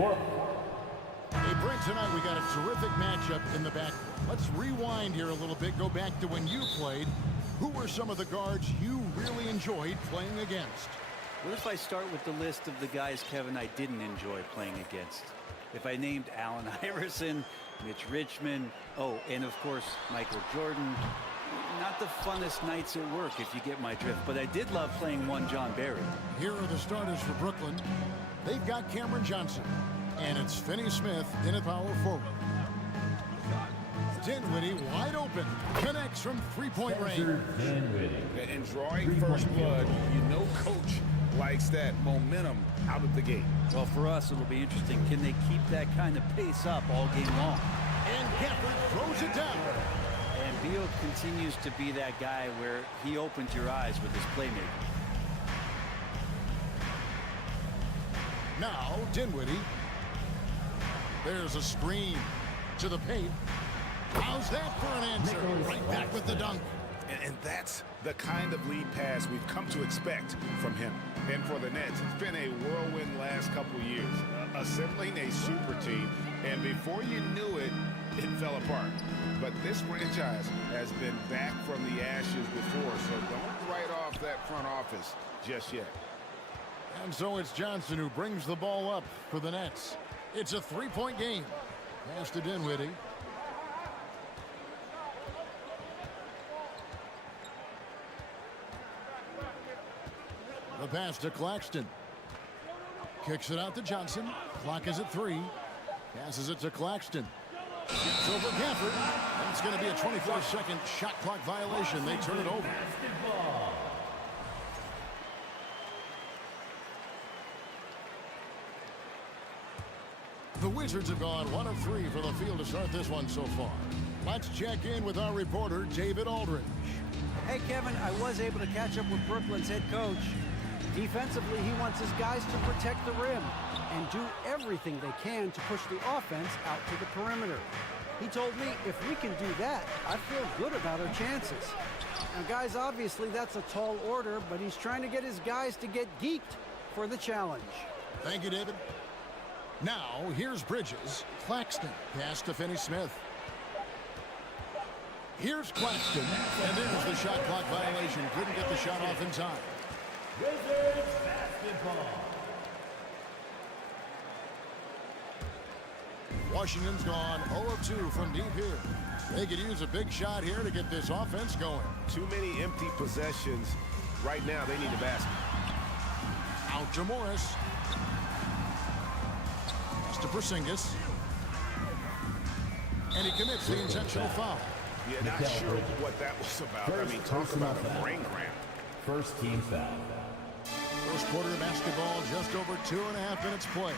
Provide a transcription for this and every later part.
Hey, Brent, tonight we got a terrific matchup in the backcourt. Let's rewind here a little bit, go back to when you played. Who were some of the guards you really enjoyed playing against? What if I start with the list of the guys, Kevin, I didn't enjoy playing against? If I named Allen Iverson, Mitch Richmond, and of course, Michael Jordan, not the funnest nights at work, if you get my drift, but I did love playing one John Barry. Here are the starters for Brooklyn. They've got Cameron Johnson, and it's Finney Smith in at power forward. Dinwiddie wide open, connects from three-point range. And drawing first blood, you know coach likes that momentum out of the gate. Well, for us, it'll be interesting. Can they keep that kind of pace up all game long? And Gafford throws it down. And Beal continues to be that guy where he opens your eyes with his playmaking. Now, Dinwiddie. There's a screen to the paint. How's that for an answer? Right back with the dunk. And that's the kind of lead pass we've come to expect from him. And for the Nets, it's been a whirlwind last couple years. Assembling a super team, and before you knew it, it fell apart. But this franchise has been back from the ashes before, so don't write off that front office just yet. And so it's Johnson who brings the ball up for the Nets. It's a three-point game. Pass to Dinwiddie. The pass to Claxton. Kicks it out to Johnson. Clock is at 3. Passes it to Claxton. It's over Gafford. And it's going to be a 24-second shot clock violation. They turn it over. The Wizards have gone 1 of 3 for the field to start this one so far. Let's check in with our reporter, David Aldridge. Hey, Kevin, I was able to catch up with Brooklyn's head coach. Defensively, he wants his guys to protect the rim and do everything they can to push the offense out to the perimeter. He told me if we can do that, I feel good about our chances. Now, guys, obviously that's a tall order, but he's trying to get his guys to get geeked for the challenge. Thank you, David. Now, here's Bridges. Claxton. Pass to Finney Smith. Here's Claxton. And there's the shot clock violation. Couldn't get the shot off in time. Wizards basketball. Washington's gone 0 of 2 from deep here. They could use a big shot here to get this offense going. Too many empty possessions. Right now, they need a basket. Out to Morris. To Porzingis. And he commits the intentional foul. Yeah, not sure what that was about. I mean, talk about a brain cramp. First team foul. First quarter of basketball, just over 2.5 minutes play.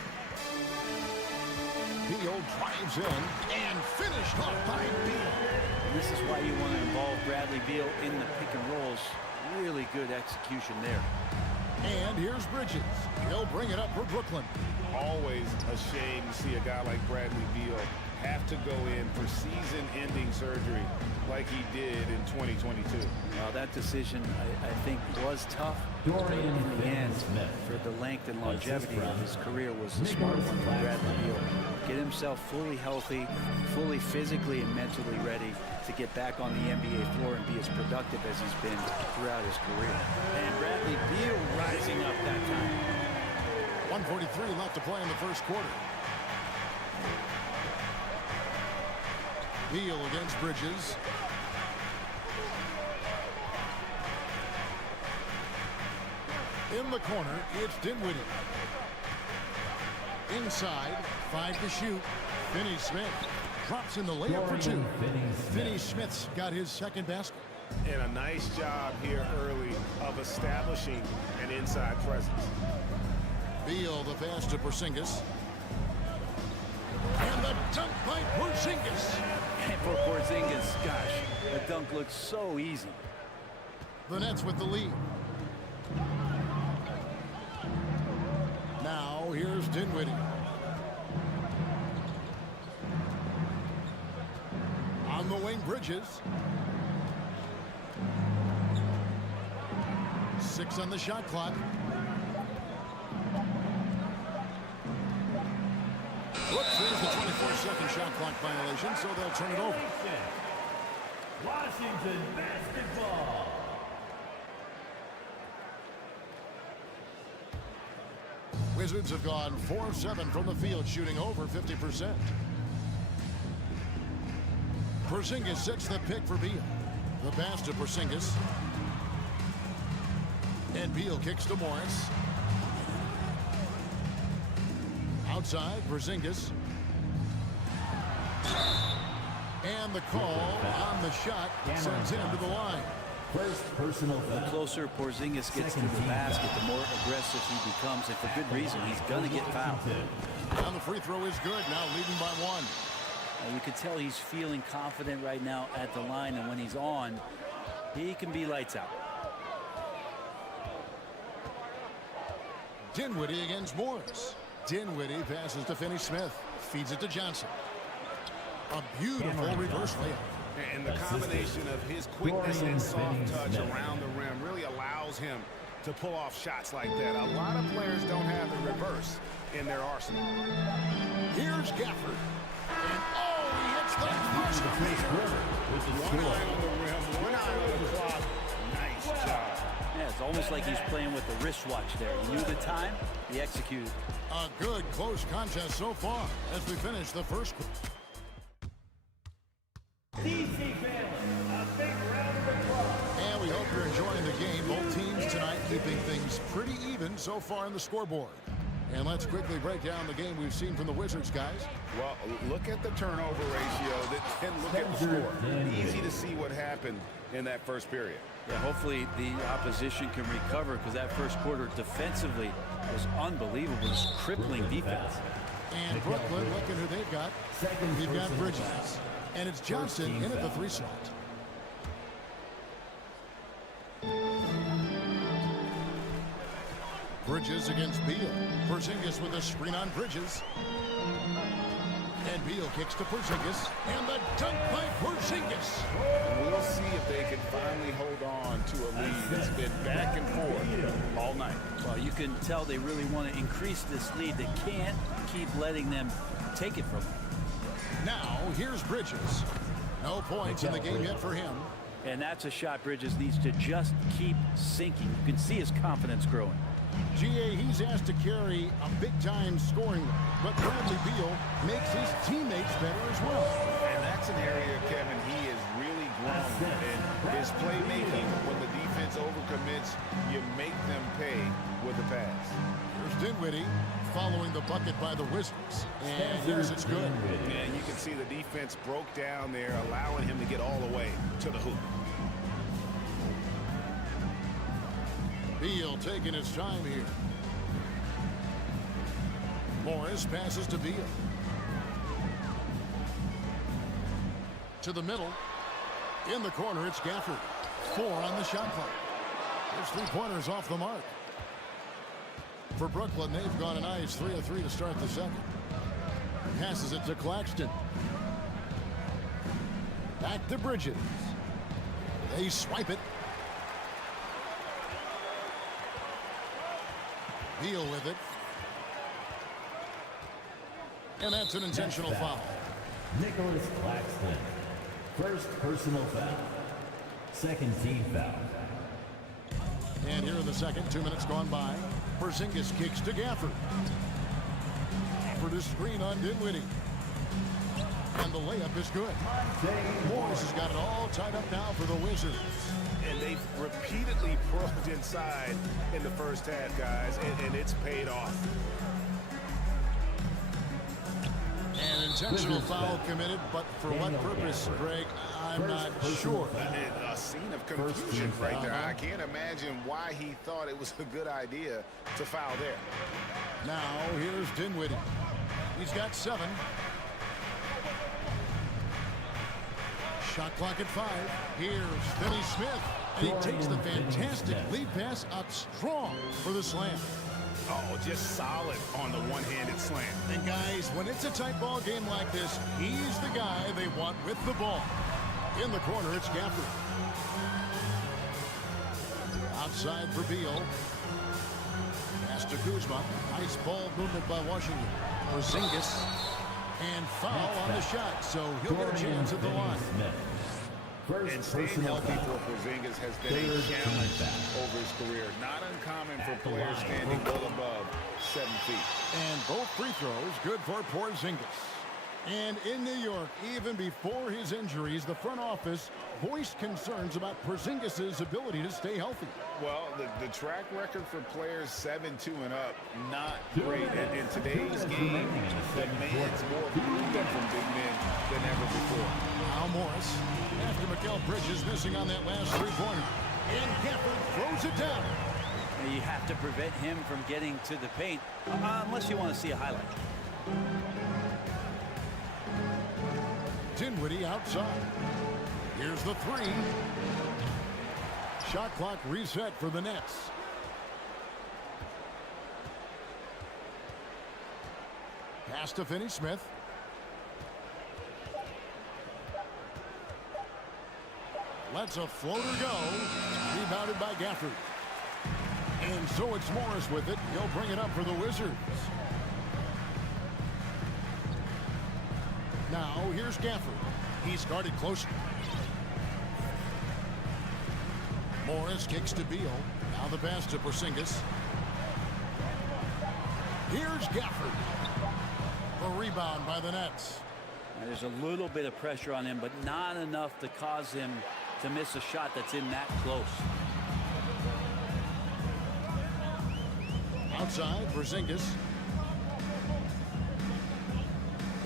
Beal drives in and finished off by Beal. And this is why you want to involve Bradley Beal in the pick and rolls. Really good execution there. And here's Bridges. He'll bring it up for Brooklyn. Always a shame to see a guy like Bradley Beal have to go in for season-ending surgery like he did in 2022. That decision, I think, was tough. Dorian in the end, Smith. for the length and longevity of his career, was the smart one for Bradley Beal. Get himself fully healthy, fully physically and mentally ready to get back on the NBA floor and be as productive as he's been throughout his career. And Bradley Beal rising up that time. 1:43 left to play in the first quarter. Beal against Bridges. In the corner, it's Dinwiddie. Inside, 5 to shoot. Finney Smith drops in the layup for 2. Finney Smith's got his second basket. And a nice job here early of establishing an inside presence. Beal the pass to Porzingis. And the dunk by Porzingis. And for Porzingis, gosh, the dunk looks so easy. The Nets with the lead. Now here's Dinwiddie. On the wing, Bridges. 6 on the shot clock. There's the 24-second shot clock violation, so they'll turn it over. Washington basketball. Wizards have gone 4 of 7 from the field, shooting over 50%. Porzingis sets the pick for Beal. The pass to Porzingis. And Beal kicks to Morris. Outside, Porzingis. And the call on the shot sends him to the line. First personal foul. The closer Porzingis gets to the basket, the more aggressive he becomes, and for good reason. He's going to get fouled. And the free throw is good, now leading by 1. And you can tell he's feeling confident right now at the line, and when he's on, he can be lights out. Dinwiddie against Morris. Dinwiddie passes to Finney-Smith. Feeds it to Johnson. A beautiful reverse layup. And the combination of his quickness and soft touch around the rim really allows him to pull off shots like that. A lot of players don't have the reverse in their arsenal. Here's Gafford. And oh, he hits the first One eye on the rim, one eye on the clock. Nice job. Yeah, it's almost like he's playing with the wristwatch there. He knew the time, he executed. A good close contest so far as we finish the first quarter. DC family, a big round of applause. And we hope you're enjoying the game. Both teams tonight keeping things pretty even so far on the scoreboard. And let's quickly break down the game we've seen from the Wizards, guys. Well, look at the turnover ratio, then look at the score. Easy to see what happened in that first period. Yeah, hopefully the opposition can recover, because that first quarter defensively was unbelievable. It was crippling defense. And Brooklyn, look at who they've got. They've got Bridges. And it's Johnson in at the 3 slot. Bridges against Beal. Porzingis with a screen on Bridges. And Beal kicks to Porzingis. And the dunk by Porzingis. We'll see if they can finally hold on to a lead that's been back and forth all night. Well, you can tell they really want to increase this lead. They can't keep letting them take it from them. Now, here's Bridges. No points in the game yet for him. And that's a shot Bridges needs to just keep sinking. You can see his confidence growing. GA, he's asked to carry a big-time scoring role, but Bradley Beal makes his teammates better as well. And that's an area, Kevin, he is really grown in his playmaking. When the defense overcommits, you make them pay with a pass. Here's Dinwiddie following the bucket by the Wizzards. And here's it's good. And you can see the defense broke down there, allowing him to get all the way to the hoop. Beal taking his time here. Morris passes to Beal. To the middle. In the corner, it's Gafford. 4 on the shot clock. There's 3-pointers off the mark. For Brooklyn, they've gone a nice 3 of 3 to start the second. Passes it to Claxton. Back to Bridges. They swipe it. Beal with it. And that's an intentional foul. Nicholas Claxton. First personal foul. Second team foul. And here in the second, 2 minutes gone by. Porzingis kicks to Gafford. Gafford is screen on Dinwiddie. And the layup is good. Morris has got it all tied up now for the Wizards. And they've repeatedly probed inside in the first half, guys, and it's paid off. An intentional foul committed, but for what purpose, Greg, I'm not sure. A scene of confusion right there. I can't imagine why he thought it was a good idea to foul there. Now, here's Dinwiddie. He's got 7. Shot clock at 5. Here's Finney-Smith. And he takes the fantastic lead pass out strong for the slam. Oh, just solid on the one-handed slam. And guys, when it's a tight ball game like this, he's the guy they want with the ball. In the corner, it's Gafford. Outside for Beal. Pass to Kuzma. Nice ball movement by Washington. Porzingis. And foul on the shot, so he'll get a chance at the line. And staying healthy for Porzingis has been a challenge over his career. Not uncommon for players standing well above 7 feet. And both free throws good for Porzingis. And in New York, even before his injuries, the front office voiced concerns about Porzingis' ability to stay healthy. Well, the track record for players 7-2 and up, not great. And in today's game, demands more movement from big men than ever before. Al Morris, after Mikal Bridges missing on that last three-pointer. And Gafford throws it down. You have to prevent him from getting to the paint, unless you want to see a highlight. Dinwiddie outside. Here's the three. Shot clock reset for the Nets. Pass to Finney-Smith. Lets a floater go. Rebounded by Gafford. And so it's Morris with it. He'll bring it up for the Wizards. Now, here's Gafford. He's guarded closer. Morris kicks to Beal. Now the pass to Porzingis. Here's Gafford. A rebound by the Nets. Now, there's a little bit of pressure on him, but not enough to cause him to miss a shot that's in that close. Outside, Porzingis.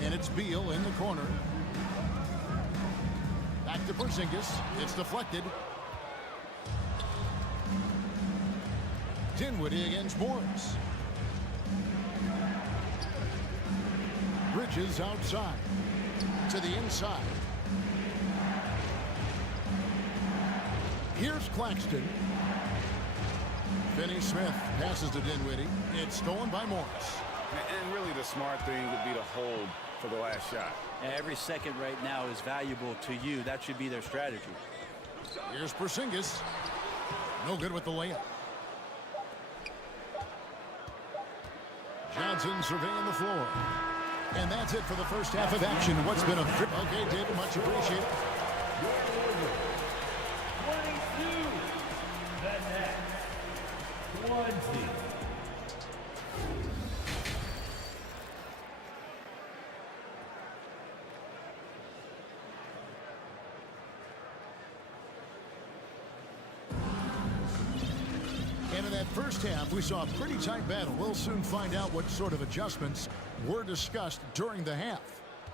And it's Beal in the corner. Back to Porzingis. It's deflected. Dinwiddie against Morris. Bridges outside. To the inside. Here's Claxton. Finney-Smith passes to Dinwiddie. It's stolen by Morris. And really the smart thing would be to hold for the last shot. Every second right now is valuable to you. That should be their strategy. Here's Porzingis. No good with the layup. Johnson surveying the floor. And that's it for the first half of action. What's been a... Okay, David, much appreciated. 22. The Nets. 20. And in that first half, we saw a pretty tight battle. We'll soon find out what sort of adjustments were discussed during the half.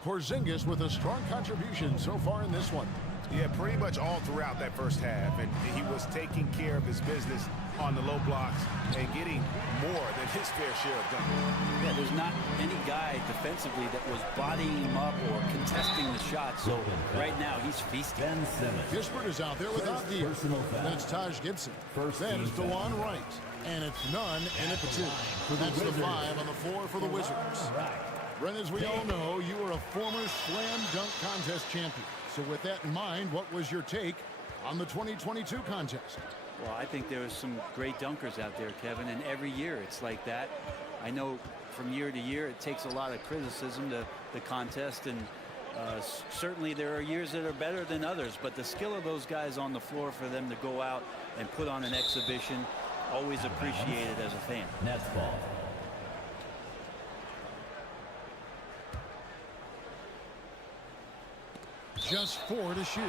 Porzingis with a strong contribution so far in this one. Yeah, pretty much all throughout that first half. And he was taking care of his business on the low blocks and getting more than his fair share of dunks. Yeah, there's not any guy defensively that was bodying him up or contesting the shots. So right now, he's feasting. Kispert is out there without Deal. That's Taj Gibson. That is DeJuan Wright. And it's none, and it's a 2. That's the 5 on the floor for the Wizards. Brent, as we all know, you were a former slam dunk contest champion. So with that in mind, what was your take on the 2022 contest? Well, I think there was some great dunkers out there, Kevin, and every year it's like that. I know from year to year it takes a lot of criticism to the contest, and certainly there are years that are better than others, but the skill of those guys on the floor for them to go out and put on an exhibition, always appreciated as a fan. Nets ball. Just 4 to shoot.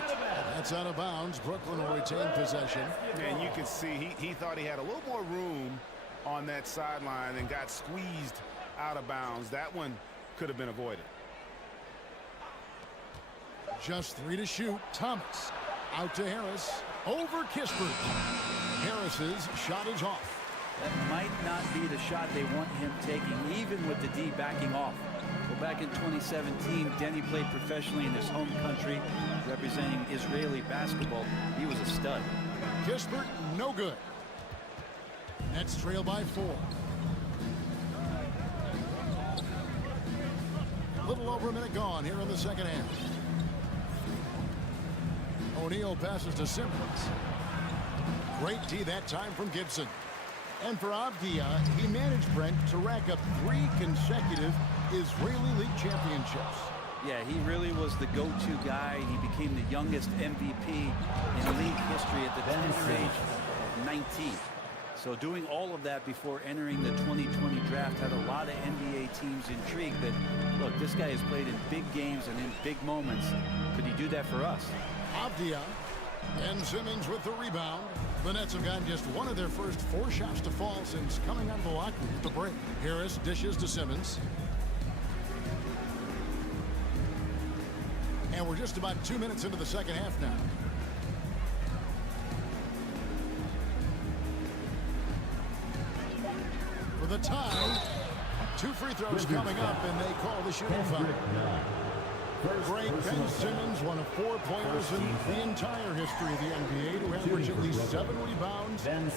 That's out of bounds. Brooklyn will retain possession. And you can see he thought he had a little more room on that sideline and got squeezed out of bounds. That one could have been avoided. Just 3 to shoot. Thomas out to Harris. Over Kispert. Harris's shot is off. That might not be the shot they want him taking, even with the D backing off. Well, back in 2017, Denny played professionally in his home country, representing Israeli basketball. He was a stud. Kispert, no good. Nets trail by 4. A little over a minute gone here in the second half. O'Neal passes to Simmons. Great D that time from Gibson. And for Avdia, he managed Brent to rack up 3 consecutive Israeli League championships. Yeah, he really was the go-to guy. He became the youngest MVP in league history at the tender age of 19. So doing all of that before entering the 2020 draft had a lot of NBA teams intrigued that, look, this guy has played in big games and in big moments. Could he do that for us? Avdia and Simmons with the rebound. The Nets have gotten just one of their first 4 shots to fall since coming out of the locker room at the break. Harris dishes to Simmons. And we're just about 2 minutes into the second half now. For the tie, 2 free throws coming up, and they call the shooting foul. Great Ben Simmons, one of 4 players in the entire history of the NBA to average at least 7 rebounds and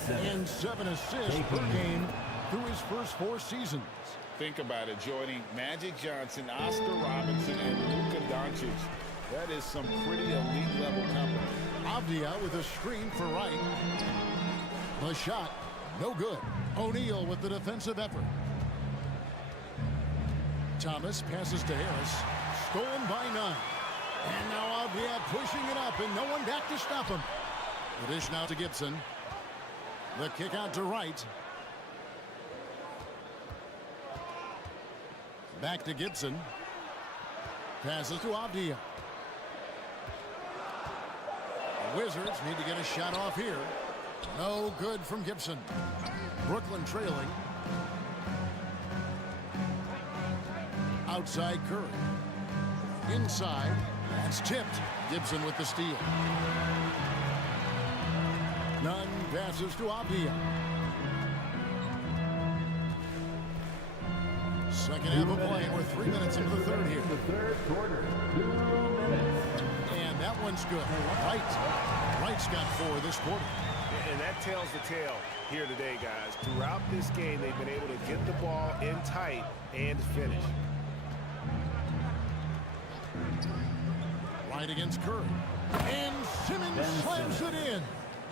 7 assists per game through his first 4 seasons. Think about it, joining Magic Johnson, Oscar Robinson, and Luka Doncic. That is some pretty elite level company. Avdia with a screen for Wright. The shot, no good. O'Neal with the defensive effort. Thomas passes to Harris. Stolen by 9. And now Avdia pushing it up, and no one back to stop him. The dish now to Gibson. The kick out to Wright. Back to Gibson. Passes to Avdia. The Wizards need to get a shot off here. No good from Gibson. Brooklyn trailing. Outside Curry. Inside. That's tipped. Gibson with the steal. Nunn passes to Avdia. Second half of play. We're 3 minutes into the third here. The third quarter. 2 minutes. And that one's good. Wright's got 4 this quarter. And that tells the tale here today, guys. Throughout this game, they've been able to get the ball in tight and finish. Right against Curry. And Simmons slams it in.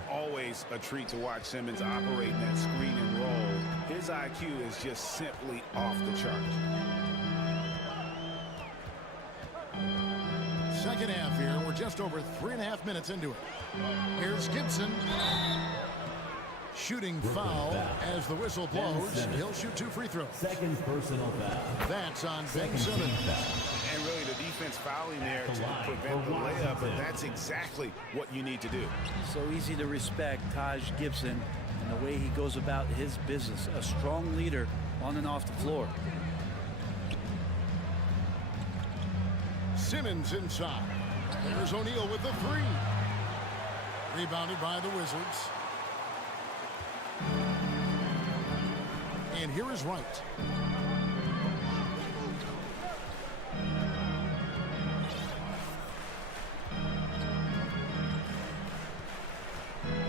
Always a treat to watch Simmons operate in that screen and roll. His IQ is just simply off the charts. Second half here. We're just over 3.5 minutes into it. Here's Gibson. Shooting foul as the whistle blows. He'll shoot 2 free throws. Second personal foul. That's on Ben Simmons. And really the defense fouling there to prevent the layup, but that's exactly what you need to do. So easy to respect Taj Gibson and the way he goes about his business. A strong leader on and off the floor. Simmons inside. There's O'Neal with the 3. Rebounded by the Wizards. And here is Wright.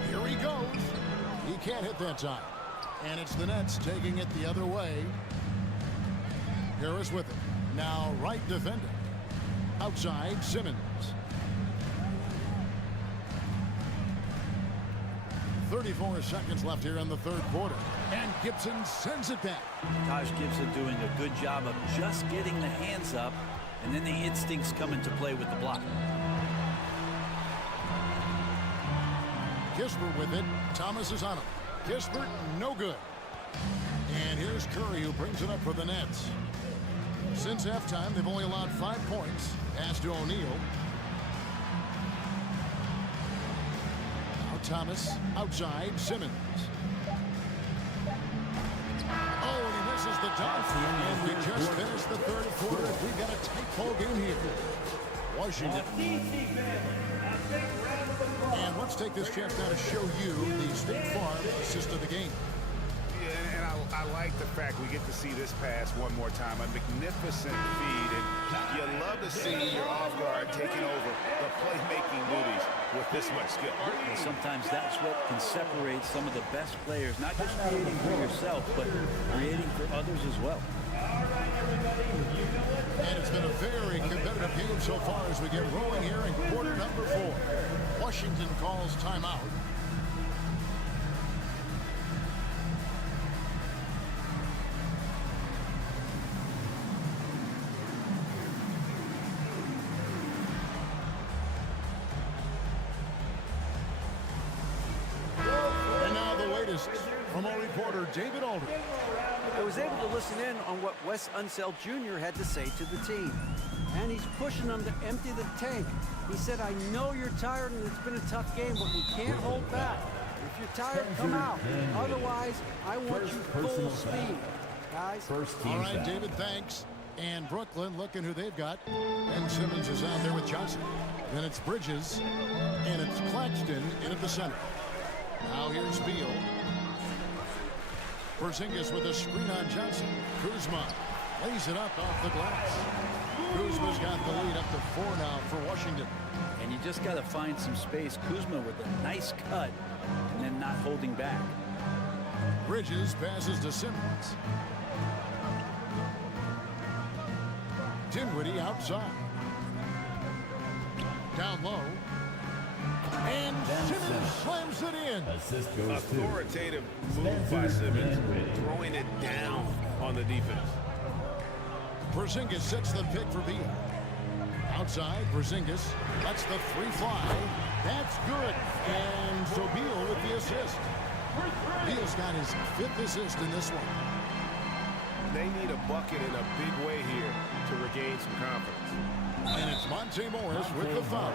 Here he goes. He can't hit that time. And it's the Nets taking it the other way. Harris with it. Now Wright defending. Outside, Simmons. 34 seconds left here in the third quarter. And Gibson sends it back. Taj Gibson doing a good job of just getting the hands up, and then the instincts come into play with the block. Kispert with it. Thomas is on him. Kispert, no good. And here's Curry, who brings it up for the Nets. Since halftime, they've only allowed 5 points. Pass to O'Neal. Now Thomas outside. Simmons. Oh, and he misses the dunk. And we just finished the third quarter. We've got a tight ball game here. Washington. And let's take this chance now to show you the State Farm assist of the game. Yeah, and I like the fact we get to see this pass one more time. A magnificent feed, and you love to see your off guard taking over the playmaking duties with this much skill. And sometimes that's what can separate some of the best players, not just creating for yourself, but creating for others as well. And it's been a very competitive game so far as we get rolling here in quarter number 4. Washington calls timeout. quarter, David Aldridge. I was able to listen in on what Wes Unseld Jr. had to say to the team. And he's pushing them to empty the tank. He said, I know you're tired and it's been a tough game, but we can't hold back. If you're tired, come out. Otherwise, I want you full speed. Guys. All right, David, thanks. And Brooklyn, looking who they've got. Ben Simmons is out there with Johnson. Then it's Bridges. And it's Claxton into the center. Now here's Beal. Porzingis with a screen on Johnson. Kuzma lays it up off the glass. Kuzma's got the lead up to 4 now for Washington. And you just got to find some space. Kuzma with a nice cut and then not holding back. Bridges passes to Simmons. Dinwiddie outside. Down low. And Simmons slams it in. Assist goes Authoritative move by Simmons, throwing it down on the defense. Porzingis sets the pick for Beal. Outside, Porzingis lets the 3 fly. That's good. And so Beal with the assist. Beal's got his 5th assist in this one. They need a bucket in a big way here to regain some confidence. And it's Monte Morris with the foul.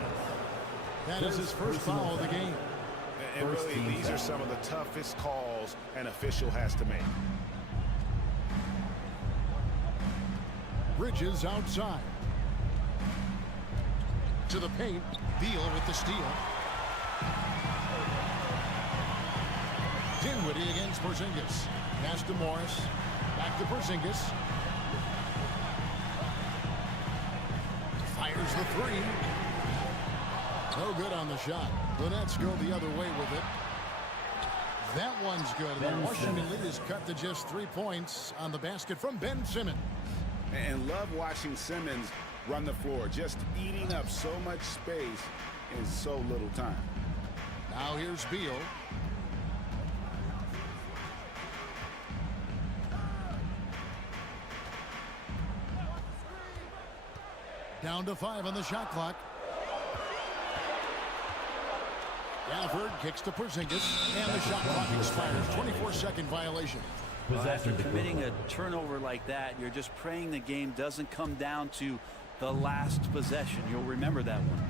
That is his first foul of the game. And really, these are some of the toughest calls an official has to make. Bridges outside. To the paint. Beal with the steal. Dinwiddie against Porzingis. Pass to Morris. Back to Porzingis. Fires the 3. No good on the shot. The Nets go the other way with it. That one's good. And the Washington lead is cut to just 3 points on the basket from Ben Simmons. And love watching Simmons run the floor, just eating up so much space in so little time. Now here's Beal. Down to 5 on the shot clock. Gafford kicks to Porzingis, and the shot clock expires. 24-second violation. After committing a turnover like that, you're just praying the game doesn't come down to the last possession. You'll remember that one.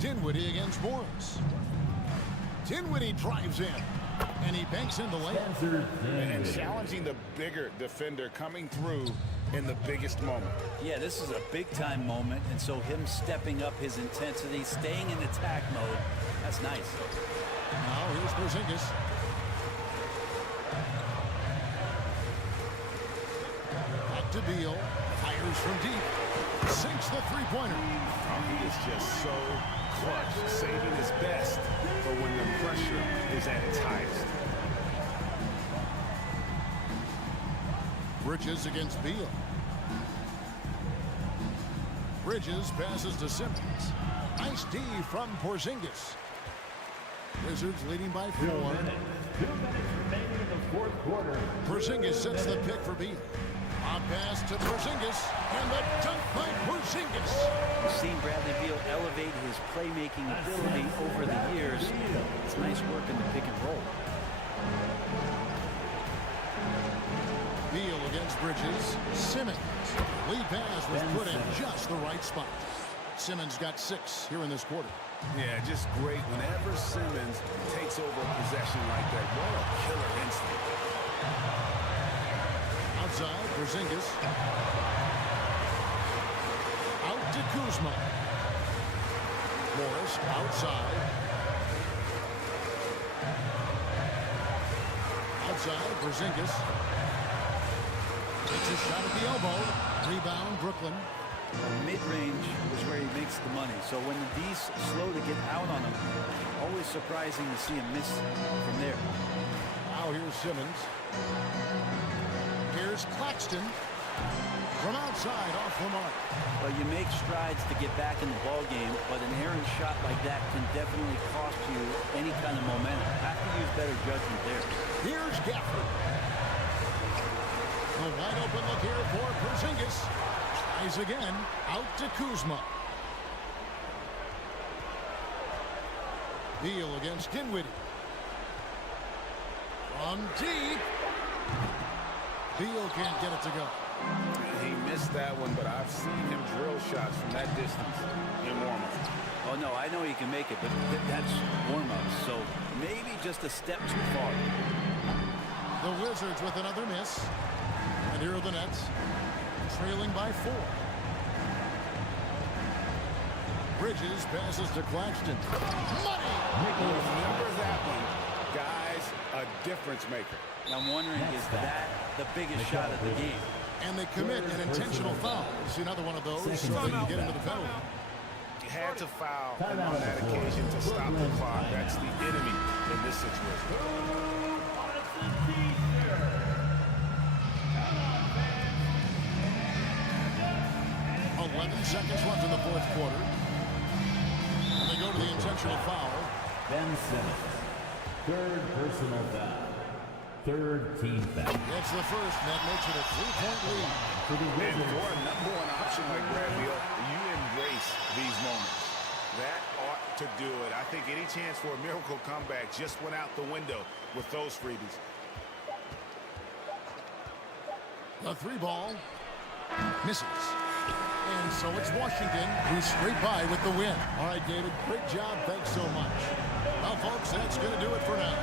Dinwiddie against Morris. Dinwiddie drives in, and he banks in the layup. And challenging the bigger defender coming through in the biggest moment. Yeah, this is a big-time moment, and so him stepping up his intensity, staying in attack mode, that's nice. Now here's Porzingis. Back to Beal. Fires from deep. Sinks the 3-pointer. He is just so clutch, saving his best for when the pressure is at its highest. Bridges against Beal. Bridges passes to Simmons. Nice D from Porzingis. Wizards leading by 4. 2 minutes remaining in the 4th quarter. Porzingis sets the pick for Beal. On pass to Porzingis, and the dunk by Porzingis. We've seen Bradley Beal elevate his playmaking ability over the years. It's nice work in the pick and roll. Beal against Bridges. Simmons. Lead pass was put in just the right spot. Simmons got 6 here in this quarter. Yeah, just great whenever Simmons takes over a possession like that. What a killer instinct. Outside, Porzingis. Out to Kuzma. Morris outside. Outside, Porzingis. Takes a shot at the elbow. Rebound, Brooklyn. Mid-range is where he makes the money. So when the D's slow to get out on him, always surprising to see him miss from there. Now here's Simmons. Here's Claxton. From outside, off the mark. Well, you make strides to get back in the ball game, but an errant shot like that can definitely cost you any kind of momentum. Have to use better judgment there. Here's Gafford. A wide open look here for Porzingis. Tries again. Out to Kuzma. Beal against Dinwiddie. From deep. Beal can't get it to go. He missed that one, but I've seen him drill shots from that distance in warm-up. Oh, no, I know he can make it, but that's warm-up, so maybe just a step too far. The Wizards with another miss. And here are the Nets, trailing by 4. Bridges passes to Claxton. Money! Remember that one. Guys, a difference maker. I'm wondering, is that the biggest shot of the game? And they commit an intentional foul. See another one of those so they can get into the penalty. He had to foul and on that occasion to stop the clock. That's the enemy in this situation. 11 seconds left in the fourth quarter. And they go to the intentional foul. Ben Simmons. Third personal foul. Third team foul. It's the first, and that makes it a 3-point lead. And for a number one option like Brad Beal, you embrace these moments. That ought to do it. I think any chance for a miracle comeback just went out the window with those freebies. The 3-ball misses. And so it's Washington who's straight by with the win. All right, David, great job. Thanks so much. Well, folks, that's going to do it for now.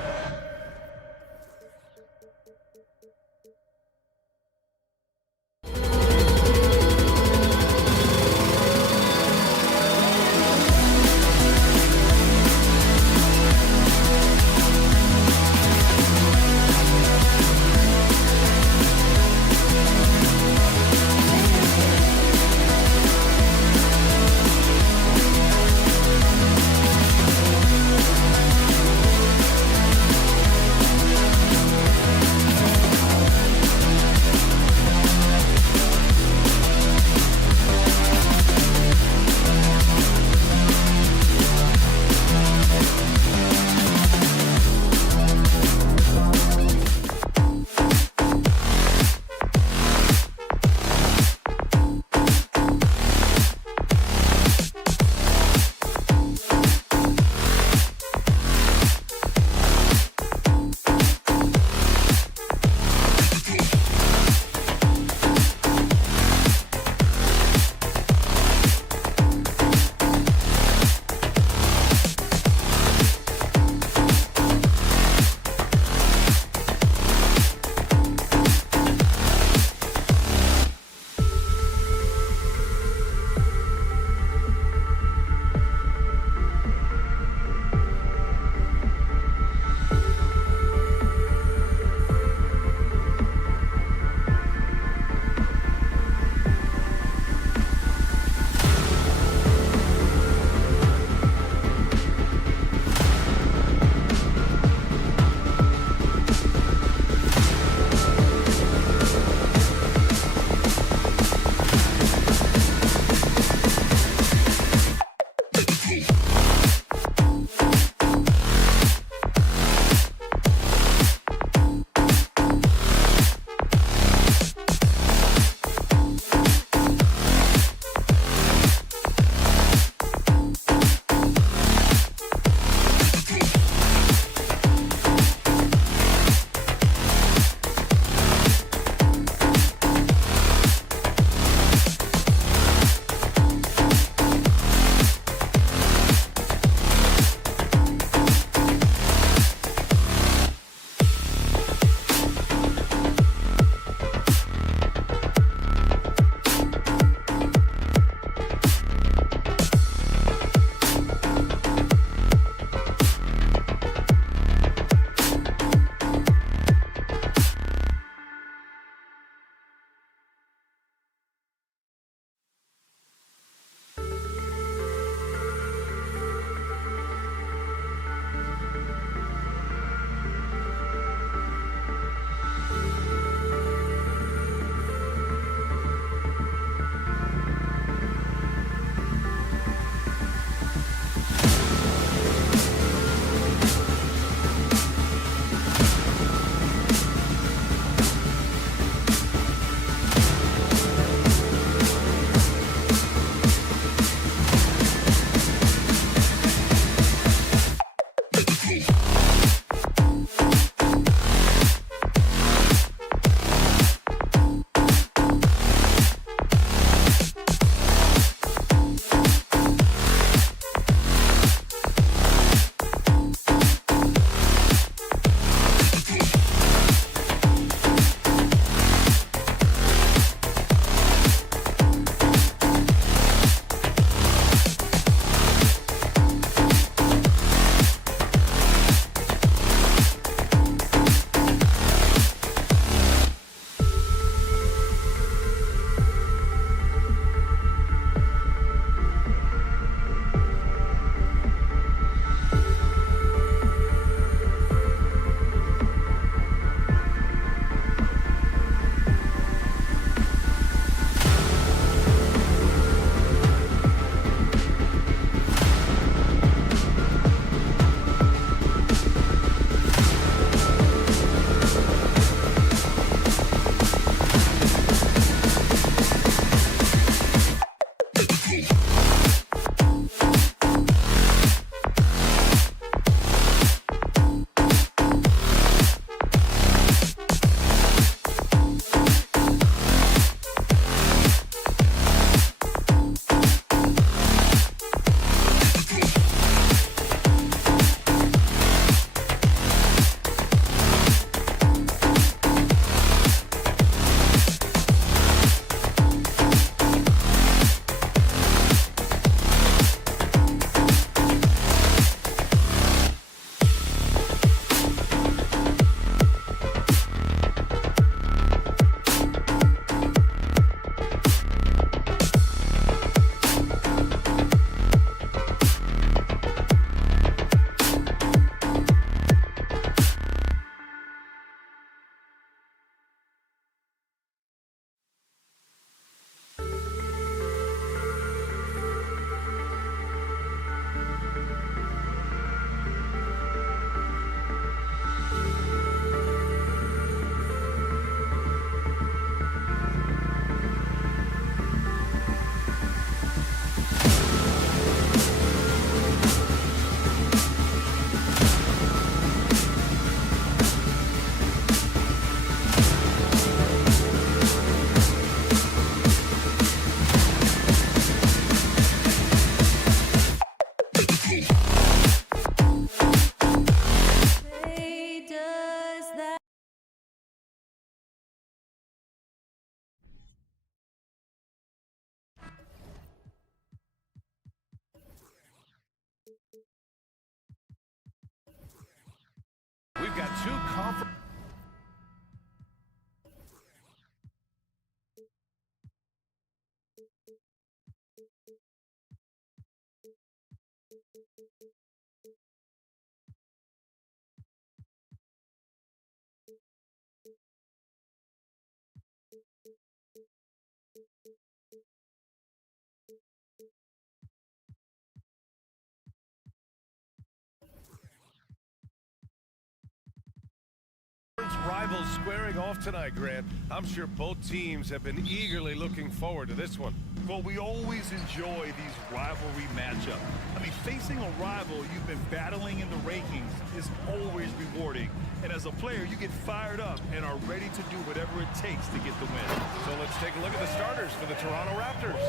tip-off tonight, Grant. I'm sure both teams have been eagerly looking forward to this one. Well, we always enjoy these rivalry matchups. I mean, facing a rival you've been battling in the rankings is always rewarding. And as a player, you get fired up and are ready to do whatever it takes to get the win. So let's take a look at the starters for the Toronto Raptors.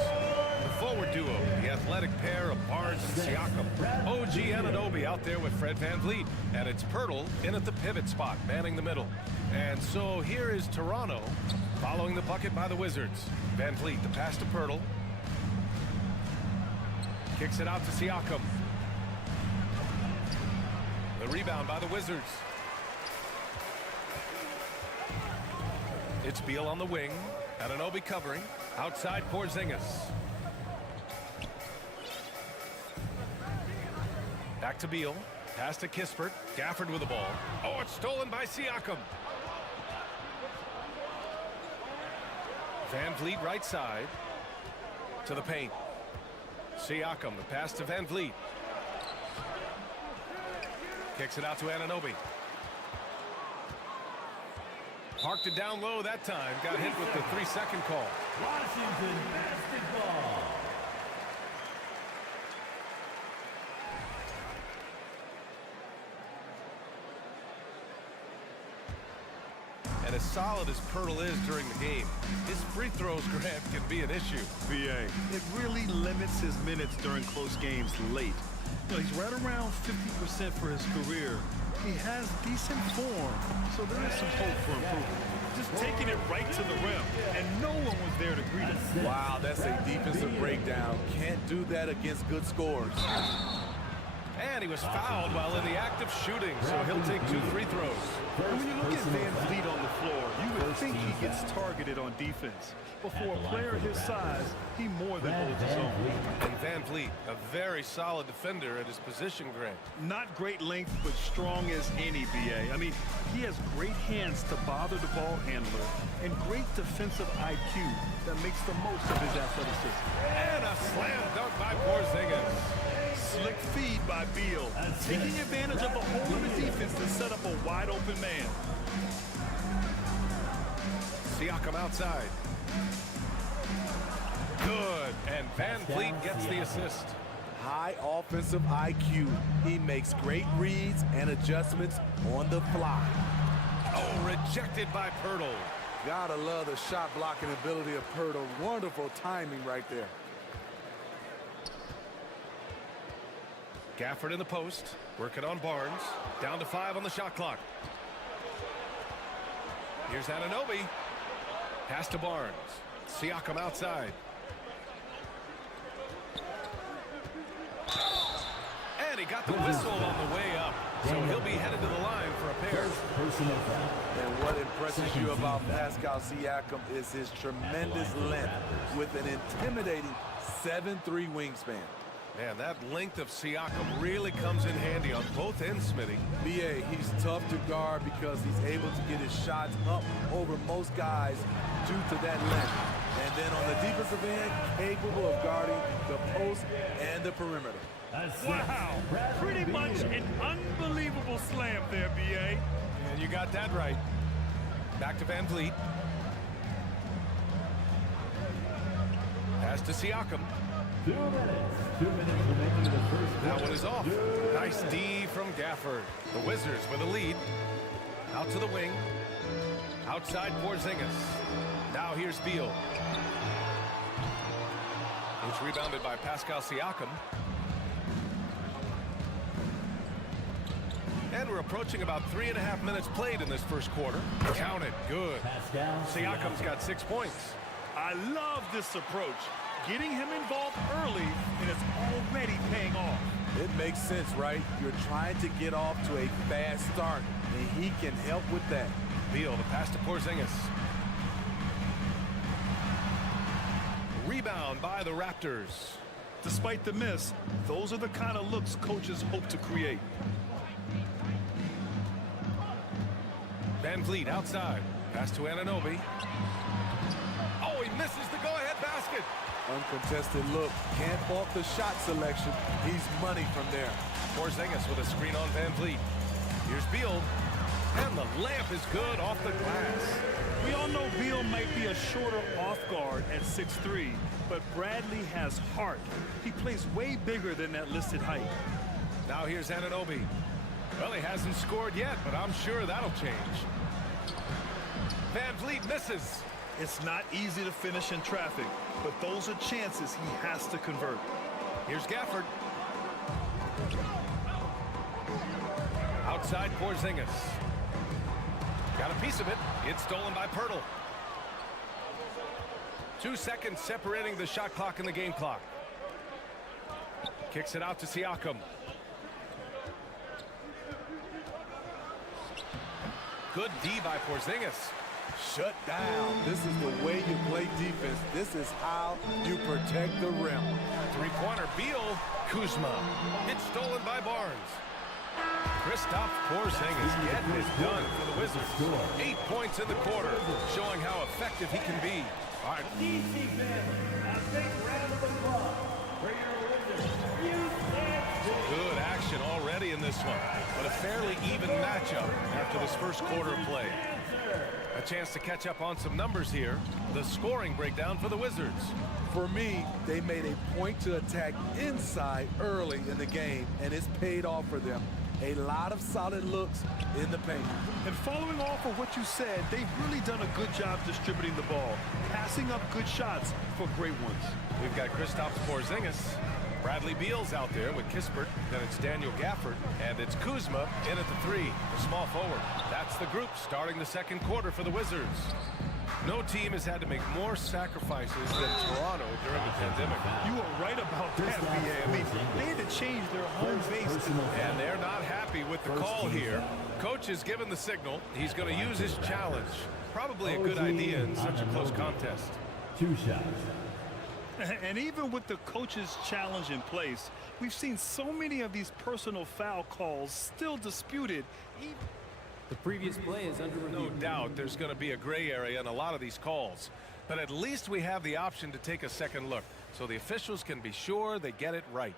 The forward duo, the athletic pair of Barnes and Siakam. OG Anunoby out there with Fred VanVleet. And it's Pirtle in at the pivot spot, manning the middle. And so here is Toronto following the bucket by the Wizards. VanVleet, the pass to Pirtle. Kicks it out to Siakam. The rebound by the Wizards. It's Beal on the wing. Anunoby covering. Outside Porzingis. Back to Beal. Pass to Kispert. Gafford with the ball. Oh, it's stolen by Siakam. VanVleet right side. To the paint. Siakam, the pass to VanVleet. Kicks it out to Anunoby. Parked it down low that time. Got hit with the 3-second call. Washington basketball. And as solid as Pirtle is during the game, his free throws, Grant, can be an issue. BA, it really limits his minutes during close games late. You know, he's right around 50% for his career. He has decent form, so there is some hope for improvement. Just taking it right to the rim, and no one was there to greet him. Wow, that's a defensive breakdown. Can't do that against good scores. And he was fouled while in the act of shooting, so he'll take 2 free throws. And when you look at VanVleet on the floor, you would think he gets targeted on defense. But for a player his size, he more than holds his own. And VanVleet, a very solid defender at his position, Grant. Not great length, but strong as any, BA. I mean, he has great hands to bother the ball handler and great defensive IQ that makes the most of his athleticism. And a slam dunk by Porzingis. Slick feed by Beal, taking advantage of the hole in the defense to set up a wide-open man. Siakam outside. Good, and VanVleet gets the assist. High offensive IQ. He makes great reads and adjustments on the fly. Oh, rejected by Pirtle. Gotta love the shot blocking ability of Pirtle. Wonderful timing right there. Gafford in the post, working on Barnes. Down to 5 on the shot clock. Here's Anunoby. Pass to Barnes. Siakam outside. And he got the whistle on the way up. So he'll be headed to the line for a pair. And what impresses you about Pascal Siakam is his tremendous length with an intimidating 7'3" wingspan. Man, that length of Siakam really comes in handy on both ends, Smitty. BA, he's tough to guard because he's able to get his shots up over most guys due to that length. And then on the defensive end, capable of guarding the post and the perimeter. Wow, pretty much an unbelievable slam there, BA. And you got that right. Back to VanVleet. Pass to Siakam. 2 minutes. 2 minutes remaining in the first. That one is off. Nice D from Gafford. The Wizards with a lead. Out to the wing. Outside Porzingis. Now here's Beal. It's rebounded by Pascal Siakam. And we're approaching about 3.5 minutes played in this first quarter. Count it. Good. Siakam's got 6 points. I love this approach. Getting him involved early, and it's already paying off. It makes sense, right? You're trying to get off to a fast start, and he can help with that. Beal, the pass to Porzingis. Rebound by the Raptors. Despite the miss, those are the kind of looks coaches hope to create. VanVleet outside. Pass to Anunoby. Oh, he misses the go-ahead basket. Uncontested look. Can't fault the shot selection. He's money from there. Porzingis with a screen on VanVleet. Here's Beal. And the layup is good off the glass. We all know Beal might be a shorter off guard at 6'3", but Bradley has heart. He plays way bigger than that listed height. Now here's Anunoby. Well, he hasn't scored yet, but I'm sure that'll change. Van Vliet misses. It's not easy to finish in traffic, but those are chances he has to convert. Here's Gafford. Outside Porzingis. Got a piece of it. It's stolen by Pirtle. 2 seconds separating the shot clock and the game clock. Kicks it out to Siakam. Good D by Porzingis. Shut down. This is the way you play defense. This is how you protect the rim. Three-pointer, Beal. Kuzma. It's stolen by Barnes. Kristaps Porzingis getting it done for the Wizards. 8 points in the quarter, showing how effective he can be. All right. DC fans, a big round of applause for your Wizards. Good action already in this one, but a fairly even matchup after this first quarter of play. A chance to catch up on some numbers here. The scoring breakdown for the Wizards. For me, they made a point to attack inside early in the game, and it's paid off for them. A lot of solid looks in the paint. And following off of what you said, they've really done a good job distributing the ball, passing up good shots for great ones. We've got Kristaps Porzingis. Bradley Beal's out there with Kispert. Then it's Daniel Gafford. And it's Kuzma in at the 3, the small forward. That's the group starting the second quarter for the Wizards. No team has had to make more sacrifices than Toronto during the pandemic. You are right about that, BA. I mean, they had to change their home base. And they're not happy with the call here. Coach has given the signal. He's going to use his challenge. Probably a good idea in such a close contest. 2 shots. And even with the coach's challenge in place, we've seen so many of these personal foul calls still disputed. The previous play is under review. No doubt there's going to be a gray area in a lot of these calls. But at least we have the option to take a second look, so the officials can be sure they get it right.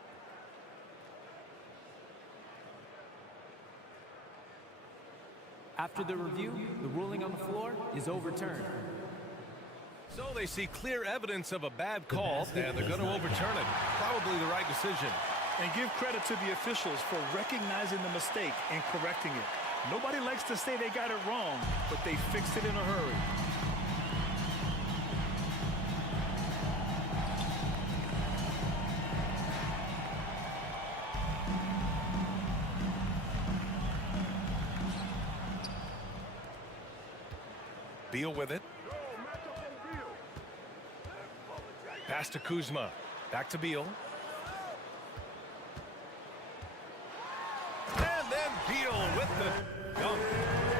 After the review, the ruling on the floor is overturned. So they see clear evidence of a bad call, and they're going to overturn it. Probably the right decision. And give credit to the officials for recognizing the mistake and correcting it. Nobody likes to say they got it wrong, but they fixed it in a hurry. Beal with it. Pass to Kuzma. Back to Beal. And then Beal with the dunk.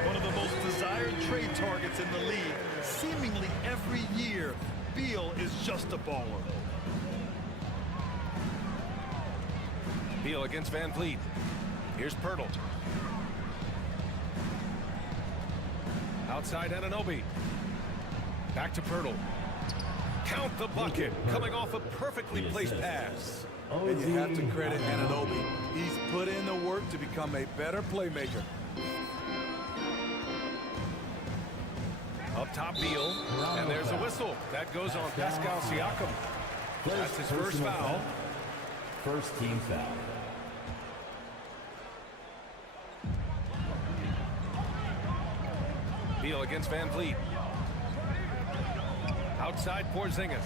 One of the most desired trade targets in the league. Seemingly every year, Beal is just a baller. Beal against Van Vliet. Here's Pirtle. Outside Anunoby. Back to Pirtle. Count the bucket, coming off a perfectly placed pass. And you have to credit Anunoby. He's put in the work to become a better playmaker. Up top, Beal, and there's a whistle. That goes on Pascal Siakam. That's his first foul. First team foul. Beal against Van Vliet. Outside Porzingis.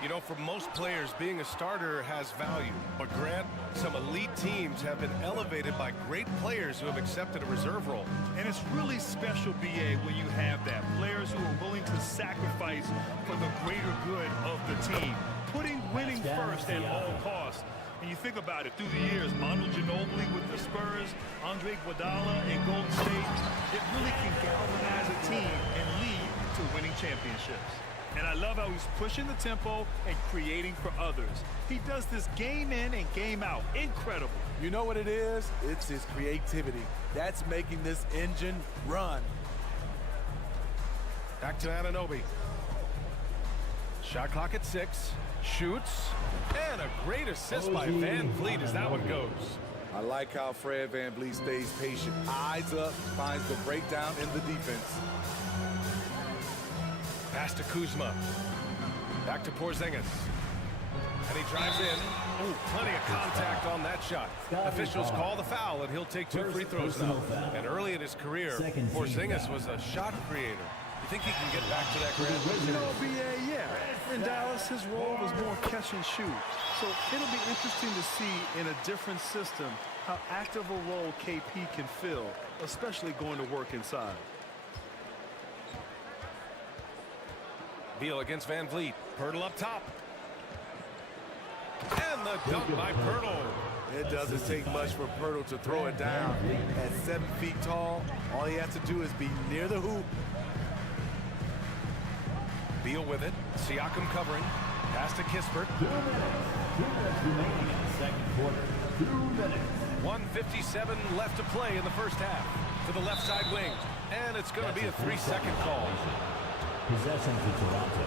You know, for most players, being a starter has value. But Grant, some elite teams have been elevated by great players who have accepted a reserve role. And it's really special, BA, when you have that. Players who are willing to sacrifice for the greater good of the team. Putting winning first at all costs. And you think about it, through the years, Manu Ginobili with the Spurs, Andre Iguodala in Golden State, it really can galvanize a team and lead to winning championships. And I love how he's pushing the tempo and creating for others. He does this game in and game out. Incredible. You know what it is? It's his creativity. That's making this engine run. Back to Anunoby. Shot clock at 6. Shoots. And a great assist by Van Vliet as that one goes. I like how Fred VanVleet stays patient. Eyes up, finds the breakdown in the defense. Pass to Kuzma. Back to Porzingis. And he drives in. Oh, plenty of contact on that shot. Officials call the foul, and he'll take 2 free throws now. And early in his career, Porzingis was a shot creator. You think he can get back to that, Grant? You know, BA, yeah. In Dallas, his role was more catch and shoot. So it'll be interesting to see in a different system how active a role KP can fill, especially going to work inside. Beal against VanVleet. Pirtle up top. And the dunk by Pirtle. It doesn't take much for Pirtle to throw it down. At 7 feet tall, all he has to do is be near the hoop. Beal with it. Siakam covering. Pass to Kispert. 2 minutes. 2 minutes remaining in the second quarter. 2 minutes. 1:57 left to play in the first half. To the left side wing. And it's going to be a 3-second call. Possession to Toronto.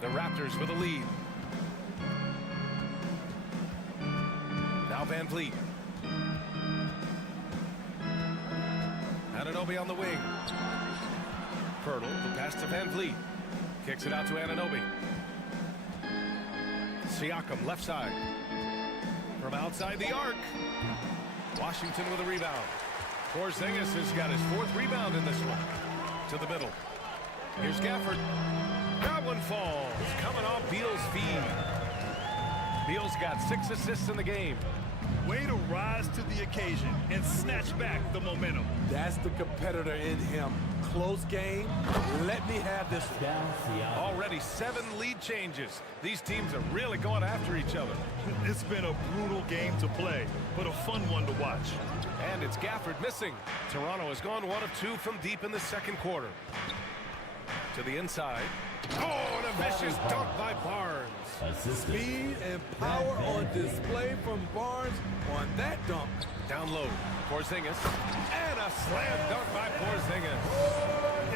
The Raptors with the lead. Now VanVleet. Anunoby on the wing. Pirtle, the pass to VanVleet. Kicks it out to Anunoby. Siakam, left side. From outside the arc. Washington with a rebound. Porzingis has got his 4th rebound in this one. To the middle. Here's Gafford. That one falls. Coming off Beal's feed. Beal's got 6 assists in the game. Way to rise to the occasion and snatch back the momentum. That's the competitor in him. Close game. Let me have this one. Already 7 lead changes. These teams are really going after each other. It's been a brutal game to play, but a fun one to watch. And it's Gafford missing. Toronto has gone 1 of 2 from deep in the second quarter. To the inside. Oh, and a vicious dunk by Barnes. Speed and power on display from Barnes on that dunk. Down low, Porzingis. And a slam dunk by Porzingis.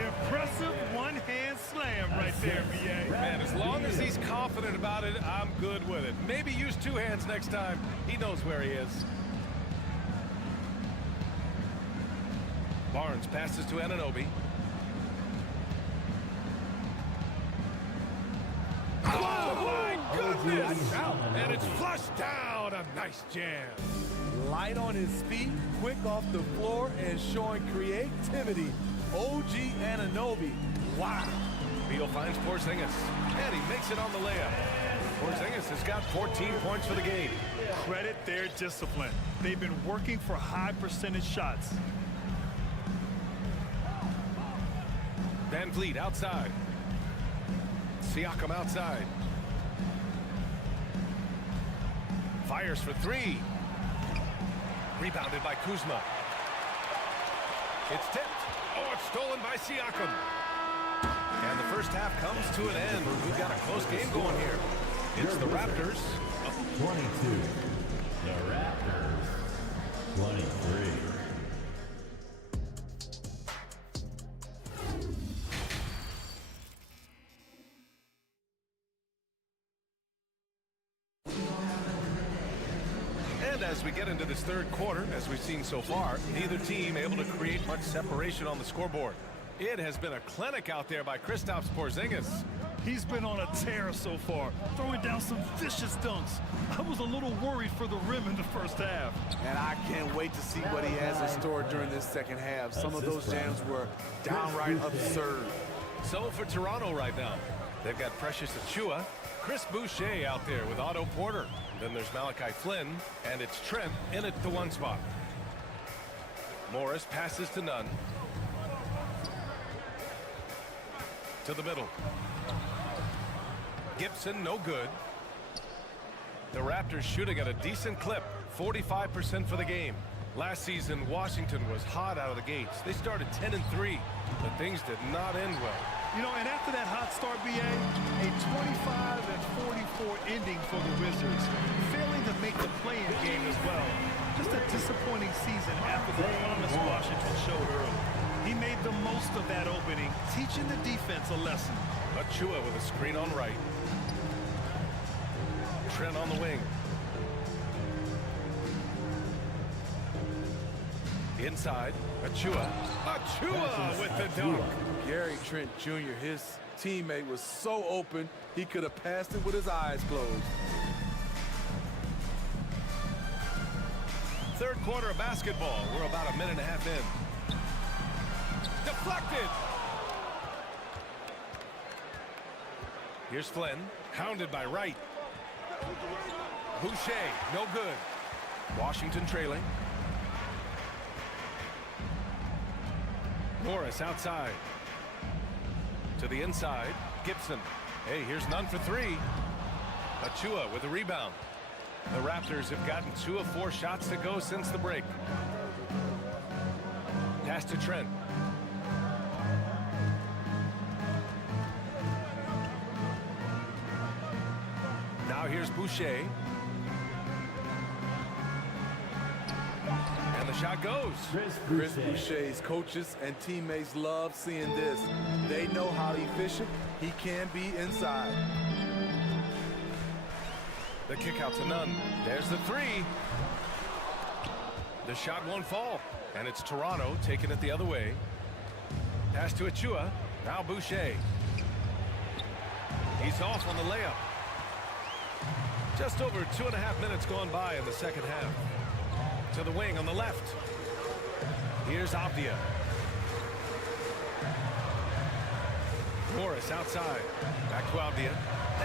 Impressive one-hand slam right there, BA. Man, as long as he's confident about it, I'm good with it. Maybe use 2 hands next time. He knows where he is. Barnes passes to Anunoby. Oh, my goodness! And it's flushed down. A nice jam. Light on his feet, quick off the floor, and showing creativity. OG Anunoby. Wow. Beal finds Porzingis. And he makes it on the layup. Porzingis has got 14 points for the game. Credit their discipline. They've been working for high percentage shots. VanVleet outside. Siakam outside. Fires for 3. Rebounded by Kuzma. It's tipped. Oh, it's stolen by Siakam. And the first half comes to an end. We've got a close game going here. It's the Raptors. 22. The Raptors. 23. As we get into this third quarter, as we've seen so far, neither team able to create much separation on the scoreboard. It has been a clinic out there by Kristaps Porzingis. He's been on a tear so far, throwing down some vicious dunks. I was a little worried for the rim in the first half. And I can't wait to see what he has in store during this second half. Some of those jams were downright absurd. So for Toronto right now, they've got Precious Achiuwa, Chris Boucher out there with Otto Porter. Then there's Malachi Flynn, and it's Trent in at the 1 spot. Morris passes to Nunn. To the middle. Gibson, no good. The Raptors shooting at a decent clip, 45% for the game. Last season, Washington was hot out of the gates. They started 10-3, but things did not end well. You know, and after that hot start, BA, a 25-44 ending for the Wizzards, failing to make the play-in game as well. Just a disappointing season after the promise Washington showed early. He made the most of that opening, teaching the defense a lesson. Achiuwa with a screen on right. Trent on the wing. Inside, Achua. Achua with the dunk. Gary Trent Jr., his teammate was so open, he could have passed it with his eyes closed. Third quarter of basketball. We're about a minute and a half in. Deflected. Here's Flynn, hounded by Wright. Boucher, no good. Washington trailing. Morris outside. To the inside, Gibson. Hey, here's none for three. Achua with a rebound. The Raptors have gotten 2 of 4 shots to go since the break. Pass to Trent. Now here's Boucher. And the shot goes. Chris Boucher's coaches and teammates love seeing this. They know how efficient he can be inside. The kick out to none. There's the three. The shot won't fall. And it's Toronto taking it the other way. Pass to Achua. Now Boucher. He's off on the layup. Just over 2.5 minutes gone by in the second half. To the wing on the left. Here's Avdia. Morris outside. Back to Avdia.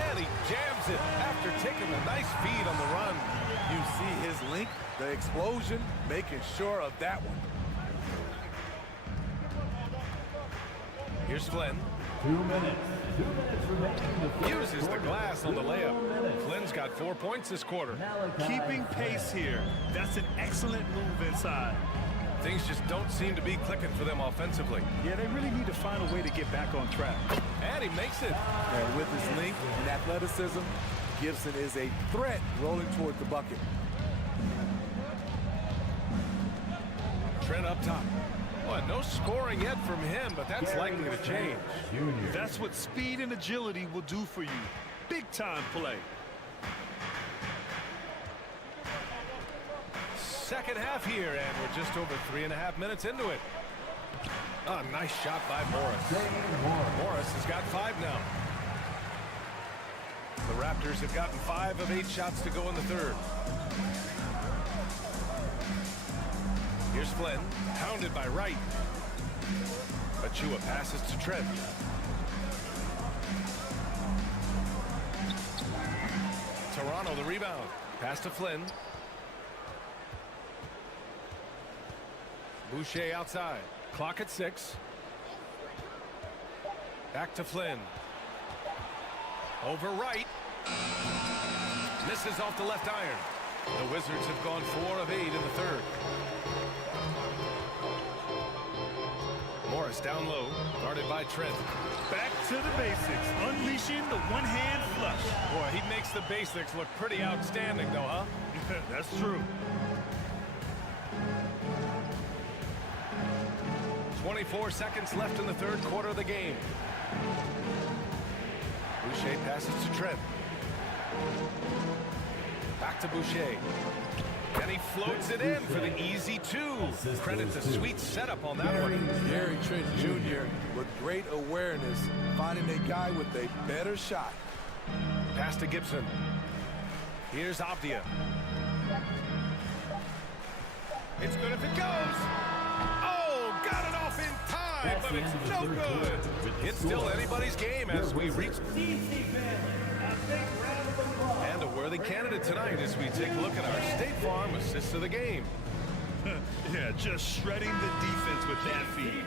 And he jams it after taking a nice feed on the run. You see his link, the explosion, making sure of that one. Here's Flynn. 2 minutes. 2 minutes remaining. Uses the glass on the layup. Flynn's got 4 points this quarter. Keeping pace here. That's an excellent move inside. Things just don't seem to be clicking for them offensively. Yeah, they really need to find a way to get back on track. And he makes it. And with his length and athleticism, Gibson is a threat rolling toward the bucket. Trent up top. Well, no scoring yet from him, but that's likely to change. That's what speed and agility will do for you. Big time play. Second half here, and we're just over 3.5 minutes into it. A nice shot by Morris. Morris has got 5 now. The Raptors have gotten 5 of 8 shots to go in the third. Here's Flynn, hounded by Wright. Achua passes to Trent. Toronto the rebound. Pass to Flynn. Boucher outside. Clock at 6. Back to Flynn. Over Wright. Misses off the left iron. The Wizards have gone 4 of 8 in the third. Morris down low, guarded by Trent. Back to the basics, unleashing the one-hand flush. Boy, he makes the basics look pretty outstanding, though, huh? That's true. 24 seconds left in the third quarter of the game. Boucher passes to Trent. Back to Boucher. And he floats it in for the easy 2. Credit the sweet setup on that one. Gary Trent Jr. with great awareness, finding a guy with a better shot. Pass to Gibson. Here's Avdia. It's good if it goes. Oh, got it off in time, but it's no good. It's still anybody's game as we reach. And a worthy candidate tonight as we take a look at our State Farm assist of the game. Yeah, just shredding the defense with that feed.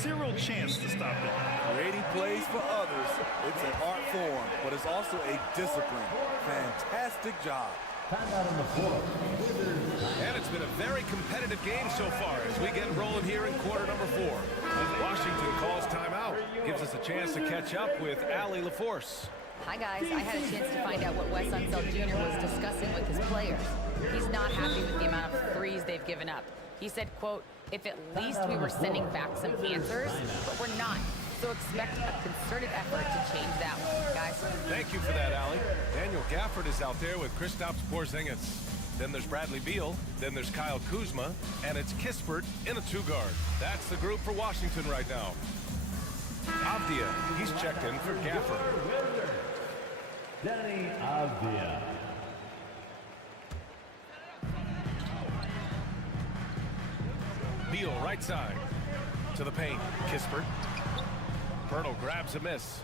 Zero chance to stop it. Creating plays for others, it's an art form, but it's also a discipline. Fantastic job. Timeout on the floor. And it's been a very competitive game so far as we get rolling here in quarter number 4. Washington calls timeout. Gives us a chance to catch up with Allie LaForce. Hi guys, I had a chance to find out what Wes Unseld Jr. was discussing with his players. He's not happy with the amount of threes they've given up. He said, quote, if at least we were sending back some answers, but we're not. So expect a concerted effort to change that one, guys. Thank you for that, Allie. Daniel Gafford is out there with Kristaps Porzingis. Then there's Bradley Beal. Then there's Kyle Kuzma. And it's Kispert in a two-guard. That's the group for Washington right now. Avdia, he's checked in for Gafford. Danny Avdia. Beal right side. To the paint. Kispert. Pirtle grabs a miss.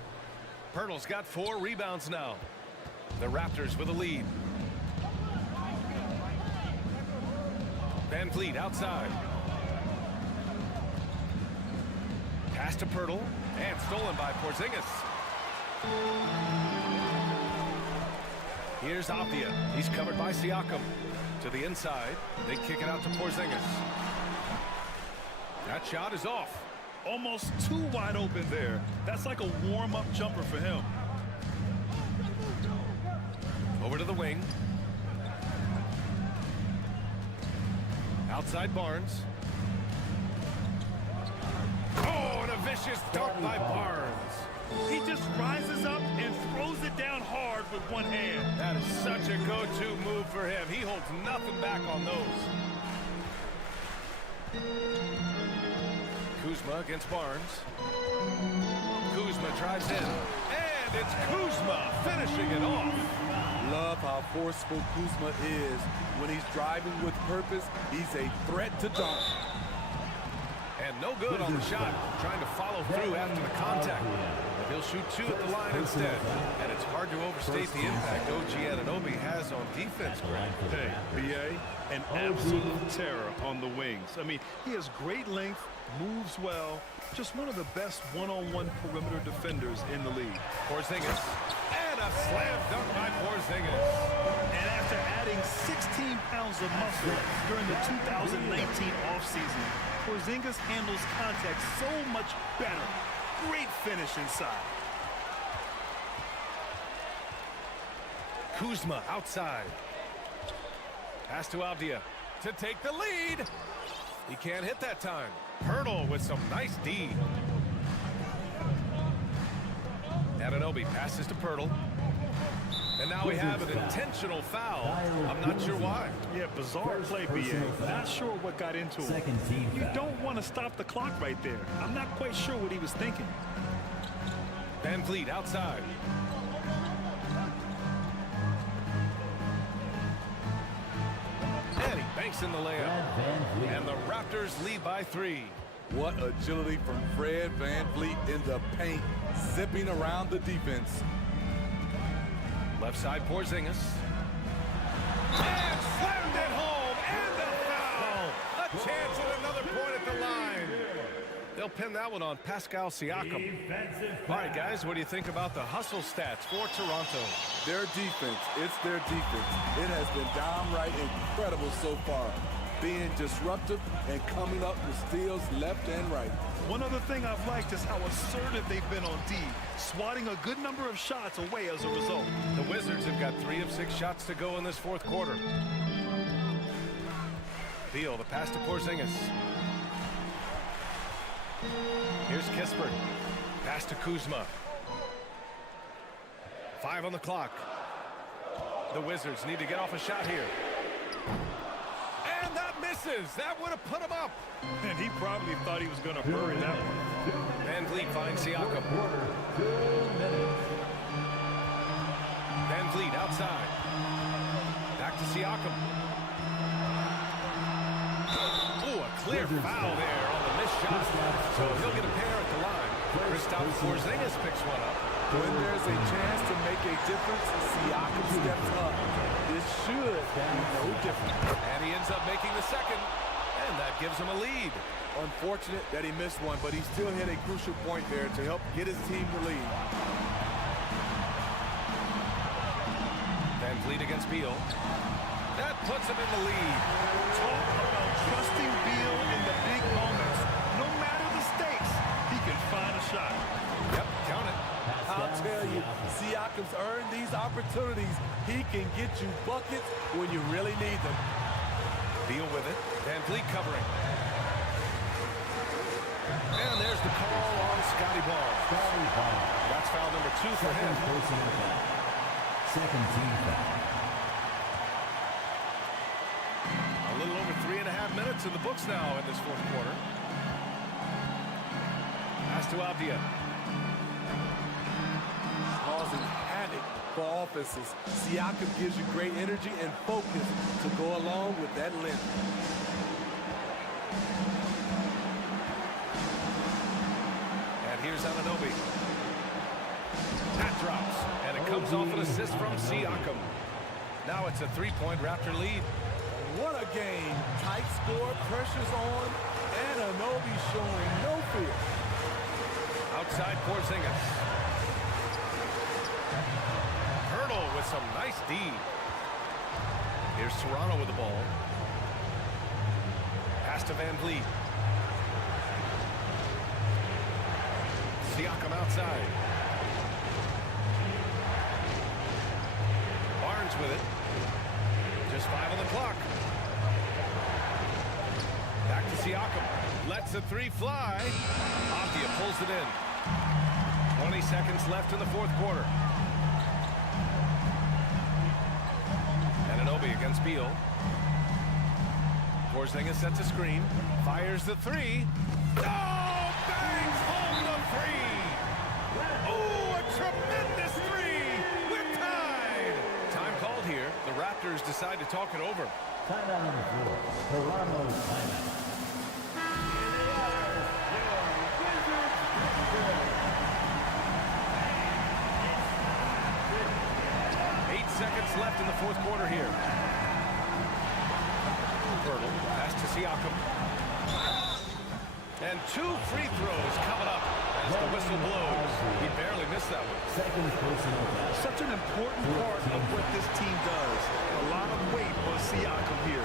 Pirtle's got 4 rebounds now. The Raptors with a lead. Van Vliet outside. Pass to Pirtle. And stolen by Porzingis. Here's Avdia. He's covered by Siakam. To the inside. They kick it out to Porzingis. That shot is off. Almost too wide open there. That's like a warm-up jumper for him. Over to the wing. Outside Barnes. Oh, and a vicious dunk by Barnes. He just rises up and throws it down hard with one hand. That is such a go-to move for him. He holds nothing back on those. Kuzma against Barnes. Kuzma drives in. And it's Kuzma finishing it off. Love how forceful Kuzma is. When he's driving with purpose, he's a threat to dunk. And no good on the shot. Trying to follow through after the contact. But he'll shoot 2 at the line instead. And it's hard to overstate the impact OG Anunoby has on defense. Hey, BA, an absolute terror on the wings. I mean, he has great length, moves well, just one of the best one-on-one perimeter defenders in the league. Porzingis. And a slam dunk by Porzingis. And after adding 16 pounds of muscle during the 2019 offseason, Porzingis handles contact so much better. Great finish inside. Kuzma outside. Pass to Avdia to take the lead. He can't hit that time. Pirtle with some nice D. Anunoby passes to Pirtle. And now we have an intentional foul. I'm not sure why. Yeah, bizarre play, BA. Not sure what got into him. You don't want to stop the clock right there. I'm not quite sure what he was thinking. Van Vliet outside. And he banks in the layup. And the Raptors lead by 3. What agility from Fred VanVleet in the paint, zipping around the defense. Left side Porzingis. And slammed it home. And the foul. A chance at another point at the line. They'll pin that one on Pascal Siakam. All right, guys, what do you think about the hustle stats for Toronto? Their defense, it's their defense. It has been downright incredible so far. Being disruptive and coming up with steals left and right. One other thing I've liked is how assertive they've been on D, swatting a good number of shots away as a result. The Wizzards have got 3 of 6 shots to go in this 4th quarter. Beal, the pass to Porzingis. Here's Kispert. Pass to Kuzma. 5 on the clock. The Wizards need to get off a shot here. And that misses. That would have put him up. And he probably thought he was going to bury that one. Van Vliet finds Siakam. Van Vliet outside. Back to Siakam. Ooh, a clear foul there on the missed shot. So he'll get a pair at the line. Kristaps Porzingis picks one up. When there's a chance to make a difference, Siakam steps up. This should be no different. And he ends up making the second. And that gives him a lead. Unfortunate that he missed one, but he still hit a crucial point there to help get his team the lead. Van Vliet against Beal. That puts him in the lead. Talk about trusting Beal in the big moments. No matter the stakes, he can find a shot. Yep, count it. I'll tell you, Siakam's earned these opportunities. He can get you buckets when you really need them. Beal with it. Van Vliet covering. And there's the call on Scottie Scotty Barnes. That's foul number 2 for him. Second team foul. A little over 3.5 minutes in the books now in this fourth quarter. Pass to Avdia. Causing havoc for offenses. Siakam gives you great energy and focus to go along with that length. And here's Anunoby. That drops, and it comes off an assist from Siakam. Now it's a 3-point Raptor lead. What a game. Tight score, pressure's on, and Anunoby showing no fear. Outside Porzingis. Hurdle with some nice D. Here's Toronto with the ball. Pass to Van Vliet. Siakam outside. Barnes with it. Just 5 on the clock. Back to Siakam. Lets the 3 fly. Avdia pulls it in. 20 seconds left in the fourth quarter. Anunoby against Beal. Porzingis sets a screen. Fires the 3. Oh! Bangs home the 3! Oh, a tremendous 3! We're tied! Time called here. The Raptors decide to talk it over. Timeout on the floor. Toronto timeout. 8 seconds left in the fourth quarter here. Hurdle, pass to Siakam. And 2 free throws coming up as the whistle blows. He barely missed that one. Such an important part of what this team does. A lot of weight on Siakam here.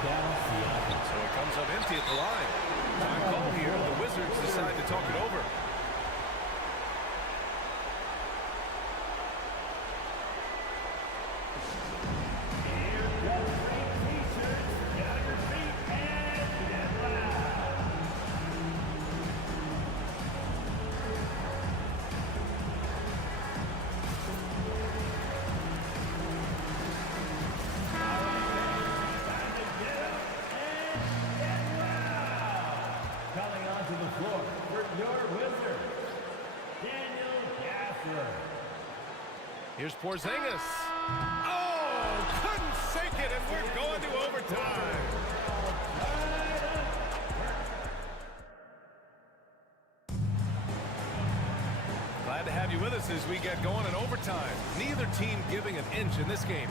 So it comes up empty at the line. Time call here. The Wizards decide to talk it over. Coming onto the floor for your Wizzards, Daniel Gafford. Here's Porzingis. Oh, couldn't sink it, and we're going to overtime. Glad to have you with us as we get going in overtime. Neither team giving an inch in this game.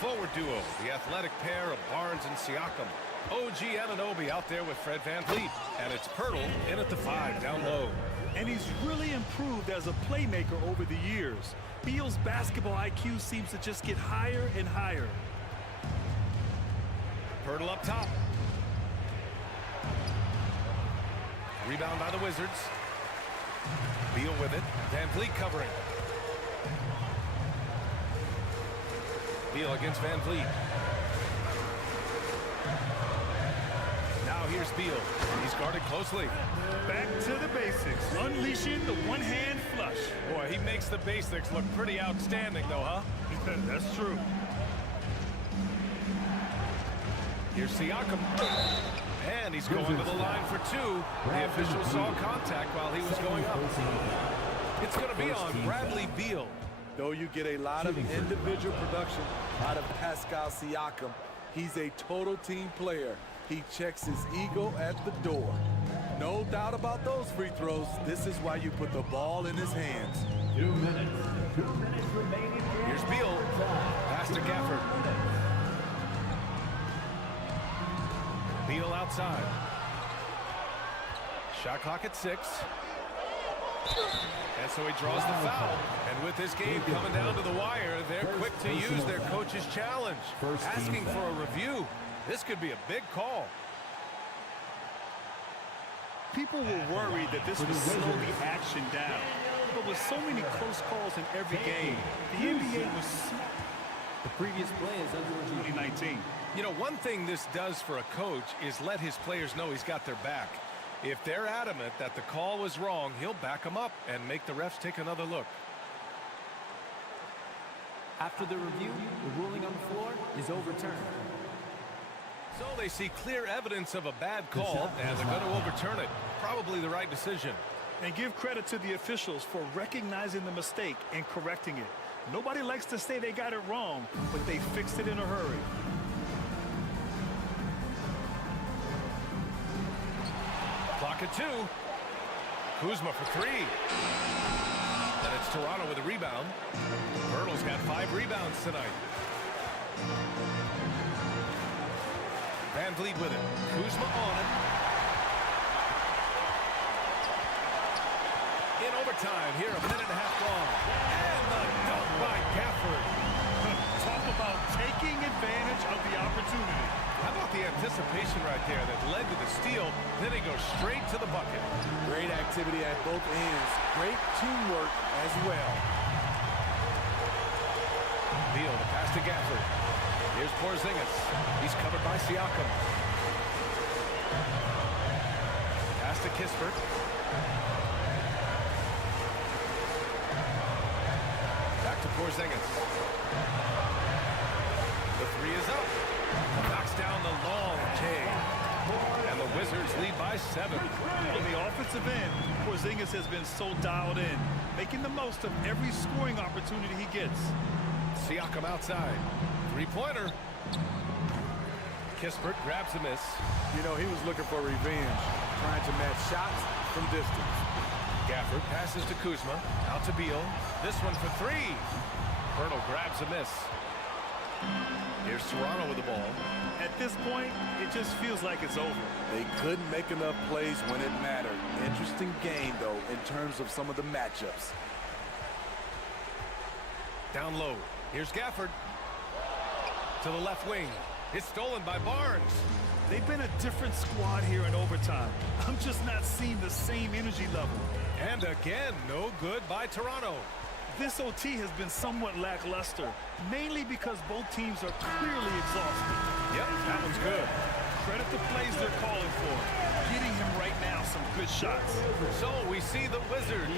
Forward duo, the athletic pair of Barnes and Siakam. OG Anunoby out there with Fred VanVleet. And it's Pirtle in at the 5 down low. And he's really improved as a playmaker over the years. Beal's basketball IQ seems to just get higher and higher. Pirtle up top. Rebound by the Wizards. Beal with it. VanVleet covering. Beal against VanVleet. Now here's Beal. He's guarded closely. Back to the basics. Unleashing the one-hand flush. Boy, he makes the basics look pretty outstanding, though, huh? That's true. Here's Siakam. And he's going to the line for 2. The official saw contact while he was going up. It's going to be on Bradley Beal. Though you get a lot of individual production out of Pascal Siakam, he's a total team player. He checks his ego at the door. No doubt about those free throws. This is why you put the ball in his hands. 2 minutes. 2 minutes remaining. Here's Beal. Pass to Gafford. Beal outside. Shot clock at 6. And so he draws the foul. And with this game coming down to the wire, they're quick to use their coach's challenge. Asking for a review. This could be a big call. People were worried that this would slow the action down. But with so many close calls in every game, the NBA was smart. The previous play is under review. 2019. You know, one thing this does for a coach is let his players know he's got their back. If they're adamant that the call was wrong, he'll back them up and make the refs take another look. After the review, the ruling on the floor is overturned. So they see clear evidence of a bad call, and they're going to overturn it. Probably the right decision. And give credit to the officials for recognizing the mistake and correcting it. Nobody likes to say they got it wrong, but they fixed it in a hurry. Clock at 2. Kuzma for 3. And it's Toronto with a rebound. Hurdle's got 5 rebounds tonight. Van Vliet with it. Kuzma on it. In overtime here, a minute and a half gone. And the dunk by Gafford. Talk about taking advantage of the opportunity. How about the anticipation right there that led to the steal? Then he goes straight to the bucket. Great activity at both ends. Great teamwork as well. Beal, the pass to Gafford. Here's Porzingis. He's covered by Siakam. Pass to Kispert. Back to Porzingis. The 3 is up. Knocks down the long J. And the Wizards lead by 7. On the offensive end, Porzingis has been so dialed in, making the most of every scoring opportunity he gets. Siakam outside. 3-pointer. Kispert grabs a miss. You know, he was looking for revenge, trying to match shots from distance. Gafford passes to Kuzma. Out to Beal. This one for 3. Hurdle grabs a miss. Here's Toronto with the ball. At this point, it just feels like it's over. They couldn't make enough plays when it mattered. Interesting game, though, in terms of some of the matchups. Down low. Here's Gafford. To the left wing. It's stolen by Barnes. They've been a different squad here in overtime. I'm just not seeing the same energy level. And again, no good by Toronto. This OT has been somewhat lackluster, mainly because both teams are clearly exhausted. Yep, that one's good. Credit the plays they're calling for. Getting him right now some good shots. So we see the Wizards.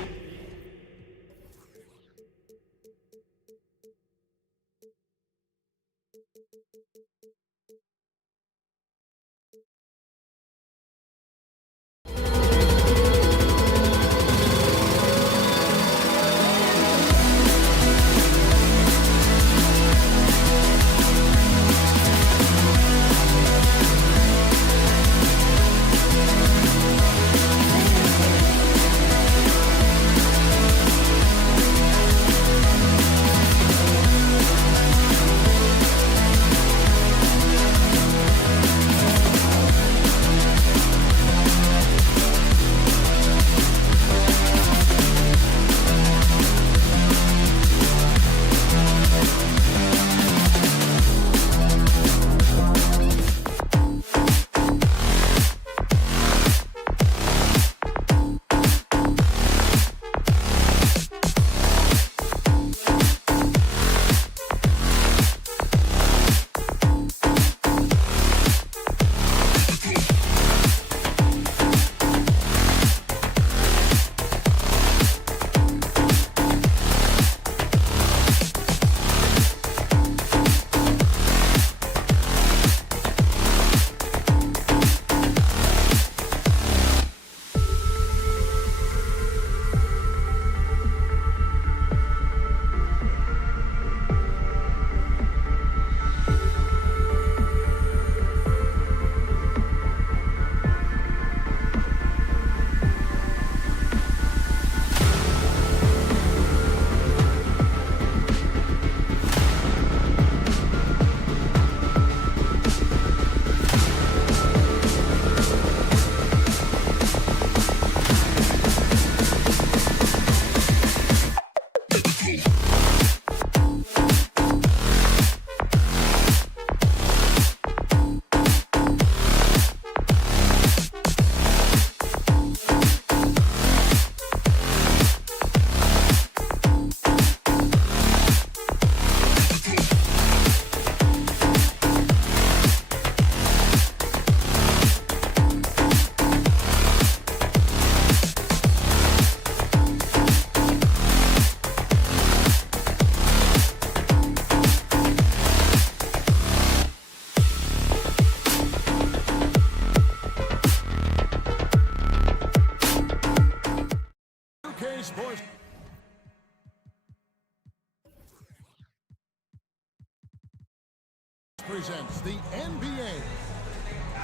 Presents the NBA.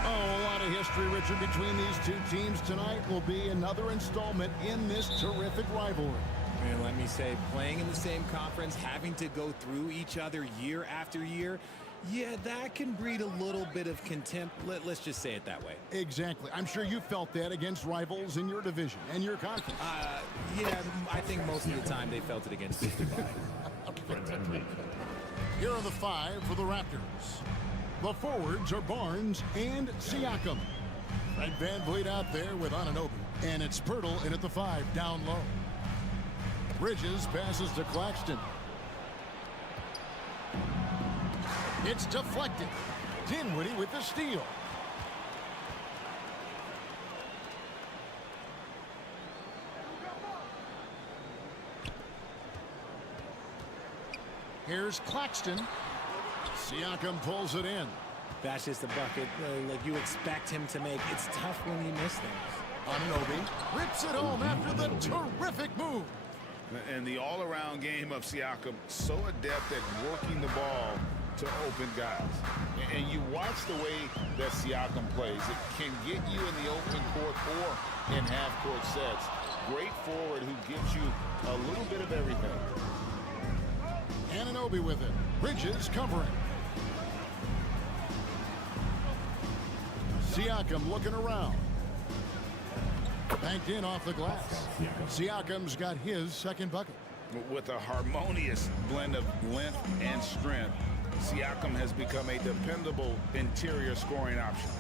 Oh, a lot of history, Richard, between these two teams tonight will be another installment in this terrific rivalry. And let me say, playing in the same conference, having to go through each other year after year, yeah, that can breed a little bit of contempt. Let's just say it that way. Exactly. I'm sure you felt that against rivals in your division and your conference. Yeah, I think most of the time they felt it against me. Here are the five for the Raptors. The forwards are Barnes and Siakam. Fred VanVleet out there with Anunoby. And it's Pirtle in at the 5, down low. Bridges passes to Claxton. It's deflected. Dinwiddie with the steal. Here's Claxton. Siakam pulls it in. That's just a bucket like you expect him to make. It's tough when you miss things. Anunoby rips it home after the terrific move. And the all-around game of Siakam, so adept at working the ball to open guys. And you watch the way that Siakam plays. It can get you in the open court or in half-court sets. Great forward who gives you a little bit of everything. Anunoby with it. Bridges covering. Siakam looking around. Banked in off the glass. Siakam's got his second bucket. With a harmonious blend of length and strength, Siakam has become a dependable interior scoring option.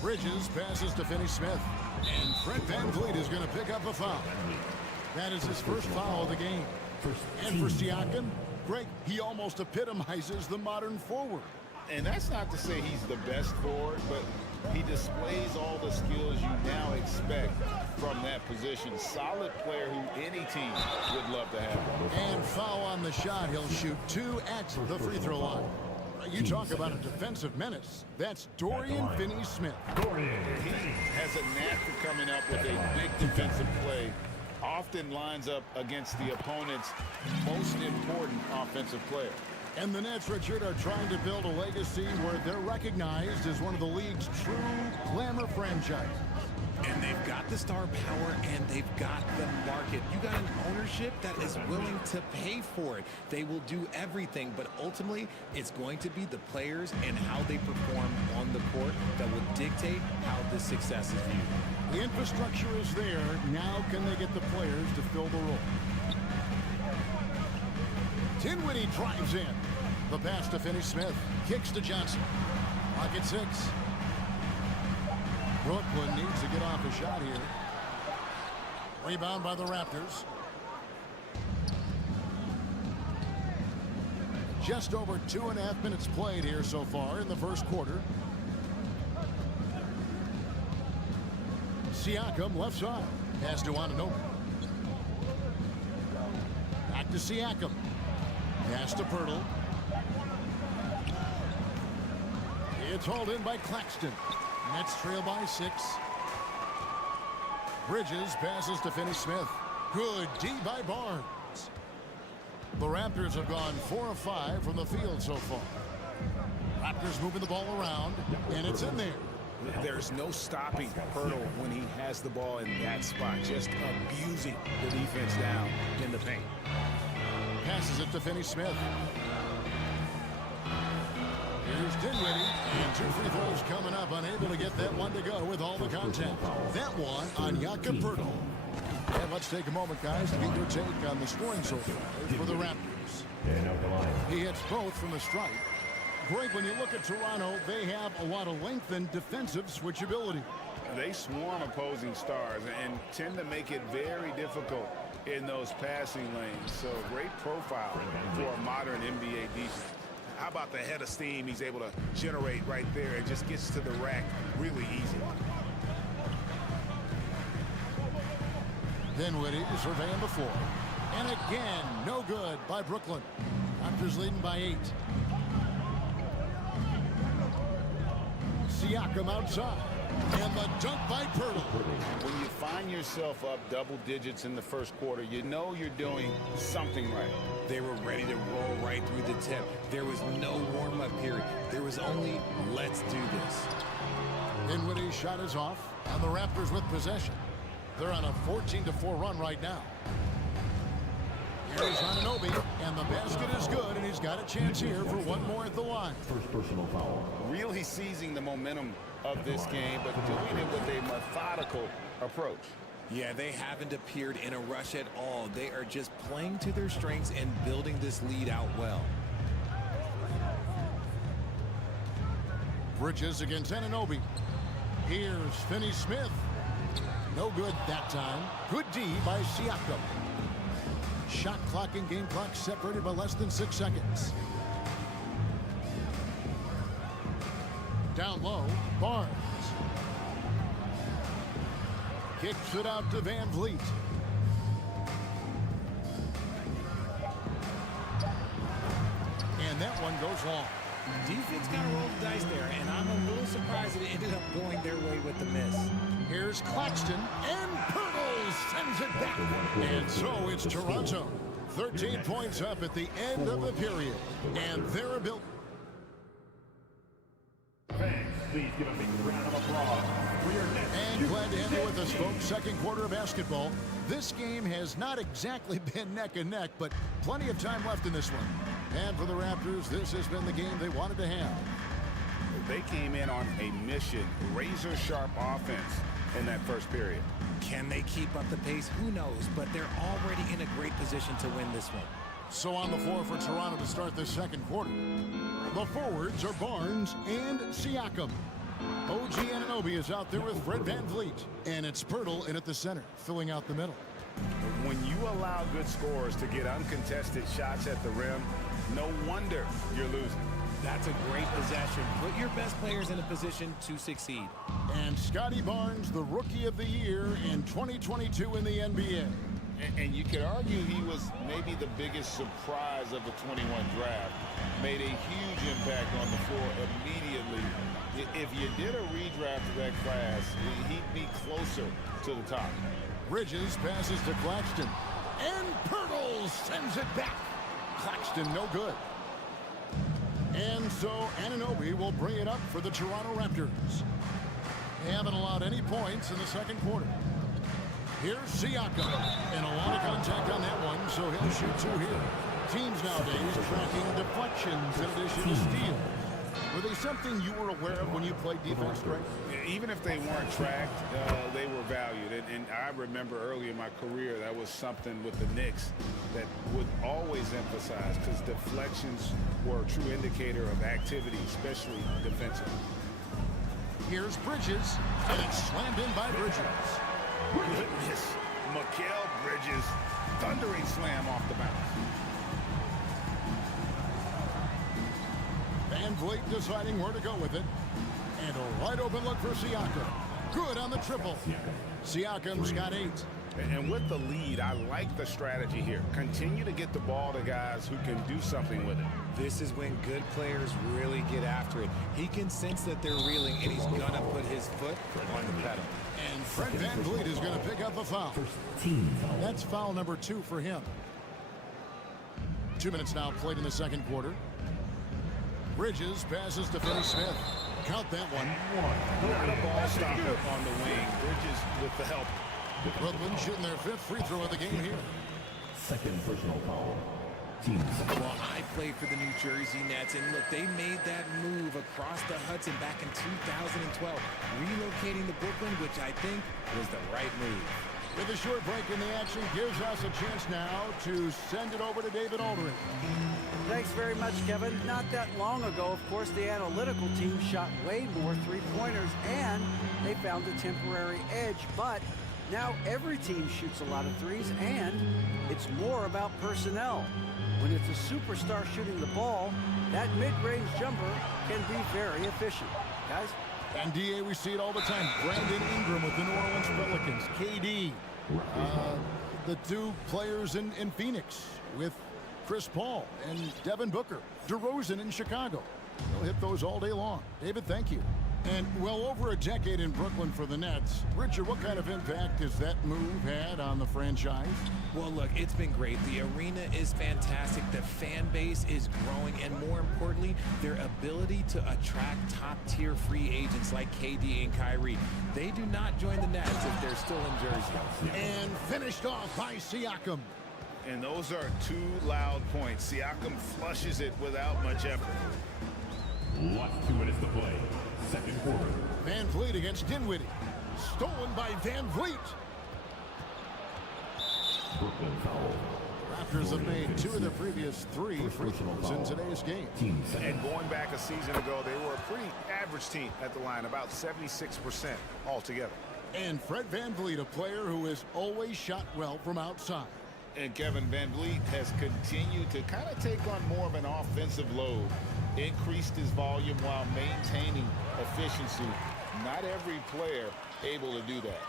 Bridges passes to Finney-Smith. And Fred VanVleet is going to pick up a foul. That is his first foul of the game. And for Siakam, Greg, he almost epitomizes the modern forward. And that's not to say he's the best forward, but he displays all the skills you now expect from that position. Solid player who any team would love to have. And foul on the shot. He'll shoot 2 at the free throw line. You talk about a defensive menace. That's Dorian Finney-Smith. He has a knack for coming up with a big defensive play. Often lines up against the opponent's most important offensive player. And the Nets, Richard, are trying to build a legacy where they're recognized as one of the league's true glamour franchises. And they've got the star power and they've got the market. You got an ownership that is willing to pay for it. They will do everything, but ultimately it's going to be the players and how they perform on the court that will dictate how this success is viewed. The infrastructure is there. Now can they get the players to fill the role? Dinwiddie drives in. The pass to Finney-Smith. Kicks to Johnson. Pocket 6. Brooklyn needs to get off a shot here. Rebound by the Raptors. Just over 2.5 minutes played here so far in the first quarter. Siakam left side. Pass to Anunoby. Back to Siakam. Pass to Pirtle. It's hauled in by Claxton. Nets trail by 6. Bridges passes to Finney-Smith. Good D by Barnes. The Raptors have gone 4 of 5 from the field so far. Raptors moving the ball around, and it's in there. There's no stopping Pirtle when he has the ball in that spot, just abusing the defense down in the paint. Passes it to Finney-Smith. Here's Dinwiddie, and 2 free throws coming up, unable to get that one to go with all the contact. That one on Jakob Pirtle. And let's take a moment, guys, to get your take on the scoring so far for the Raptors. He hits both from the stripe. Greg, when you look at Toronto, they have a lot of length and defensive switchability. They swarm opposing stars and tend to make it very difficult in those passing lanes. So great profile for a modern NBA defense. How about the head of steam he's able to generate right there? It just gets to the rack really easy. Dinwiddie surveying the floor. And again, no good by Brooklyn. Raptors leading by 8. Siakam outside. And the dunk by Pirtle. When you find yourself up double digits in the first quarter, you know you're doing something right. They were ready to roll right through the tip. There was no warm-up period. There was only, let's do this. Dinwiddie's shot is off, and the Raptors with possession. They're on a 14-4 run right now. Here's Anunoby, and the basket is good, and he's got a chance here for one more at the line. First personal foul. Really seizing the momentum of this game, but doing it with a methodical approach. Yeah, they haven't appeared in a rush at all. They are just playing to their strengths and building this lead out well. Bridges against Anunoby. Here's Finney-Smith. No good that time. Good D by Siakam. Shot clock and game clock separated by less than 6 seconds. Down low, Barnes. Kicks it out to Van Vliet. And that one goes long. Defense kind of rolled the dice there, and I'm a little surprised that it ended up going their way with the miss. Here's Claxton, and Pirtle sends it back. And so it's Toronto. 13 points up at the end of the period. And their ability. Fans, please give a big round of applause for your next. And glad to have you with us, folks. Second quarter of basketball. This game has not exactly been neck and neck, but plenty of time left in this one. And for the Raptors, this has been the game they wanted to have. They came in on a mission, razor-sharp offense in that first period. Can they keep up the pace? Who knows, but they're already in a great position to win this one. So on the floor for Toronto to start the second quarter. The forwards are Barnes and Siakam. OG Anunoby is out there with Fred Van Vliet. And it's Pirtle in at the center, filling out the middle. When you allow good scorers to get uncontested shots at the rim, no wonder you're losing. That's a great possession. Put your best players in a position to succeed. And Scotty Barnes, the Rookie of the Year in 2022 in the NBA. And you could argue he was maybe the biggest surprise of the 21 draft. Made a huge impact on the floor immediately. If you did a redraft of that class, he'd be closer to the top. Bridges passes to Claxton. And Pirtle sends it back. Claxton no good. And so Anunoby will bring it up for the Toronto Raptors. They haven't allowed any points in the second quarter. Here's Siakam. And a lot of contact on that one, so he'll shoot two here. Teams nowadays tracking deflections in addition to steals. Were they something you were aware of when you played defense, Greg? Even if they weren't tracked, they were valued. And I remember early in my career, that was something with the Knicks that would always emphasize, because deflections were a true indicator of activity, especially defensively. Here's Bridges, and it's slammed in by Bridges. Goodness, Mikal Bridges, thundering slam off the bounce. Van Vliet deciding where to go with it. And a wide open look for Siakam. Good on the triple. Siakam's got 8. And with the lead, I like the strategy here. Continue to get the ball to guys who can do something with it. This is when good players really get after it. He can sense that they're reeling, and he's going to put his foot on the pedal. And Fred Van Vliet is going to pick up a foul. That's foul number 2 for him. 2 minutes now played in the second quarter. Bridges passes to Finney-Smith. Count that one. Not a ball stopper on the wing. Bridges with the help. Brooklyn shooting their 5th free throw of the game here. Second personal foul. Well, I played for the New Jersey Nets, and look, they made that move across the Hudson back in 2012, relocating to Brooklyn, which I think was the right move. With a short break in the action, gives us a chance now to send it over to David Aldridge. Thanks very much, Kevin. Not that long ago, of course, the analytical team shot way more three-pointers, and they found a temporary edge, but now every team shoots a lot of threes, and it's more about personnel. When it's a superstar shooting the ball, that mid-range jumper can be very efficient. Guys? And DA, we see it all the time. Brandon Ingram with the New Orleans Pelicans. KD, the 2 players in Phoenix with Chris Paul and Devin Booker. DeRozan in Chicago. They'll hit those all day long. David, thank you. And well over a decade in Brooklyn for the Nets. Richard, what kind of impact has that move had on the franchise? Well, look, it's been great. The arena is fantastic. The fan base is growing. And more importantly, their ability to attract top-tier free agents like KD and Kyrie. They do not join the Nets if they're still in Jersey. And finished off by Siakam. And those are two loud points. Siakam flushes it without much effort. Last 2 minutes to play. Second quarter. Van Vliet against Dinwiddie. Stolen by Van Vliet. Brooklyn foul. Raptors have made 2 of their previous 3 free throws in today's game. And going back a season ago, they were a pretty average team at the line, about 76% altogether. And Fred Van Vliet, a player who has always shot well from outside. And Kevin Van Vliet has continued to kind of take on more of an offensive load, increased his volume while maintaining efficiency. Not every player able to do that.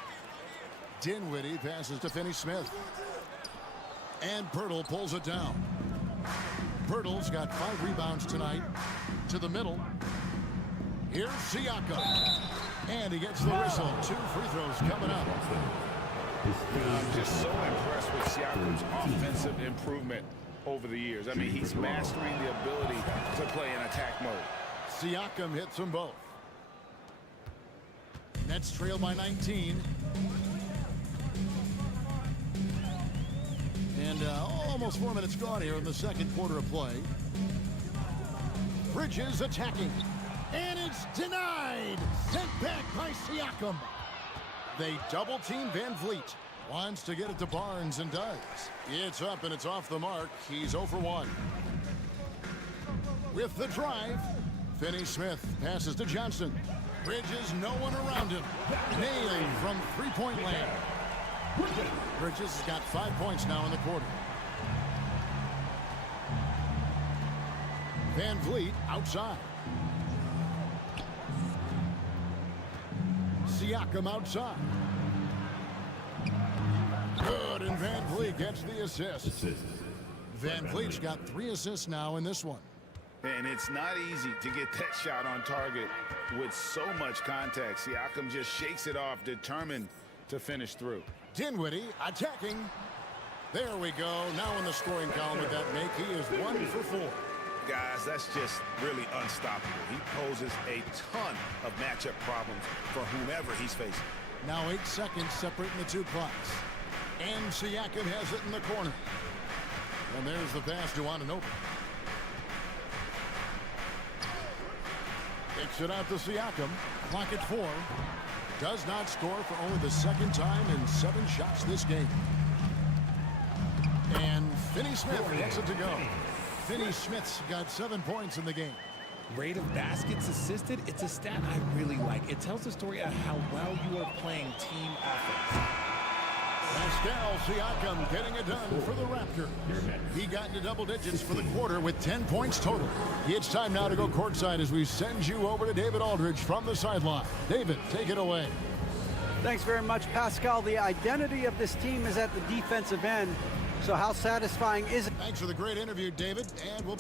Dinwiddie passes to Finney-Smith. And Pirtle pulls it down. Pirtle's got 5 rebounds tonight. To the middle. Here's Siakam. And he gets the whistle. 2 free throws coming up. I'm just so impressed with Siakam's offensive improvement over the years. I mean, he's mastering the ability to play in attack mode. Siakam hits them both. Nets trail by 19. And almost 4 minutes gone here in the second quarter of play. Bridges attacking. And it's denied. Sent back by Siakam. They double team Van Vliet. Wants to get it to Barnes and does. It's up and it's off the mark. He's 0 for 1. With the drive, Finney-Smith passes to Johnson. Bridges, no one around him. Nailed from three-point land. Bridges has got 5 points now in the quarter. Van Vliet outside. Siakam outside. Good, and Van Vliet gets the assist. Van Vliet's got 3 assists now in this one. And it's not easy to get that shot on target with so much contact. Siakam just shakes it off, determined to finish through. Dinwiddie attacking. There we go. Now in the scoring column with that make, he is 1 for 4. Guys, that's just really unstoppable. He poses a ton of matchup problems for whomever he's facing. Now 8 seconds separating the 2 clocks. And Siakam has it in the corner. And there's the pass to Anunoby. Takes it out to Siakam. Clock at 4. Does not score for only the 2nd time in 7 shots this game. And Finney-Smith gets it to go. Finney-Smith's got 7 points in the game. Rate of baskets assisted, it's a stat I really like. It tells the story of how well you are playing team offense. Pascal Siakam getting it done for the Raptors. He got into double digits for the quarter with 10 points total. It's time now to go courtside as we send you over to David Aldridge from the sideline. David, take it away. Thanks very much, Pascal. The identity of this team is at the defensive end. So how satisfying is it? Thanks for the great interview, David. And we'll...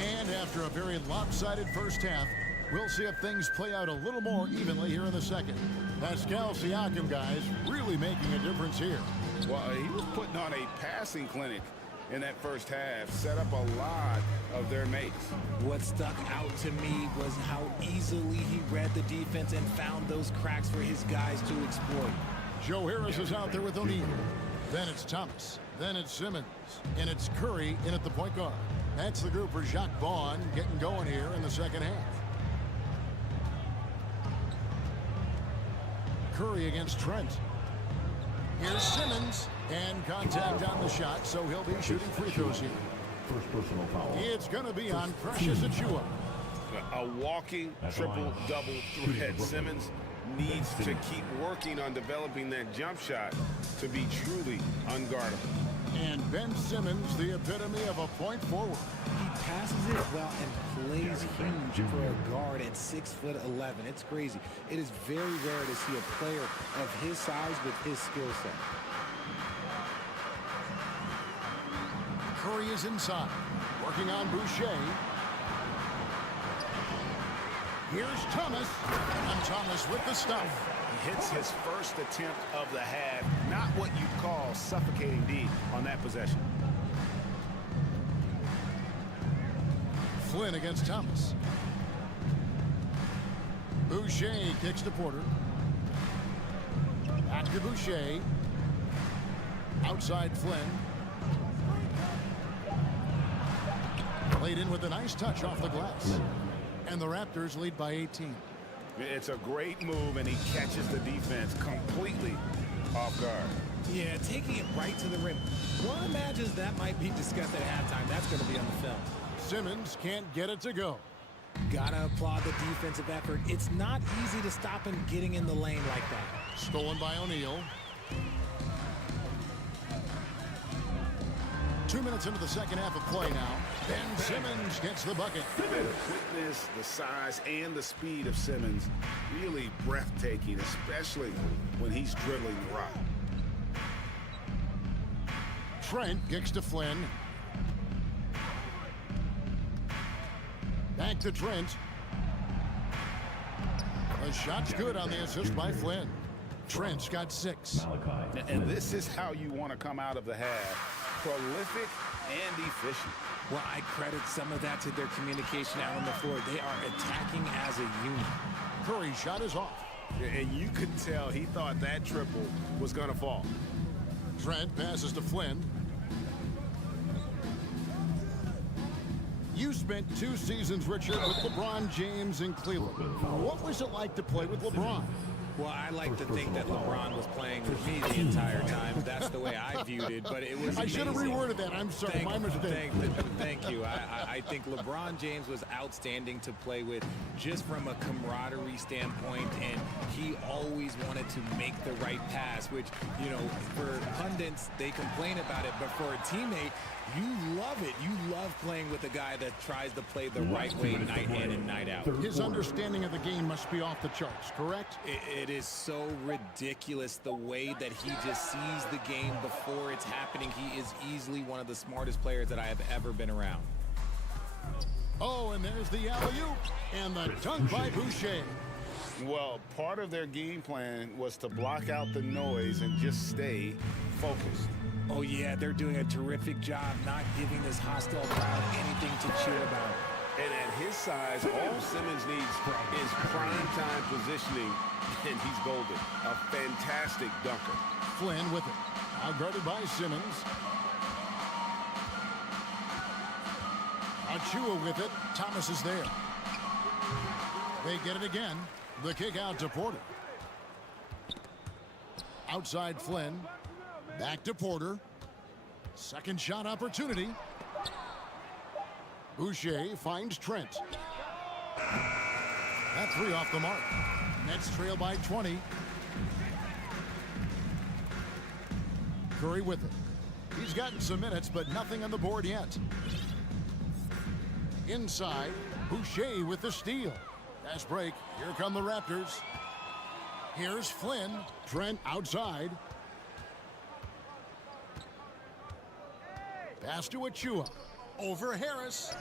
And after a very lopsided first half, we'll see if things play out a little more evenly here in the second. Pascal Siakam, guys, really making a difference here. Well, he was putting on a passing clinic in that first half, set up a lot of their mates. What stuck out to me was how easily he read the defense and found those cracks for his guys to exploit. Joe Harris is out there with O'Neal. Then it's Thomas. Then it's Simmons. And it's Curry in at the point guard. That's the group for Jacques Vaughn getting going here in the second half. Curry against Trent. Here's Simmons, and contact on the shot, so he'll be shooting free throws here. First personal foul. It's going to be on Precious Achiuwa. A walking triple-double threat. Simmons needs to keep working on developing that jump shot to be truly unguardable. And Ben Simmons, the epitome of a point forward. He passes it well and plays huge for a guard at 6'11". It's crazy. It is very rare to see a player of his size with his skill set. Curry is inside, working on Boucher. Here's Thomas, and Thomas with the stuff. He hits his first attempt of the half. Not what you'd call suffocating D on that possession. Flynn against Thomas. Boucher kicks to Porter. Back to Boucher. Outside Flynn. Played in with a nice touch off the glass. And the Raptors lead by 18. It's a great move, and he catches the defense completely off guard. Yeah, taking it right to the rim. One imagines that might be discussed at halftime. That's going to be on the film. Simmons can't get it to go. Gotta applaud the defensive effort. It's not easy to stop him getting in the lane like that. Stolen by O'Neal. 2 minutes into the second half of play now. Ben Simmons gets the bucket. The quickness, the size, and the speed of Simmons really breathtaking, especially when he's dribbling the rock. Trent kicks to Flynn. Back to Trent. The shot's good on the assist by Flynn. Trent's got 6. And this is how you want to come out of the half. Prolific and efficient. Well, I credit some of that to their communication out on the floor. They are attacking as a unit. Curry's shot is off. And you could tell he thought that triple was going to fall. Trent passes to Flynn. You spent 2 seasons, Richard, with LeBron James in Cleveland. What was it like to play with LeBron? Well, I like to think that LeBron was playing with me the entire time. That's the way I viewed it, but it was I should have amazing. reworded that. I'm sorry, my mistake. Thank you. I think LeBron James was outstanding to play with just from a camaraderie standpoint, and he always wanted to make the right pass, which, you know, for pundits, they complain about it, but for a teammate, you love it. You love playing with a guy that tries to play the right way night in and night out. His understanding of the game must be off the charts, correct? It is so ridiculous the way that he just sees the game before it's happening. He is easily one of the smartest players that I have ever been around. Oh, and there's the alley-oop and the dunk by Boucher. Well, part of their game plan was to block out the noise and just stay focused. Oh, yeah, they're doing a terrific job not giving this hostile crowd anything to cheer about. And at his size, all Simmons needs is prime-time positioning, and he's golden. A fantastic dunker. Flynn with it. Outguarded by Simmons. Achua with it. Thomas is there. They get it again. The kick out to Porter. Outside Flynn. Back to Porter. Second shot opportunity. Boucher finds Trent. That 3 off the mark. Nets trail by 20. Curry with it. He's gotten some minutes, but nothing on the board yet. Inside, Boucher with the steal. Fast break. Here come the Raptors. Here's Flynn. Trent outside. Pass to Achua. Over Harris.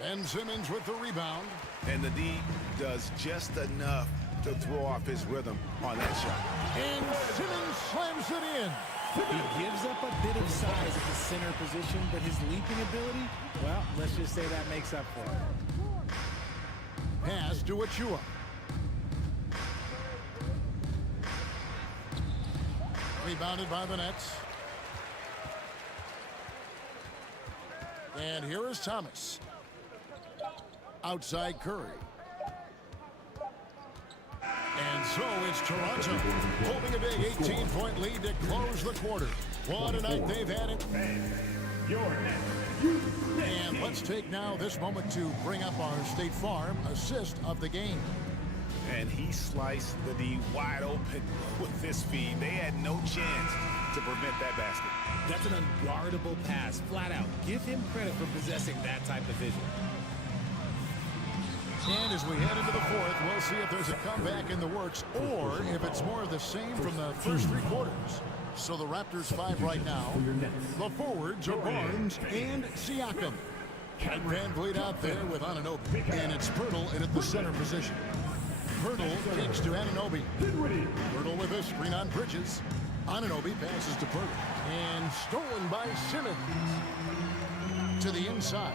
Ben Simmons with the rebound. And the D does just enough to throw off his rhythm on that shot. And Simmons slams it in. He gives up a bit of size at the center position, but his leaping ability, well, let's just say that makes up for it. Pass to Achua. Rebounded by the Nets. And here is Thomas. Outside Curry. And so it's Toronto holding a big 18-point lead to close the quarter. What a night they've had it. And let's take now this moment to bring up our State Farm assist of the game. And he sliced the D wide open with this feed. They had no chance to to prevent that basket. That's an unguardable pass, flat out. Give him credit for possessing that type of vision. And as we head into the fourth, we'll see if there's a comeback in the works or if it's more of the same from the first three quarters. So the Raptors 5 right now. The forwards are Barnes and Siakam. And Van Vliet out there with Anunoby. And it's Pirtle in at the center position. Pirtle kicks to Anunoby. Pirtle with a screen on Bridges. Anunoby passes to Pirtle. And stolen by Simmons. To the inside.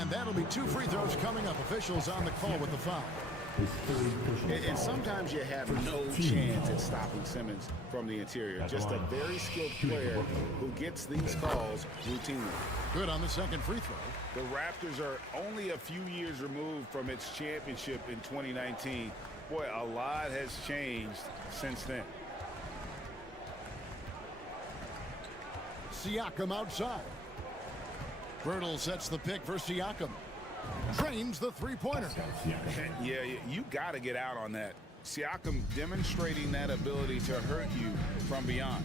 And that'll be 2 free throws coming up. Officials on the call with the foul. And sometimes you have no chance at stopping Simmons from the interior. Just a very skilled player who gets these calls routinely. Good on the second free throw. The Raptors are only a few years removed from its championship in 2019. Boy, a lot has changed since then. Siakam outside. Pirtle sets the pick for Siakam. Drains the three-pointer. Yeah, you got to get out on that. Siakam demonstrating that ability to hurt you from beyond.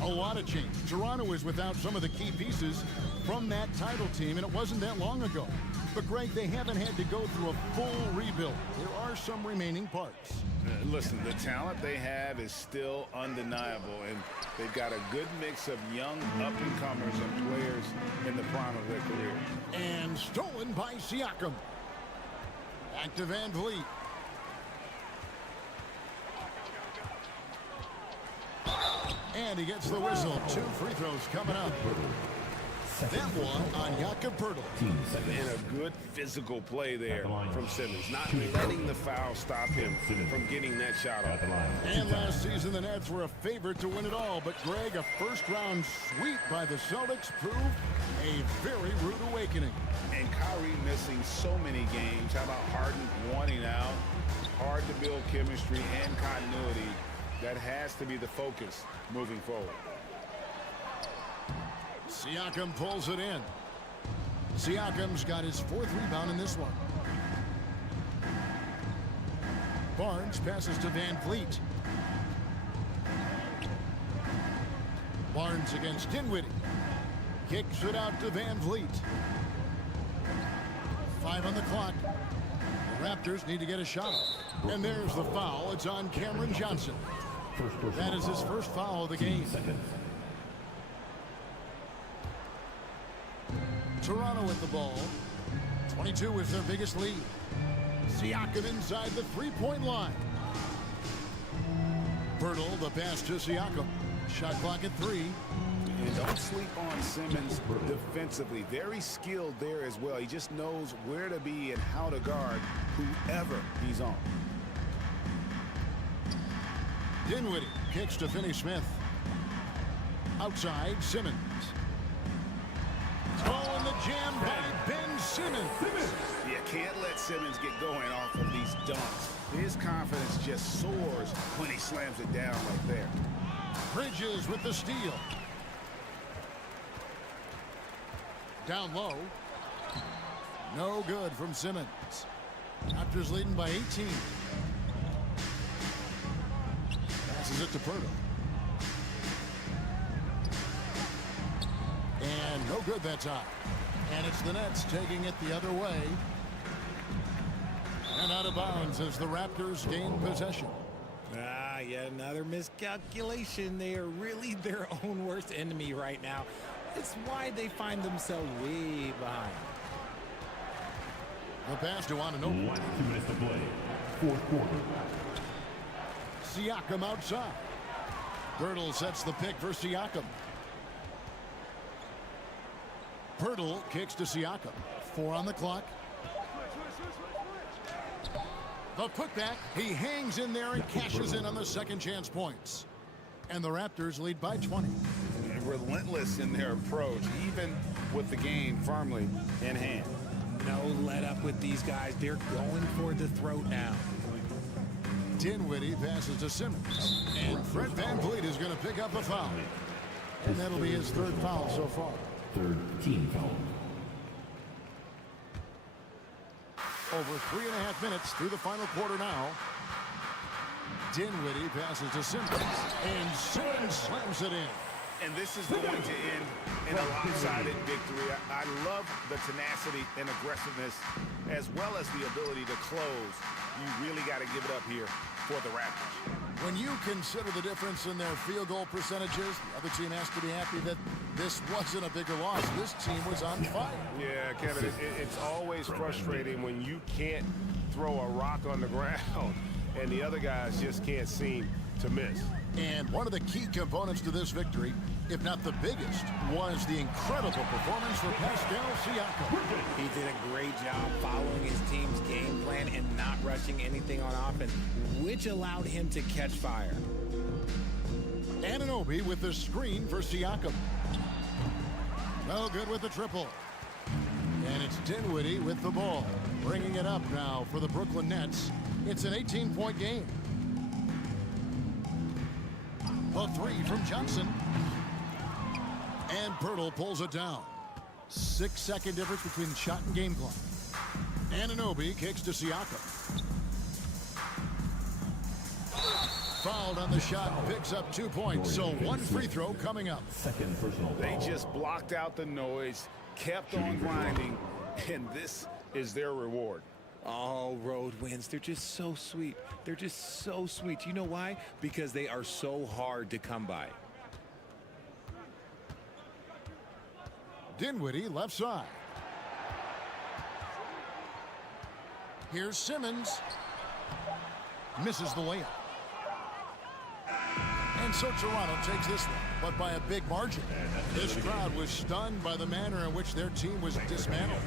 A lot of change. Toronto is without some of the key pieces from that title team, and it wasn't that long ago. But, Greg, they haven't had to go through a full rebuild. There are some remaining parts. Listen, the talent they have is still undeniable, and they've got a good mix of young up-and-comers and players in the prime of their career. And stolen by Siakam. Back to Van Vliet. And he gets the whistle. 2 free throws coming up. That one on Jakob Pirtle. And a good physical play there from Simmons. Not letting the foul stop him from getting that shot off. And last season, the Nets were a favorite to win it all. But, Greg, a first-round sweep by the Celtics proved a very rude awakening. And Kyrie missing so many games. How about Harden wanting out? Hard to build chemistry and continuity. That has to be the focus moving forward. Siakam pulls it in. Siakam's got his 4th rebound in this one. Barnes passes to Van Vliet. Barnes against Dinwiddie. Kicks it out to Van Vliet. 5 on the clock. The Raptors need to get a shot off. And there's the foul. It's on Cameron Johnson. That is his first foul of the game. Toronto with the ball. 22 is their biggest lead. Siakam inside the three-point line. Pirtle, the pass to Siakam. Shot clock at 3. And don't sleep on Simmons defensively. Very skilled there as well. He just knows where to be and how to guard whoever he's on. Dinwiddie kicks to Finney-Smith. Outside, Simmons. Oh, and the jam by Ben Simmons. You can't let Simmons get going off of these dunks. His confidence just soars when he slams it down like there. Bridges with the steal. Down low. No good from Simmons. Raptors leading by 18. Passes it to Pirtle. And no good that time. And it's the Nets taking it the other way. And out of bounds as the Raptors gain possession. Yet another miscalculation. They are really their own worst enemy right now. It's why they find themselves way behind. The pass to Anunoby. 2 minutes to play. 4th quarter. Siakam outside. Pirtle sets the pick for Siakam. Pirtle kicks to Siakam. 4 on the clock. The putback. He hangs in there and cashes in on the second chance points. And the Raptors lead by 20. Relentless in their approach, even with the game firmly in hand. No let up with these guys. They're going for the throat now. Dinwiddie passes to Simmons. And Fred VanVleet is going to pick up a foul. And that'll be his 3rd foul so far. 3rd team foul. Over 3.5 minutes through the final quarter now. Dinwiddie passes to Simmons, and Simmons slams it in. And this is going to end in a lopsided victory. I love the tenacity and aggressiveness, as well as the ability to close. You really got to give it up here for the Raptors. When you consider the difference in their field goal percentages, the other team has to be happy that this wasn't a bigger loss. This team was on fire. Yeah, Kevin, it's always frustrating when you can't throw a rock on the ground and the other guys just can't seem to miss. And one of the key components to this victory, if not the biggest, was the incredible performance for Pascal Siakam. He did a great job following his team's game plan and not rushing anything on offense, which allowed him to catch fire. Anunoby with the screen for Siakam. No good with the triple. And it's Dinwiddie with the ball. Bringing it up now for the Brooklyn Nets. It's an 18-point game. The three from Johnson. And Pirtle pulls it down. 6-second difference between shot and game clock. Anunoby kicks to Siakam. Fouled on the shot, picks up 2 points. So one free throw coming up. Second personal They foul. just blocked out the noise, kept on grinding, and this is their reward. Oh, road wins. They're just so sweet. They're just so sweet. You know why? Because they are so hard to come by. Dinwiddie left side. Here's Simmons. Misses the layup. And so Toronto takes this one, but by a big margin. This crowd was stunned by the manner in which their team was dismantled.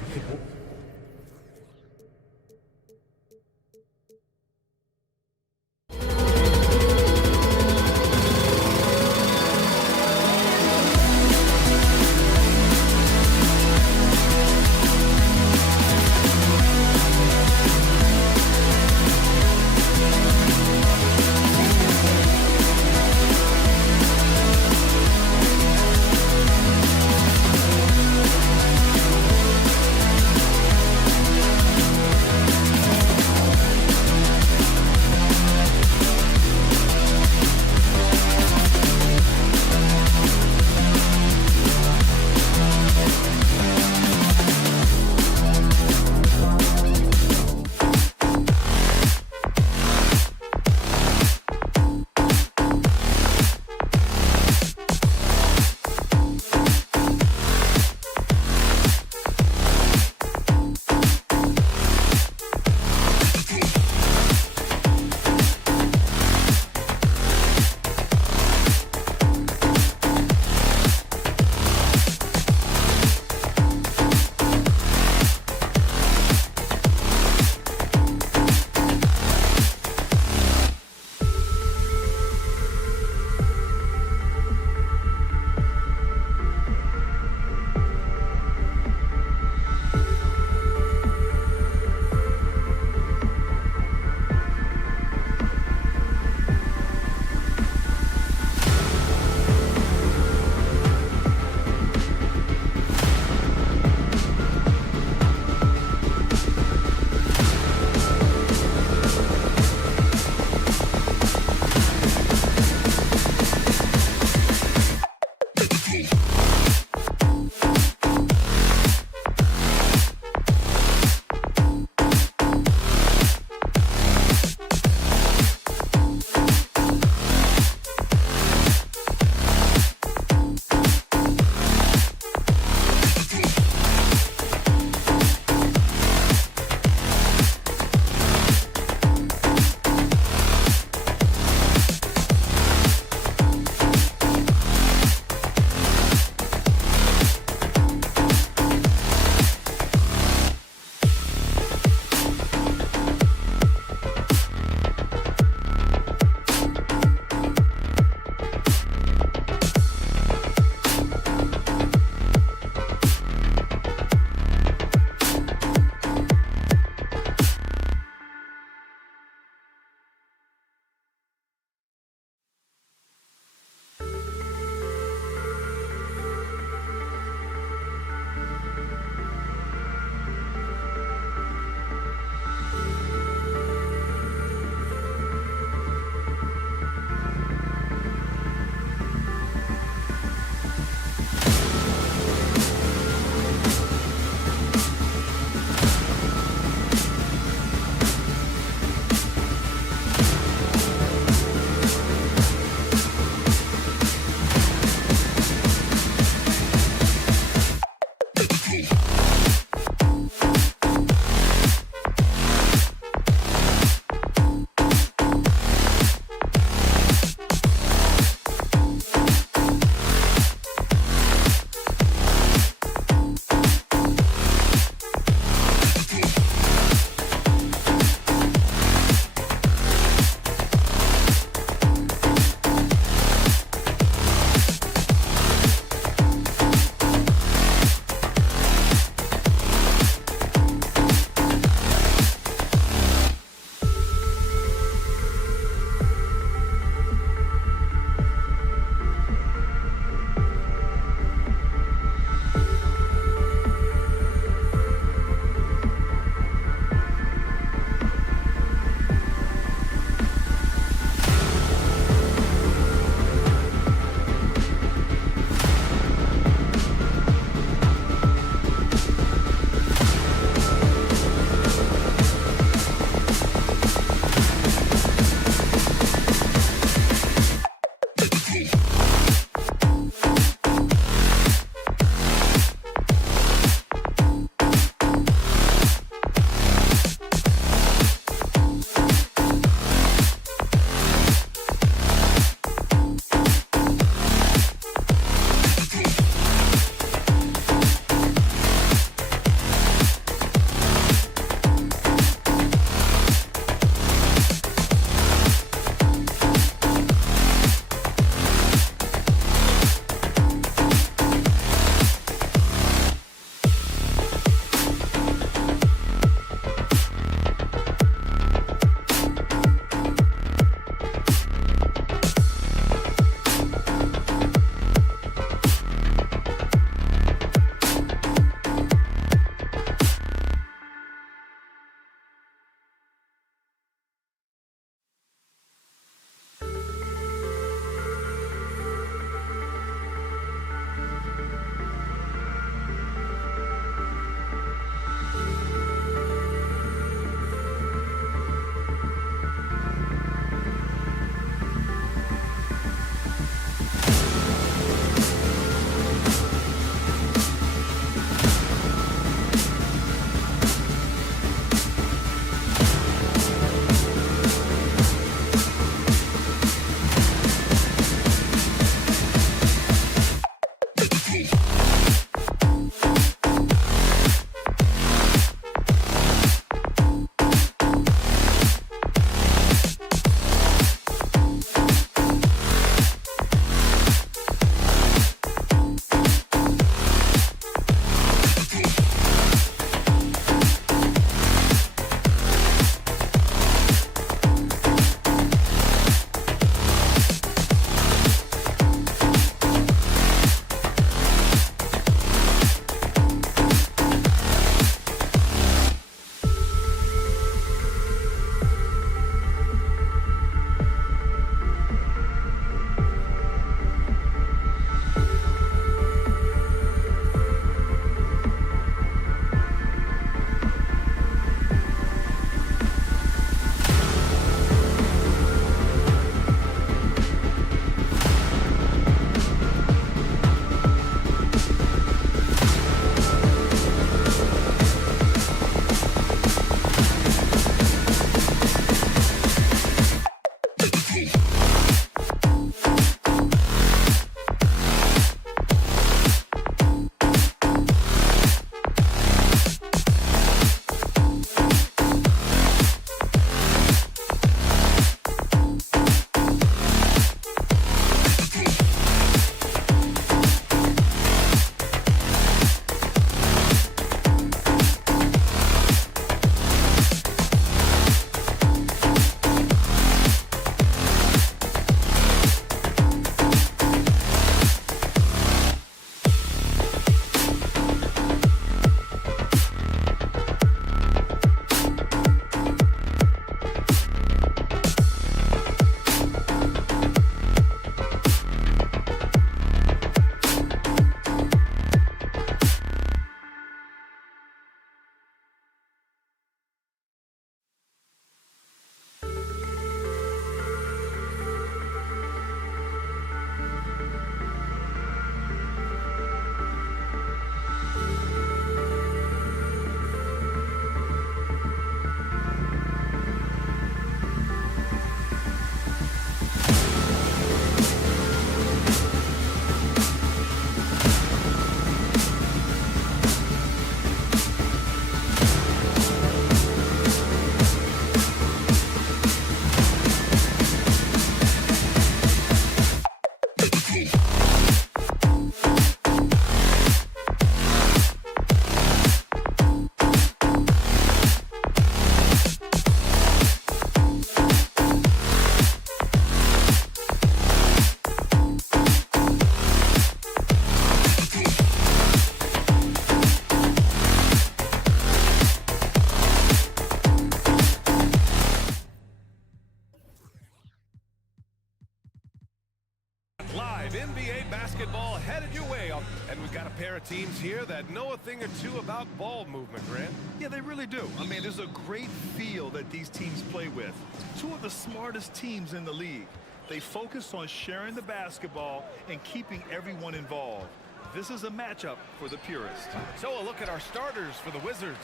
Live NBA basketball headed your way up, and we've got a pair of teams here that know a thing or two about ball movement, Grant. Yeah, they really do. I mean, there's a great feel that these teams play with. Two of the smartest teams in the league. They focus on sharing the basketball and keeping everyone involved. This is a matchup for the purists. So a look at our starters for the Wizards.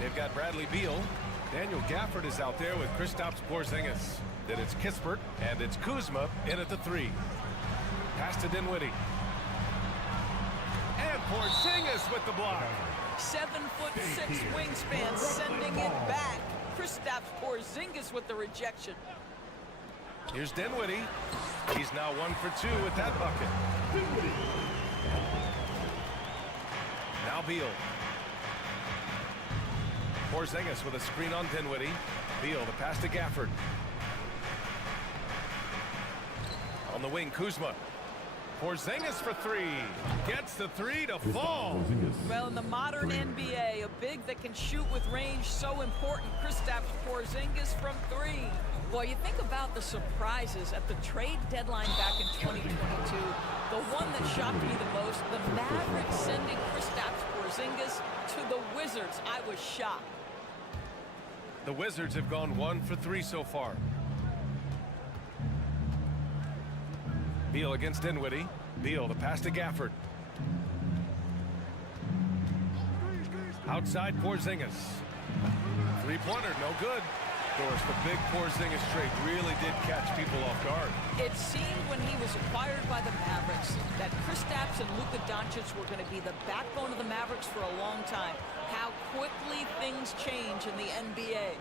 They've got Bradley Beal. Daniel Gafford is out there with Kristaps Porzingis. Then it's Kispert, and it's Kuzma in at the 3. Pass to Dinwiddie. And Porzingis with the block. 7'6" wingspan, sending it back. Kristaps Porzingis with the rejection. Here's Dinwiddie. He's now 1 for 2 with that bucket. Now Beal. Porzingis with a screen on Dinwiddie. Beal, the pass to Gafford. On the wing, Kuzma. Porzingis for 3. Gets the 3 to fall. Well, in the modern NBA, a big that can shoot with range, so important. Kristaps Porzingis from 3. Boy, you think about the surprises at the trade deadline back in 2022. The one that shocked me the most, the Mavericks sending Kristaps Porzingis to the Wizards. I was shocked. The Wizards have gone 1 for 3 so far. Beal against Dinwiddie. Beal, the pass to Gafford. Outside Porzingis. Three-pointer, no good. Doris, the big Porzingis trade really did catch people off guard. It seemed when he was acquired by the Mavericks that Kristaps and Luka Doncic were going to be the backbone of the Mavericks for a long time. How quickly things change in the NBA.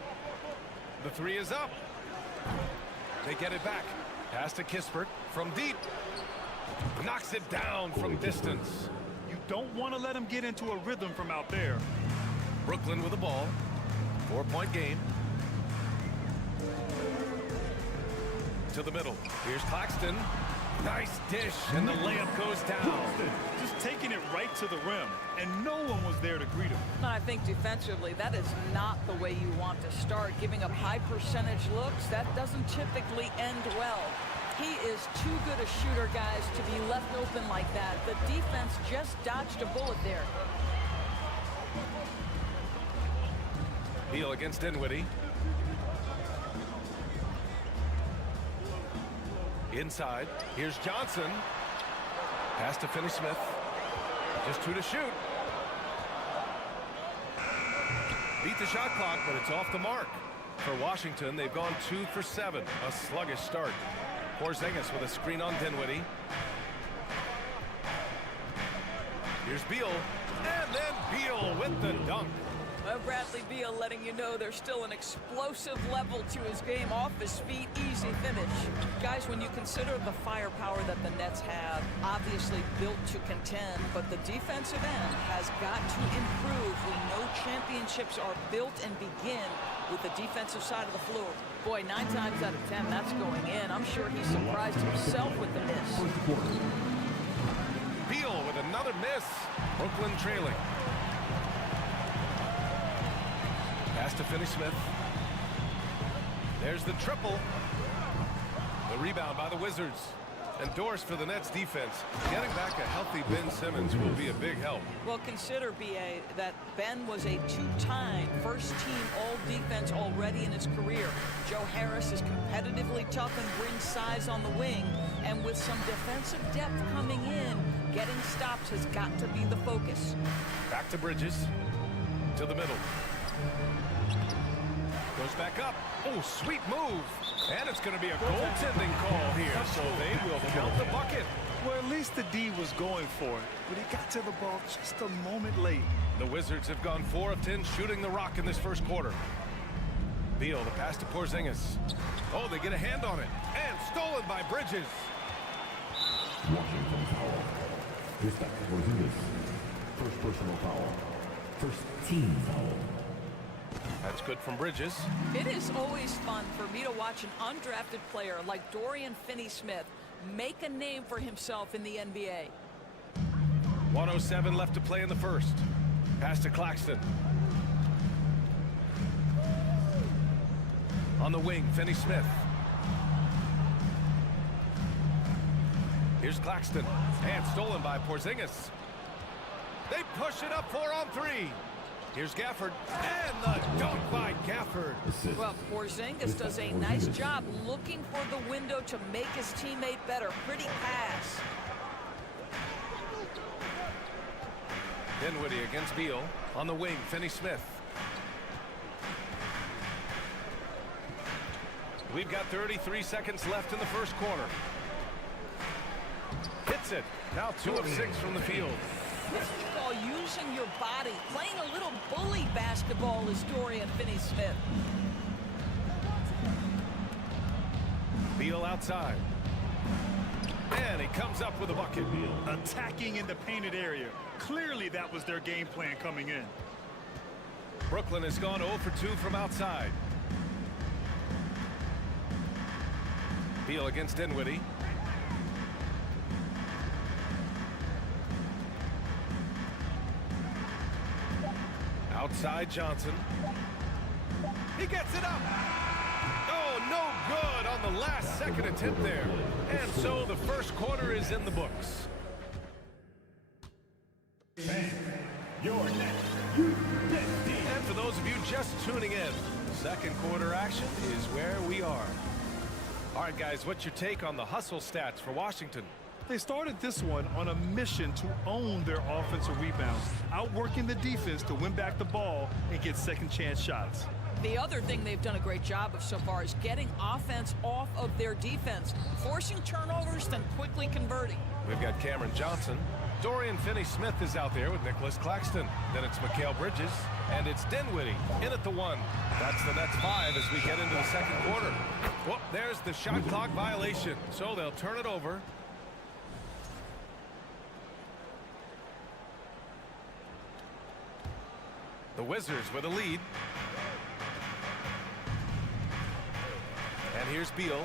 The three is up. They get it back. Pass to Kispert from deep. Knocks it down from distance. You don't want to let him get into a rhythm from out there. Brooklyn with the ball. 4-point game. To the middle. Here's Claxton. Nice dish, and the layup goes down. Just taking it right to the rim, and no one was there to greet him. I think defensively, that is not the way you want to start. Giving up high percentage looks, that doesn't typically end well. He is too good a shooter, guys, to be left open like that. The defense just dodged a bullet there. Beal against Dinwiddie. Inside. Here's Johnson. Pass to Finney-Smith. Just 2 to shoot. Beat the shot clock, but it's off the mark. For Washington, they've gone 2 for 7. A sluggish start. Porzingis with a screen on Dinwiddie. Here's Beal. And then Beal with the dunk. Bradley Beal letting you know there's still an explosive level to his game. Off his feet, easy finish. Guys, when you consider the firepower that the Nets have, obviously built to contend, but the defensive end has got to improve. We know championships are built and begin with the defensive side of the floor. Boy, 9 times out of 10, that's going in. I'm sure he surprised himself with the miss. Beal with another miss. Brooklyn trailing. Pass to Finney-Smith. There's the triple. The rebound by the Wizards. And Doris for the Nets defense. Getting back a healthy Ben Simmons will be a big help. Well, consider, B.A., that Ben was a 2-time first-team all-defense already in his career. Joe Harris is competitively tough and brings size on the wing. And with some defensive depth coming in, getting stops has got to be the focus. Back to Bridges. To the middle. Goes back up. Oh, sweet move. And it's going to be a goaltending call here, so they will count the bucket. Well, at least the D was going for it, but he got to the ball just a moment late. The Wizards have gone 4 of 10 shooting the rock in this first quarter. Beal, the pass to Porzingis. Oh, they get a hand on it. And stolen by Bridges. Washington foul. Kristaps Porzingis. First personal foul. First team foul. That's good from Bridges. It is always fun for me to watch an undrafted player like Dorian Finney-Smith make a name for himself in the NBA. 1:07 left to play in the first. Pass to Claxton. On the wing, Finney-Smith. Here's Claxton. And stolen by Porzingis. They push it up 4 on 3. Here's Gafford, and the dunk by Gafford. Well, Porzingis does a nice job looking for the window to make his teammate better. Pretty pass. Dinwiddie against Beal. On the wing, Finney-Smith. We've got 33 seconds left in the first quarter. Hits it. Now 2 of 6 from the field. This is called using your body. Playing a little bully basketball is Dorian Finney-Smith. Beal outside. And he comes up with a bucket. Attacking in the painted area. Clearly that was their game plan coming in. Brooklyn has gone 0 for 2 from outside. Beal against Dinwiddie. Outside Johnson. He gets it up. Oh, no good on the last second attempt there. And so the first quarter is in the books. And for those of you just tuning in, second quarter action is where we are. All right, guys, what's your take on the hustle stats for Washington? They started this one on a mission to own their offensive rebounds, outworking the defense to win back the ball and get second chance shots. The other thing they've done a great job of so far is getting offense off of their defense, forcing turnovers, then quickly converting. We've got Cameron Johnson. Dorian Finney-Smith is out there with Nicholas Claxton. Then it's Mikal Bridges, and it's Dinwiddie in at the 1. That's the Nets 5 as we get into the second quarter. Whoop, there's the shot clock violation, so they'll turn it over. The Wizards with a lead. And here's Beal.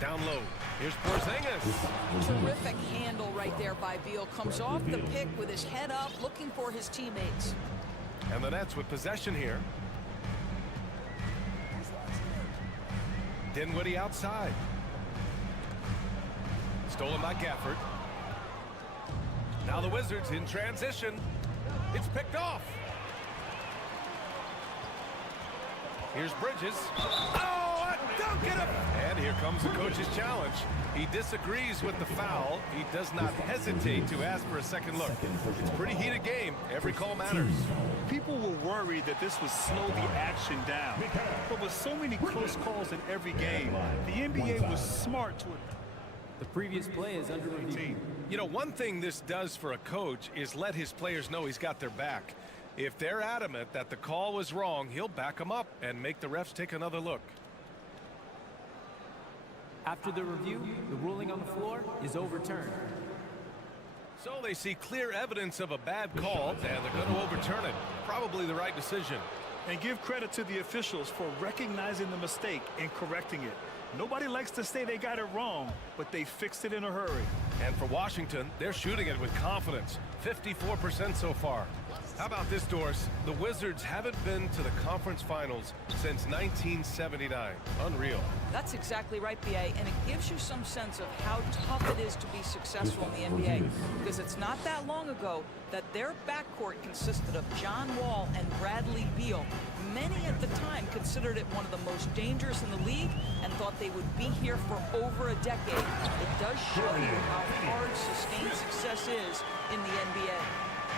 Down low. Here's Porzingis. Terrific handle right there by Beal. Comes off the pick with his head up, looking for his teammates. And the Nets with possession here. Dinwiddie outside. Stolen by Gafford. Now the Wizards in transition. It's picked off. Here's Bridges. Oh, a dunk and And here comes the coach's challenge. He disagrees with the foul. He does not hesitate to ask for a second look. It's a pretty heated game. Every call matters. People were worried that this would slow the action down. But with so many close calls in every game, the NBA was smart to it. The previous play is under review. You know, one thing this does for a coach is let his players know he's got their back. If they're adamant that the call was wrong, he'll back them up and make the refs take another look. After the review, the ruling on the floor is overturned. So they see clear evidence of a bad call, and they're going to overturn it. Probably the right decision. And give credit to the officials for recognizing the mistake and correcting it. Nobody likes to say they got it wrong, but they fixed it in a hurry. And for Washington, they're shooting it with confidence. 54% so far. How about this, Doris? The Wizards haven't been to the conference finals since 1979. Unreal. That's exactly right, BA, and it gives you some sense of how tough it is to be successful in the NBA, because it's not that long ago that their backcourt consisted of John Wall and Bradley Beal. Many at the time considered it one of the most dangerous in the league and thought they would be here for over a decade. It does show you how hard sustained success is in the NBA.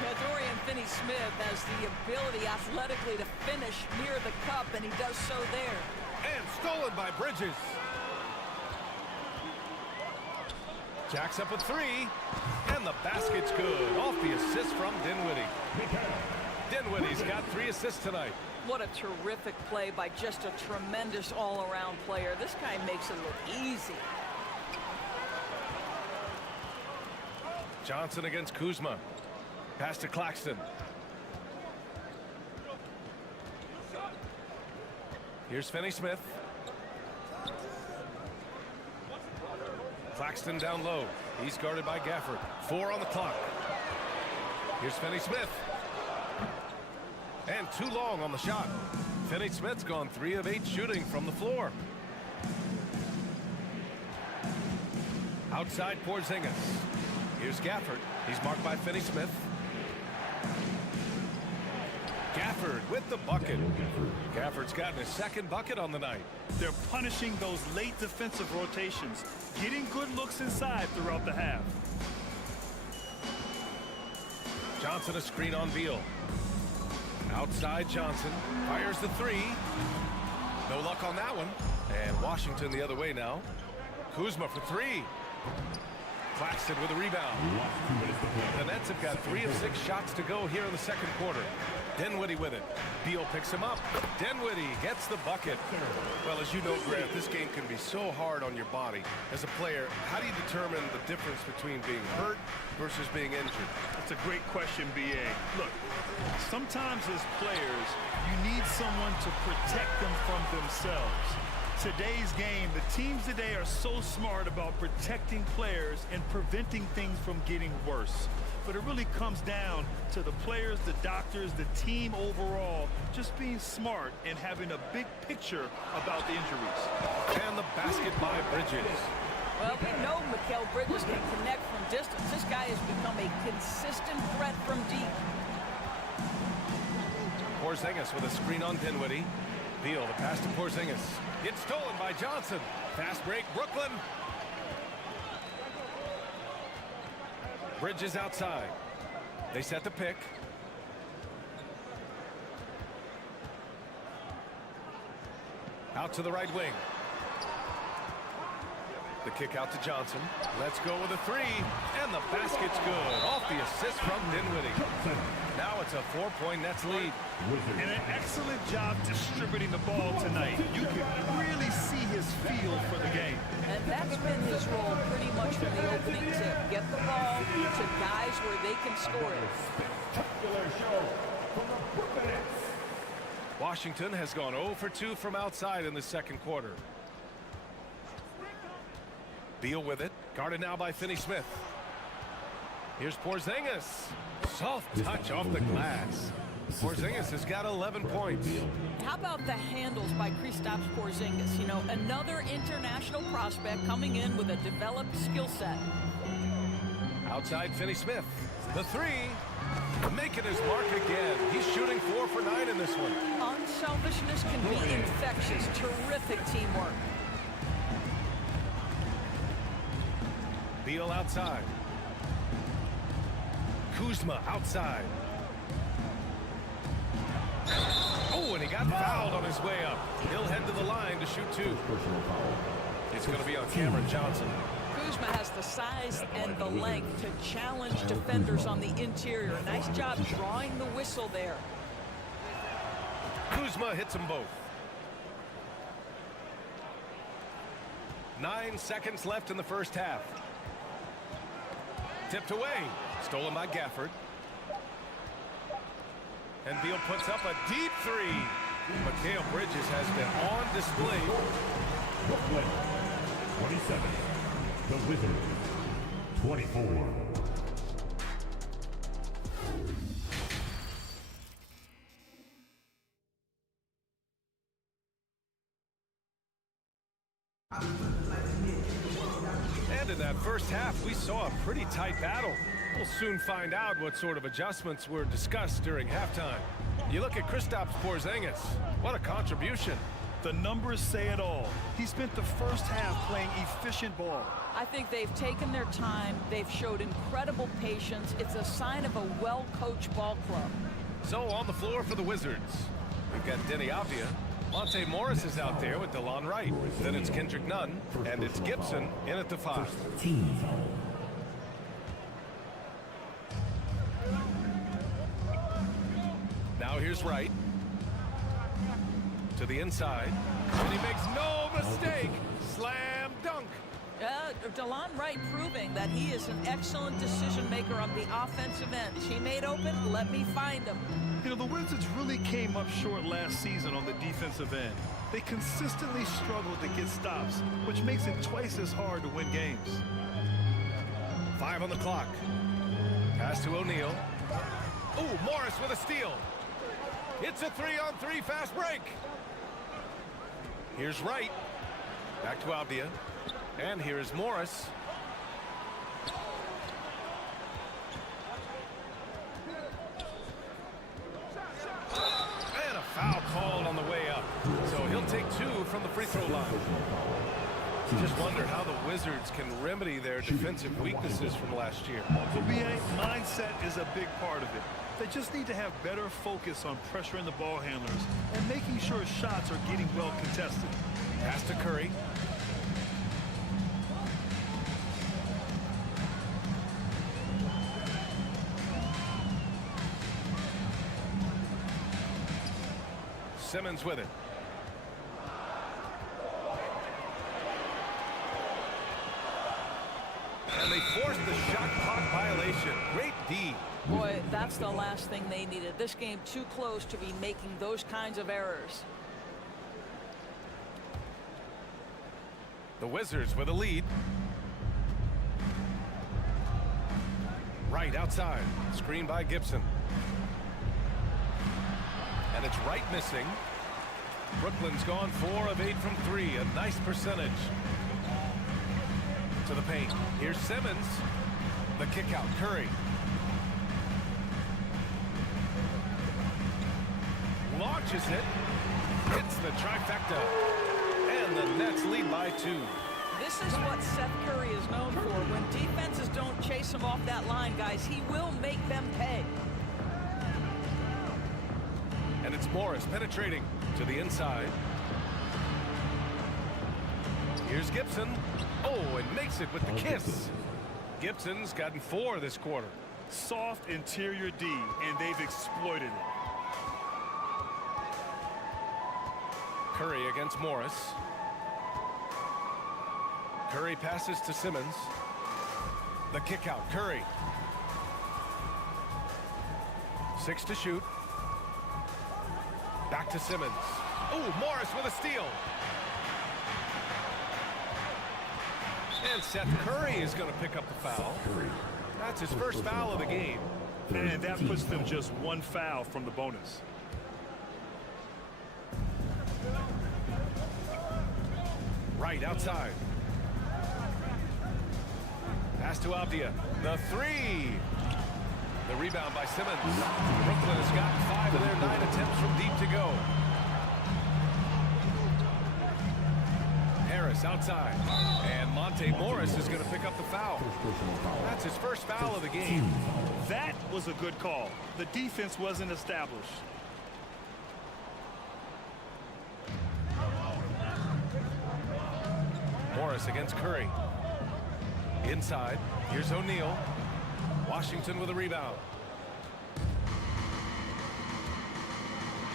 Now, Dorian Finney-Smith has the ability athletically to finish near the cup, and he does so there. And stolen by Bridges. Jacks up a 3, and the basket's good. Off the assist from Dinwiddie. Dinwiddie's got 3 assists tonight. What a terrific play by just a tremendous all-around player. This guy makes it look easy. Johnson against Kuzma. Pass to Claxton. Here's Finney-Smith. Claxton down low. He's guarded by Gafford. 4 on the clock. Here's Finney-Smith. And too long on the shot. Finney-Smith's gone 3 of 8 shooting from the floor. Outside Porzingis. Here's Gafford. He's marked by Finney-Smith. Gafford with the bucket. Gafford's gotten his 2nd bucket on the night. They're punishing those late defensive rotations, getting good looks inside throughout the half. Johnson a screen on Beal. Outside Johnson. Fires the 3. No luck on that one. And Washington the other way now. Kuzma for 3. Claxton with a rebound. The Nets have got 3 of 6 shots to go here in the second quarter. Dinwiddie with it. Beal picks him up. Dinwiddie gets the bucket. Well, as you know, Grant, this game can be so hard on your body. As a player, how do you determine the difference between being hurt versus being injured? That's a great question, B.A. Look, sometimes as players, you need someone to protect them from themselves. Today's game, the teams today are so smart about protecting players and preventing things from getting worse. But it really comes down to the players, the doctors, the team overall, just being smart and having a big picture about the injuries. And the basket by Bridges. Well, we know Mikal Bridges can connect from distance. This guy has become a consistent threat from deep. Porzingis with a screen on Dinwiddie. Beal, the pass to Porzingis. It's stolen by Johnson. Fast break, Brooklyn. Bridges outside. They set the pick. Out to the right wing. The kick out to Johnson. Let's go with a three. And the basket's good. Off the assist from Dinwiddie. Now it's a 4-point Nets lead. And an excellent job distributing the ball tonight. You can really see his feel for the game. And that's been his role pretty much from the opening tip. Get the ball to guys where they can score it. Washington has gone 0 for 2 from outside in the second quarter. Beal with it. Guarded now by Finney-Smith. Here's Porzingis. Soft touch off the glass. Porzingis has got 11 points. How about the handles by Kristaps Porzingis? You know, another international prospect coming in with a developed skill set. Outside Finney-Smith. The three. Making his mark again. He's shooting 4 for 9 in this one. Unselfishness can be infectious. Terrific teamwork. Beal outside. Kuzma outside. Oh, and he got fouled on his way up. He'll head to the line to shoot 2. It's going to be on Cameron Johnson. Kuzma has the size and the length to challenge defenders on the interior. Nice job drawing the whistle there. Kuzma hits them both. 9 seconds left in the first half. Tipped away. Stolen by Gafford. And Beal puts up a deep three. Mikal Bridges has been on display. Brooklyn, 27. The Wizzards, 24. And in that first half, we saw a pretty tight battle. We'll soon find out what sort of adjustments were discussed during halftime. You look at Kristaps Porzingis. What a contribution. The numbers say it all. He spent the first half playing efficient ball. I think they've taken their time. They've showed incredible patience. It's a sign of a well-coached ball club. So on the floor for the Wizards, we've got Denny Avdia. Monte Morris is out there with DeLon Wright. Then it's Kendrick Nunn, and it's Gibson in at the 5. Now here's Wright. To the inside. And he makes no mistake. Slam dunk. DeLon Wright proving that he is an excellent decision maker on the offensive end. Is he made open? Let me find him. You know, the Wizards really came up short last season on the defensive end. They consistently struggled to get stops, which makes it twice as hard to win games. 5 on the clock. Pass to O'Neal. Oh, Morris with a steal. It's a 3-on-3 fast break. Here's Wright. Back to Avdia. And here's Morris. And a foul called on the way up. So he'll take 2 from the free throw line. Just wonder how the Wizards can remedy their defensive weaknesses from last year. For BA, mindset is a big part of it. They just need to have better focus on pressuring the ball handlers and making sure shots are getting well contested. Pass to Curry. Simmons with it. And they forced the shot clock violation. Great D. Boy, that's the last thing they needed. This game too close to be making those kinds of errors. The Wizards with a lead. Wright outside. Screen by Gibson. And it's Wright missing. Brooklyn's gone 4 of 8 from 3. A nice percentage. To the paint. Here's Simmons. The kick out. Curry. Launches it. Hits the trifecta. And the Nets lead by 2. This is what Seth Curry is known for. When defenses don't chase him off that line, guys, he will make them pay. And it's Morris penetrating to the inside. Here's Gibson. Oh, and makes it with the kiss. Gibson's gotten 4 this quarter. Soft interior D, and they've exploited it. Curry against Morris. Curry passes to Simmons. The kick out, Curry. 6 to shoot. Back to Simmons. Oh, Morris with a steal. And Seth Curry is going to pick up the foul. That's his first foul of the game. And that puts them just 1 foul from the bonus. Right outside. Pass to Avdia. The 3. The rebound by Simmons. Brooklyn has gotten 5 of their 9 attempts from deep to go. Harris outside. And Monte Morris is going to pick up the foul. That's his first foul of the game. That was a good call. The defense wasn't established. Morris against Curry. Inside. Here's O'Neal. Washington with a rebound.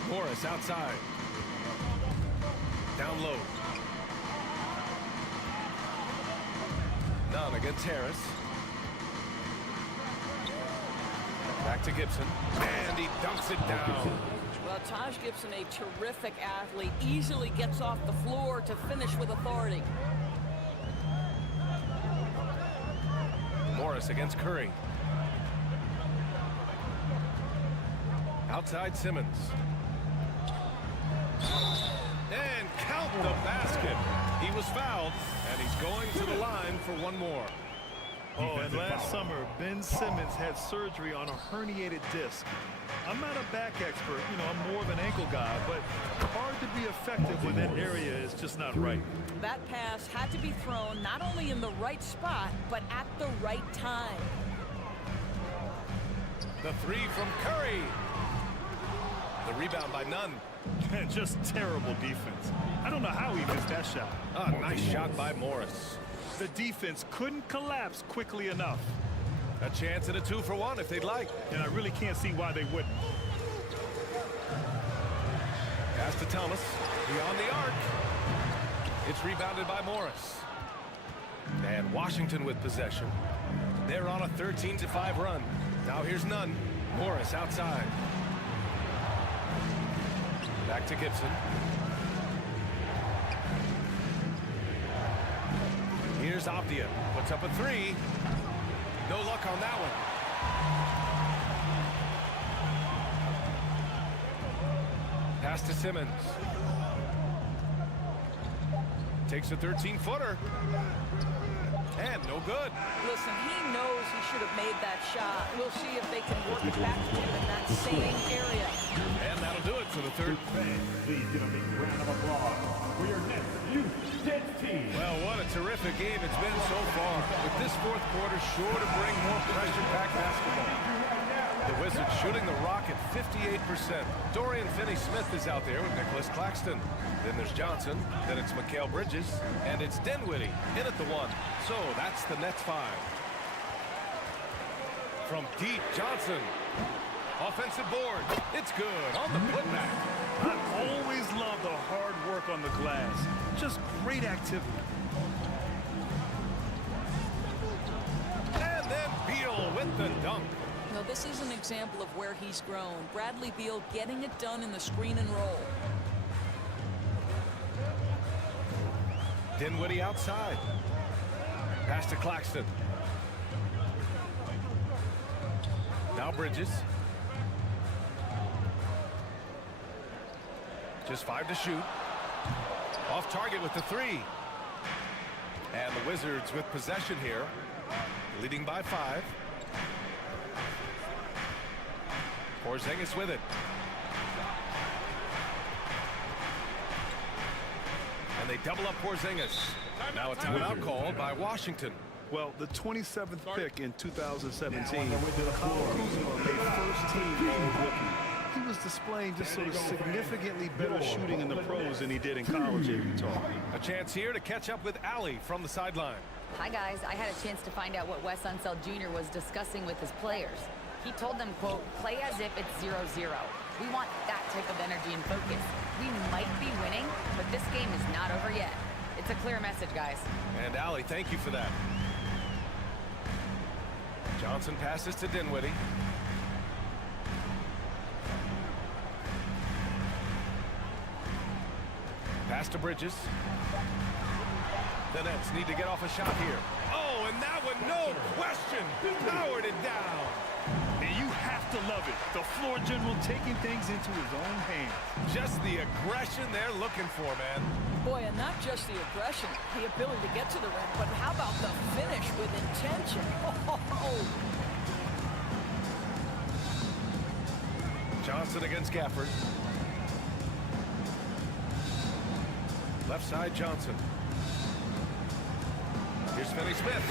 Morris outside. Down low. Nunn against Harris. Back to Gibson. And he dunks it down. Well, Taj Gibson, a terrific athlete, easily gets off the floor to finish with authority. Morris against Curry. Outside Simmons. And count the basket. He was fouled, and he's going to the line for 1 more. Oh, and last summer, Ben Simmons had surgery on a herniated disc. I'm not a back expert, you know, I'm more of an ankle guy, but hard to be effective when that area is just not right. That pass had to be thrown not only in the right spot, but at the right time. The 3 from Curry. The rebound by Nunn. Just terrible defense. I don't know how he missed that shot. A nice shot by Morris. The defense couldn't collapse quickly enough. A chance at a 2-for-1 if they'd like. And I really can't see why they wouldn't. Pass to Thomas. Beyond the arc. It's rebounded by Morris. And Washington with possession. They're on a 13-5 run. Now here's Nunn. Morris outside. Back to Gibson. Here's Avdia. Puts up a 3. No luck on that one. Pass to Simmons. Takes a 13-footer. And no good. Listen, he knows he should have made that shot. We'll see if they can work it back to him in that same area. And that'll do it for the third. Please give a big round of applause for your next U10 team. Well, what a terrific game it's been so far. With this 4th quarter sure to bring more pressure-packed basketball. The Wizards shooting the rock at 58%. Dorian Finney-Smith is out there with Nicholas Claxton. Then there's Johnson. Then it's Mikal Bridges. And it's Dinwiddie in at the 1. So that's the Nets 5. From deep, Johnson. Offensive board. It's good on the putback. I always love the hard work on the glass. Just great activity. And then Beal with the dunk. Now, this is an example of where he's grown. Bradley Beal getting it done in the screen and roll. Dinwiddie outside. Pass to Claxton. Now Bridges. Just 5 to shoot. Off target with the 3. And the Wizards with possession here. Leading by 5. Porzingis with it. And they double up Porzingis. Now a timeout called by Washington. Well, the 27th pick in 2017, Kyle Kuzma made first-team All-Rookie. he was displaying just sort of significantly better shooting in the pros than he did in college at Utah. A chance here to catch up with Allie from the sideline. Hi, guys. I had a chance to find out what Wes Unseld Jr. was discussing with his players. He told them, quote, play as if it's 0-0. We want that type of energy and focus. We might be winning, but this game is not over yet. It's a clear message, guys. And Allie, thank you for that. Johnson passes to Dinwiddie. Pass to Bridges. The Nets need to get off a shot here. Oh, and that one, no question, powered it down. And you have to love it. The floor general taking things into his own hands. Just the aggression they're looking for, man. Boy, and not just the aggression, the ability to get to the rim, but how about the finish with intention? Oh. Johnson against Gafford. Left side, Johnson. Here's Finney-Smith.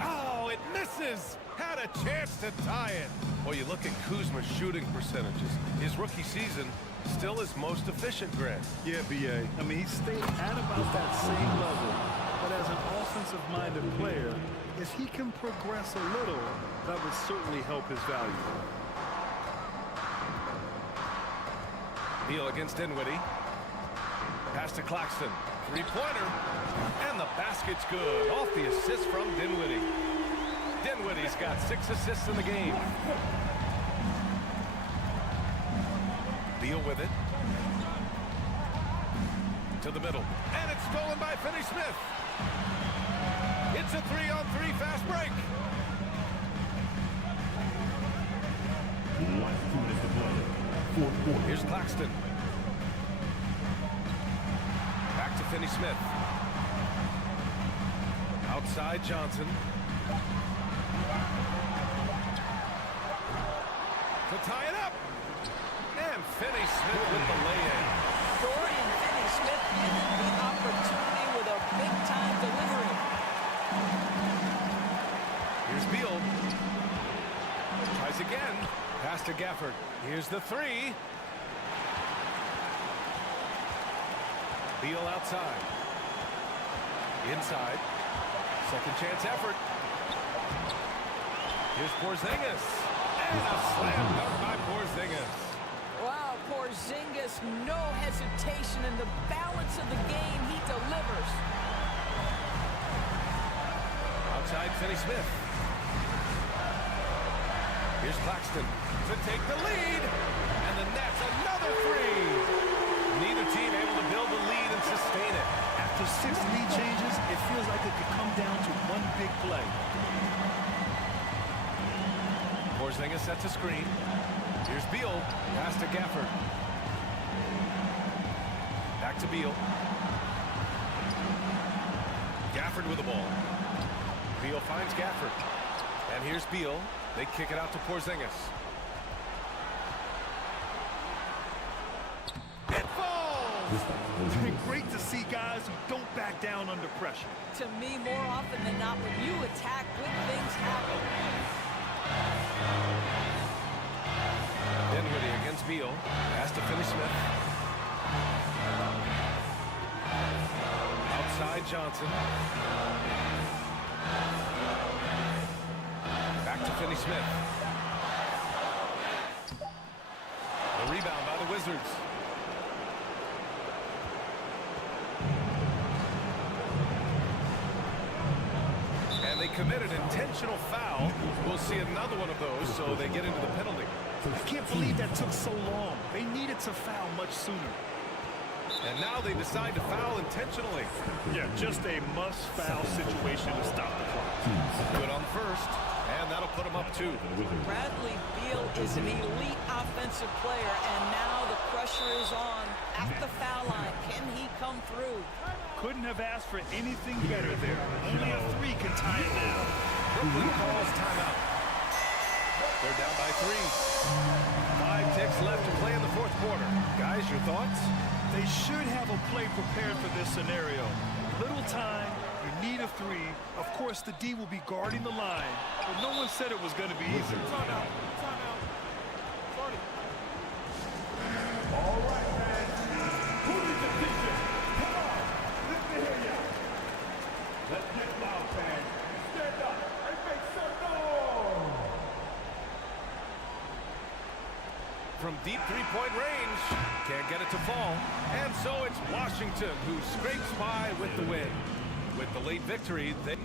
Oh, it misses! Had a chance to tie it. Well, you look at Kuzma's shooting percentages. His rookie season, still his most efficient, Grant. Yeah, B.A. I mean, he stayed at about that same level. But as an offensive-minded player, if he can progress a little, that would certainly help his value. Beal against Dinwiddie. Pass to Claxton. Three-pointer. And the basket's good. Off the assist from Dinwiddie. Dinwiddie's got 6 assists in the game. Beal with it. To the middle. And it's stolen by Finney-Smith. It's a 3-on-3 fast break. Here's Claxton. Back to Finney-Smith. Outside Johnson. To tie it up. And Finney-Smith with the lay-in. Dorian Finney-Smith given the opportunity with a big-time delivery. Here's Beal. Tries again. Pass to Gafford. Here's the three. Beal outside. Inside. Second chance effort. Here's Porzingis. And a slam dunk by Porzingis. Wow, Porzingis, no hesitation in the balance of the game. He delivers. Outside Finney-Smith. Here's Claxton to take the lead. And the Nets, another three. Neither team able to build a lead and sustain it. After 6 lead changes, it feels like it could come down to one big play. Porzingis sets a screen. Here's Beal. Pass to Gafford. Back to Beal. Gafford with the ball. Beal finds Gafford. And here's Beal. They kick it out to Porzingis. It falls! Great to see guys who don't back down under pressure. To me, more often than not, when you attack, good things happen. Dinwiddie against Beal. Pass to Finney-Smith. Outside Johnson. Back to Finney-Smith. The rebound by the Wizards. And they committed intentional foul. We'll see another one of those, so they get into the penalty. I can't believe that took so long. They needed to foul much sooner. And now they decide to foul intentionally. Yeah, just a must-foul situation to stop the clock. Good on the first, and that'll put them up 2. Bradley Beal is an elite offensive player, and now the pressure is on at the foul line. Can he come through? Couldn't have asked for anything better there. Only a 3 can tie it now. Brooklyn calls timeout. They're down by 3. 5 ticks left to play in the fourth quarter. Guys, your thoughts? They should have a play prepared for this scenario. Little time, you need a 3. Of course, the D will be guarding the line, but no one said it was going to be easy. started. All right, man. Who needs attention? Come on. Let me hear ya. Let's get loud, fans. Stand up and make some noise. From deep three-point range, can't get it to fall. And so it's Washington who scrapes by with the win. With the late victory, they...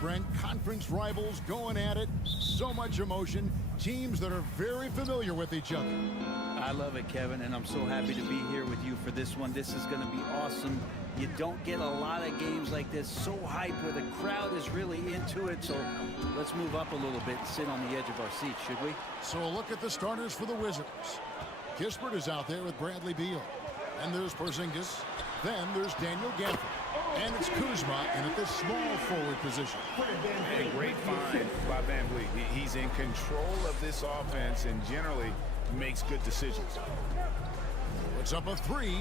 Brent, conference rivals going at it. So much emotion. Teams that are very familiar with each other. I love it, Kevin, and I'm so happy to be here with you for this one. This is going to be awesome. You don't get a lot of games like this, so hyped, where the crowd is really into it. So let's move up a little bit and sit on the edge of our seats, should we? So a look at the starters for the Wizzards. Kispert is out there with Bradley Beal. And there's Porzingis. Then there's Daniel Gafford. And it's Kuzma in at the small forward position. And great find by Van Vliet. He's in control of this offense and generally makes good decisions. Puts up a three.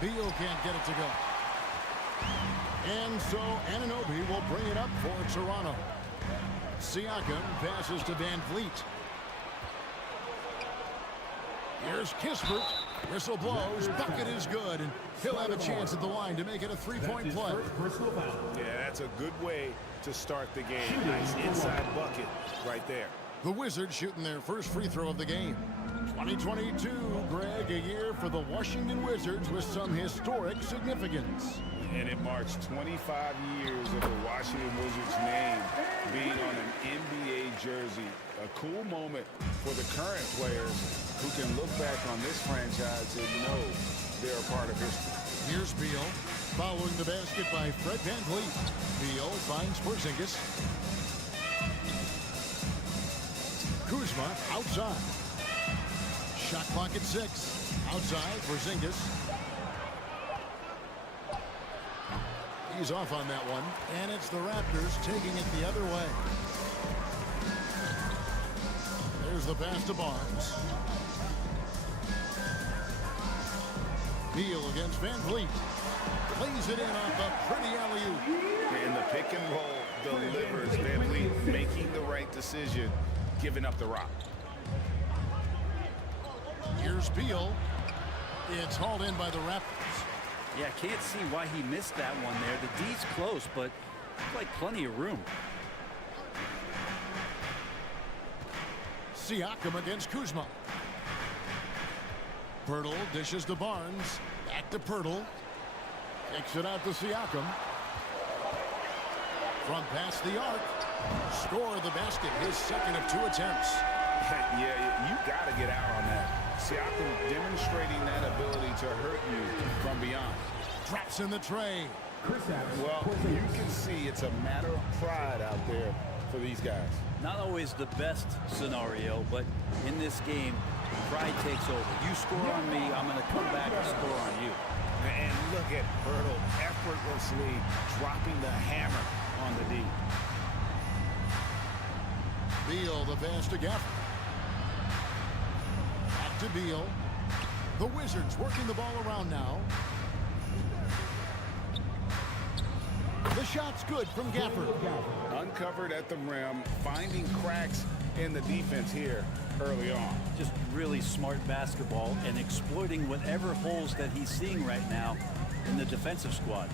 Beal can't get it to go. And so Anunoby will bring it up for Toronto. Siakam passes to Van Vliet. Here's Kispert. Whistle blows. Bucket is good. And he'll have a chance at the line to make it a three-point play. Yeah, that's a good way to start the game. Nice inside bucket right there. The Wizards shooting their first free throw of the game. 2022, Greg, a year for the Washington Wizards with some historic significance. And it marks 25 years of the Washington Wizards name being on an NBA jersey. A cool moment for the current players who can look back on this franchise and know they're a part of history. Here's Beal, following the basket by Fred Van Vliet. Beal finds Porzingis. Kuzma outside. Shot clock at 6. Outside, Porzingis. He's off on that one. And it's the Raptors taking it the other way. There's the pass to Barnes. Beal against Van Vliet. Plays it in off a pretty alley-oop. And the pick and roll delivers. Van Vliet making the right decision, giving up the rock. Here's Beal. It's hauled in by the Raptors. Yeah, I can't see why he missed that one there. The D's close, but like plenty of room. Siakam against Kuzma. Pirtle dishes to Barnes. Back to Pirtle. Takes it out to Siakam. From past the arc. Score the basket. His second of 2 attempts. Yeah, you got to get out on that. Siakam demonstrating that ability to hurt you from beyond. Drops in the tray. Well, you can see it's a matter of pride out there for these guys. Not always the best scenario, but in this game, pride takes over. You score on me, I'm going to come back and score on you. And look at Pirtle effortlessly dropping the hammer on the D. Beal, the pass to Gafford. Back to Beal. The Wizards working the ball around now. The shot's good from Gafford. Uncovered at the rim, finding cracks in the defense here early on. Just really smart basketball and exploiting whatever holes that he's seeing right now in the defensive squad.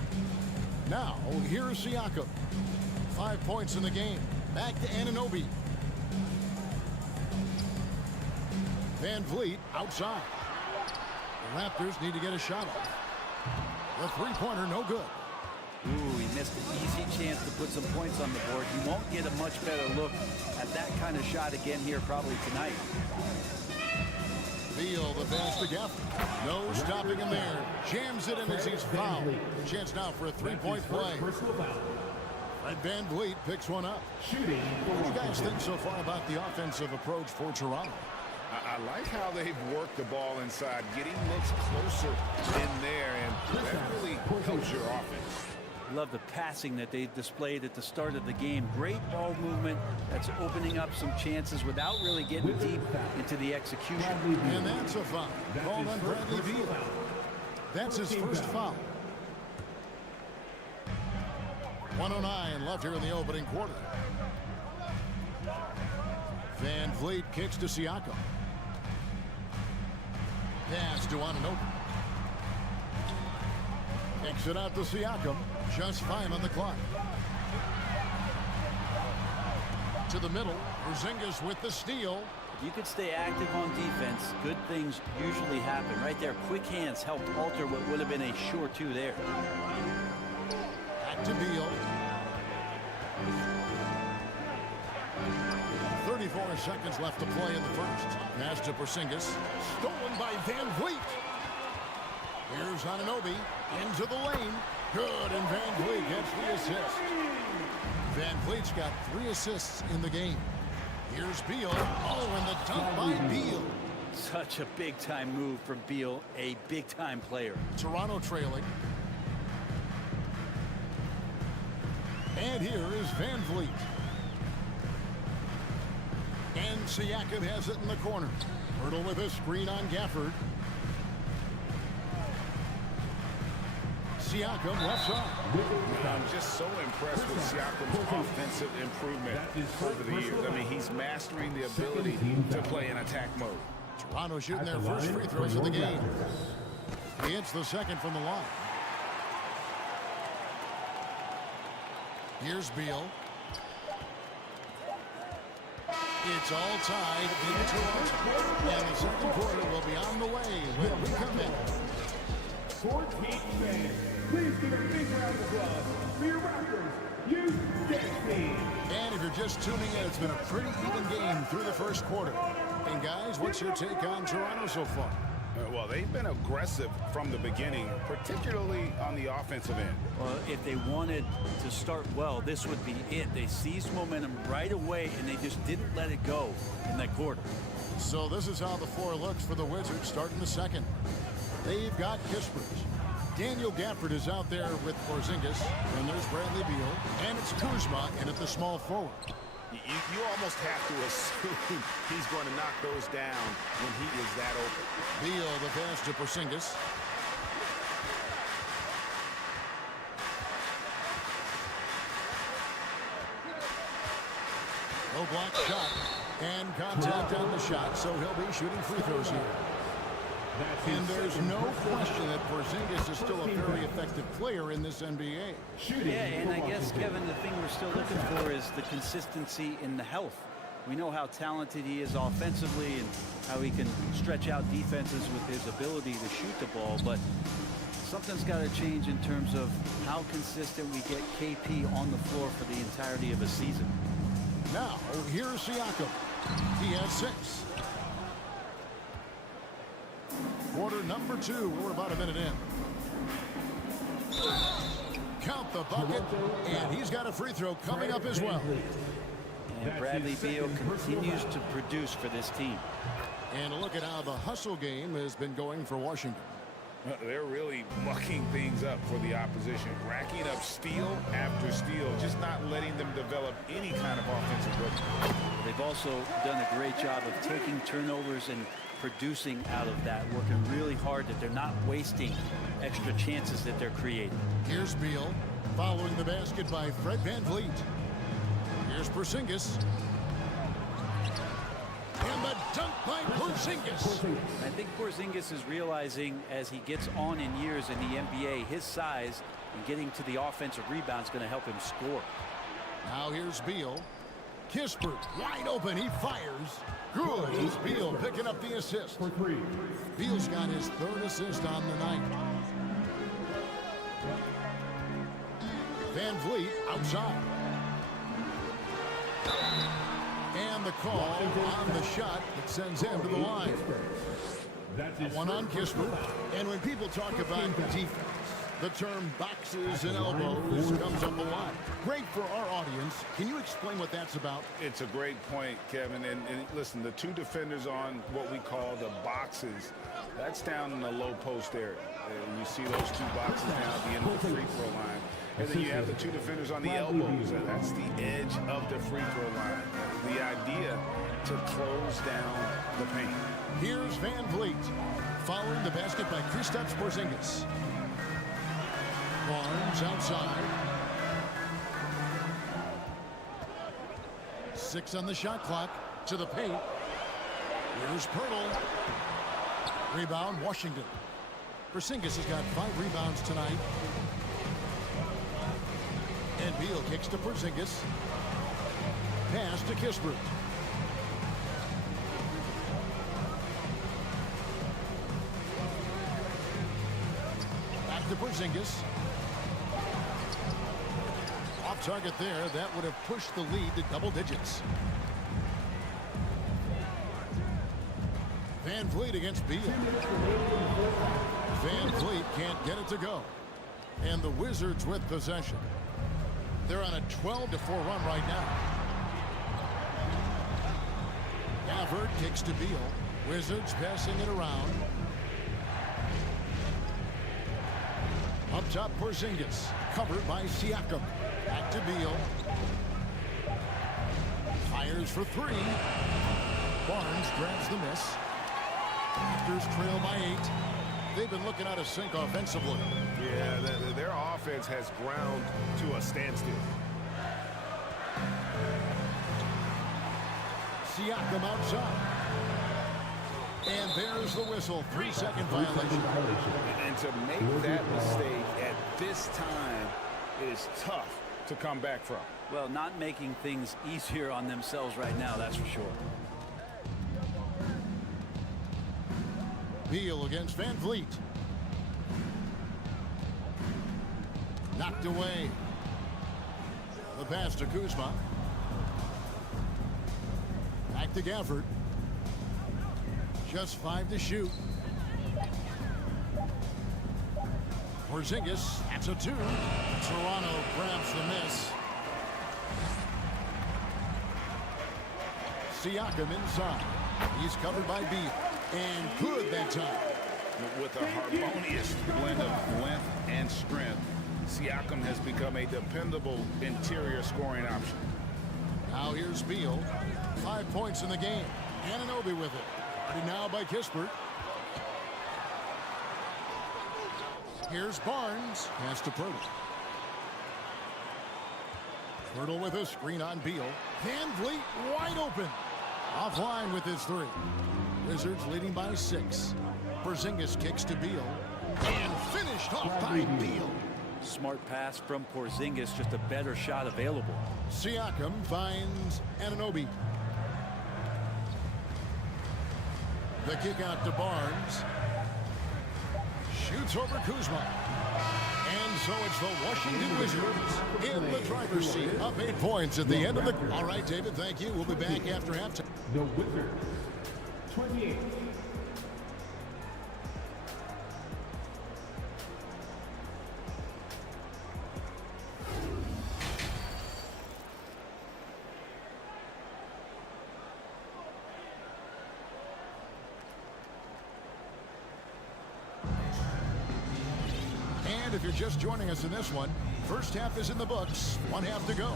Now, here's Siakam. 5 points in the game. Back to Anunoby. Van Vliet outside. The Raptors need to get a shot off. The three-pointer no good. Ooh, he missed an easy chance to put some points on the board. He won't get a much better look at that kind of shot again here probably tonight. Beal, the pass to Gafford. No stopping him there. Jams it in as he's fouled. Chance now for a three-point play. Fred Van Vliet picks one up. What do you guys think so far about the offensive approach for Toronto? I like how they've worked the ball inside, getting looks closer in there, and that really helps your offense. Love the passing that they displayed at the start of the game. Great ball movement that's opening up some chances without really getting deep into the execution. And that's a foul. Called on Bradley Beal. That's his first foul. 1:09 left here in the opening quarter. Van Vliet kicks to Siakam. Pass to Anunoby. Takes it out to Siakam. Just fine on the clock. To the middle. Porzingis with the steal. If you could stay active on defense, good things usually happen. Right there, quick hands helped alter what would have been a sure two there. Back to Beal. 34 seconds left to play in the first. Pass to Porzingis. Stolen by Van Vliet. Here's Anunoby into the lane. Good, and Van Vliet gets the assist. Van Vliet's got 3 assists in the game. Here's Beal. Oh, and the dunk by Beal. Such a big-time move from Beal, a big-time player. Toronto trailing. And here is Van Vliet. And Siakam has it in the corner. Hurdle with a screen on Gafford. Siakam left side. I'm just so impressed with Siakam's offensive improvement over the years. I mean, he's mastering the ability to play in attack mode. Toronto shooting their first free throws of the game. He hits the second from the line. Here's Beal. It's all tied in Toronto. And the second quarter will be on the way when we come in. 14 fans, please give a big round of applause for your Raptors, U16. And if you're just tuning in, it's been a pretty even game through the first quarter. And guys, what's your take on Toronto so far? Well, they've been aggressive from the beginning, particularly on the offensive end. Well, if they wanted to start well, this would be it. They seized momentum right away, and they just didn't let it go in that quarter. So this is how the floor looks for the Wizards starting the second. They've got Kispert. Daniel Gafford is out there with Porzingis, and there's Bradley Beal, and it's Kuzma in at the small forward. You almost have to assume he's going to knock those down when he is that open. Beal, the pass to Porzingis. No block shot, and contact on the shot, so he'll be shooting free throws here. And there's no question that Porzingis is still a very effective player in this NBA. Yeah, and I guess, Kevin, the thing we're still looking for is the consistency in the health. We know how talented he is offensively and how he can stretch out defenses with his ability to shoot the ball, but something's got to change in terms of how consistent we get KP on the floor for the entirety of a season. Now, here's Siakam. He has 6. Quarter number 2. We're about a minute in. Count the bucket, and he's got a free throw coming up as well. And Bradley Beal continues to produce for this team. And a look at how the hustle game has been going for Washington. They're really mucking things up for the opposition, racking up steal after steal, just not letting them develop any kind of offensive rhythm. They've also done a great job of taking turnovers and producing out of that, working really hard that they're not wasting extra chances that they're creating. Here's Beal, following the basket by Fred VanVleet. Here's Porzingis. And the dunk by Porzingis. I think Porzingis is realizing as he gets on in years in the NBA, his size and getting to the offensive rebound is going to help him score. Now here's Beal. Kispert wide open. He fires. Good. It's Beal picking up the assist. Beal's got his 3rd assist on the night. VanVleet outside. And the call on the shot that sends him to the line. One on Kispert. And when people talk about defense, the term boxes and elbows comes up a lot. Great for our audience. Can you explain what that's about? It's a great point, Kevin. And listen, the 2 defenders on what we call the boxes, that's down in the low post area. And you see those 2 boxes down at the end of the free throw line. And then you have the 2 defenders on the elbows. That's the edge of the free throw line. The idea to close down the paint. Here's VanVleet, following the basket by Kristaps Porzingis. Barnes outside. 6 on the shot clock. To the paint. Here's Pirtle. Rebound, Washington. Porzingis has got 5 rebounds tonight. And Beal kicks to Porzingis. Pass to Kispert. Back to Porzingis. Off target there. That would have pushed the lead to double digits. Van Vliet against Beal. Van Vliet can't get it to go. And the Wizards with possession. They're on a 12-4 run right now. Gafford kicks to Beal. Wizards passing it around. Up top, Porzingis. Covered by Siakam. Back to Beal. Fires for three. Barnes grabs the miss. Raptors trail by 8. They've been looking out of sync offensively. Yeah, their offense has ground to a standstill. Siakam outside. And there's the whistle. 3-second violation. And to make that mistake at this time, it is tough to come back from. Well, not making things easier on themselves right now, that's for sure. Beal against Van Vliet. Knocked away. The pass to Kuzma. Back to Gafford. Just 5 to shoot. Porzingis, that's a 2. Toronto grabs the miss. Siakam inside. He's covered by Beal. And good that time. With a harmonious blend of length and strength, Siakam has become a dependable interior scoring option. Now here's Beal. 5 points in the game. Anunoby with it. Guarded now by Kispert. Here's Barnes. Pass to Pirtle. Pirtle with a screen on Beal. Van Vliet wide open. Offline with his 3. Wizards leading by 6. Porzingis kicks to Beal. And finished off by Beal. Smart pass from Porzingis, just a better shot available. Siakam finds Anunoby. The kick out to Barnes. Shoots over Kuzma. And so it's the Washington Wizards in the driver's seat. Up 8 points at the end of the... All right, David, thank you. We'll be back after halftime. The Wizards, 28. And if you're just joining us in this one, first half is in the books. 1 half to go.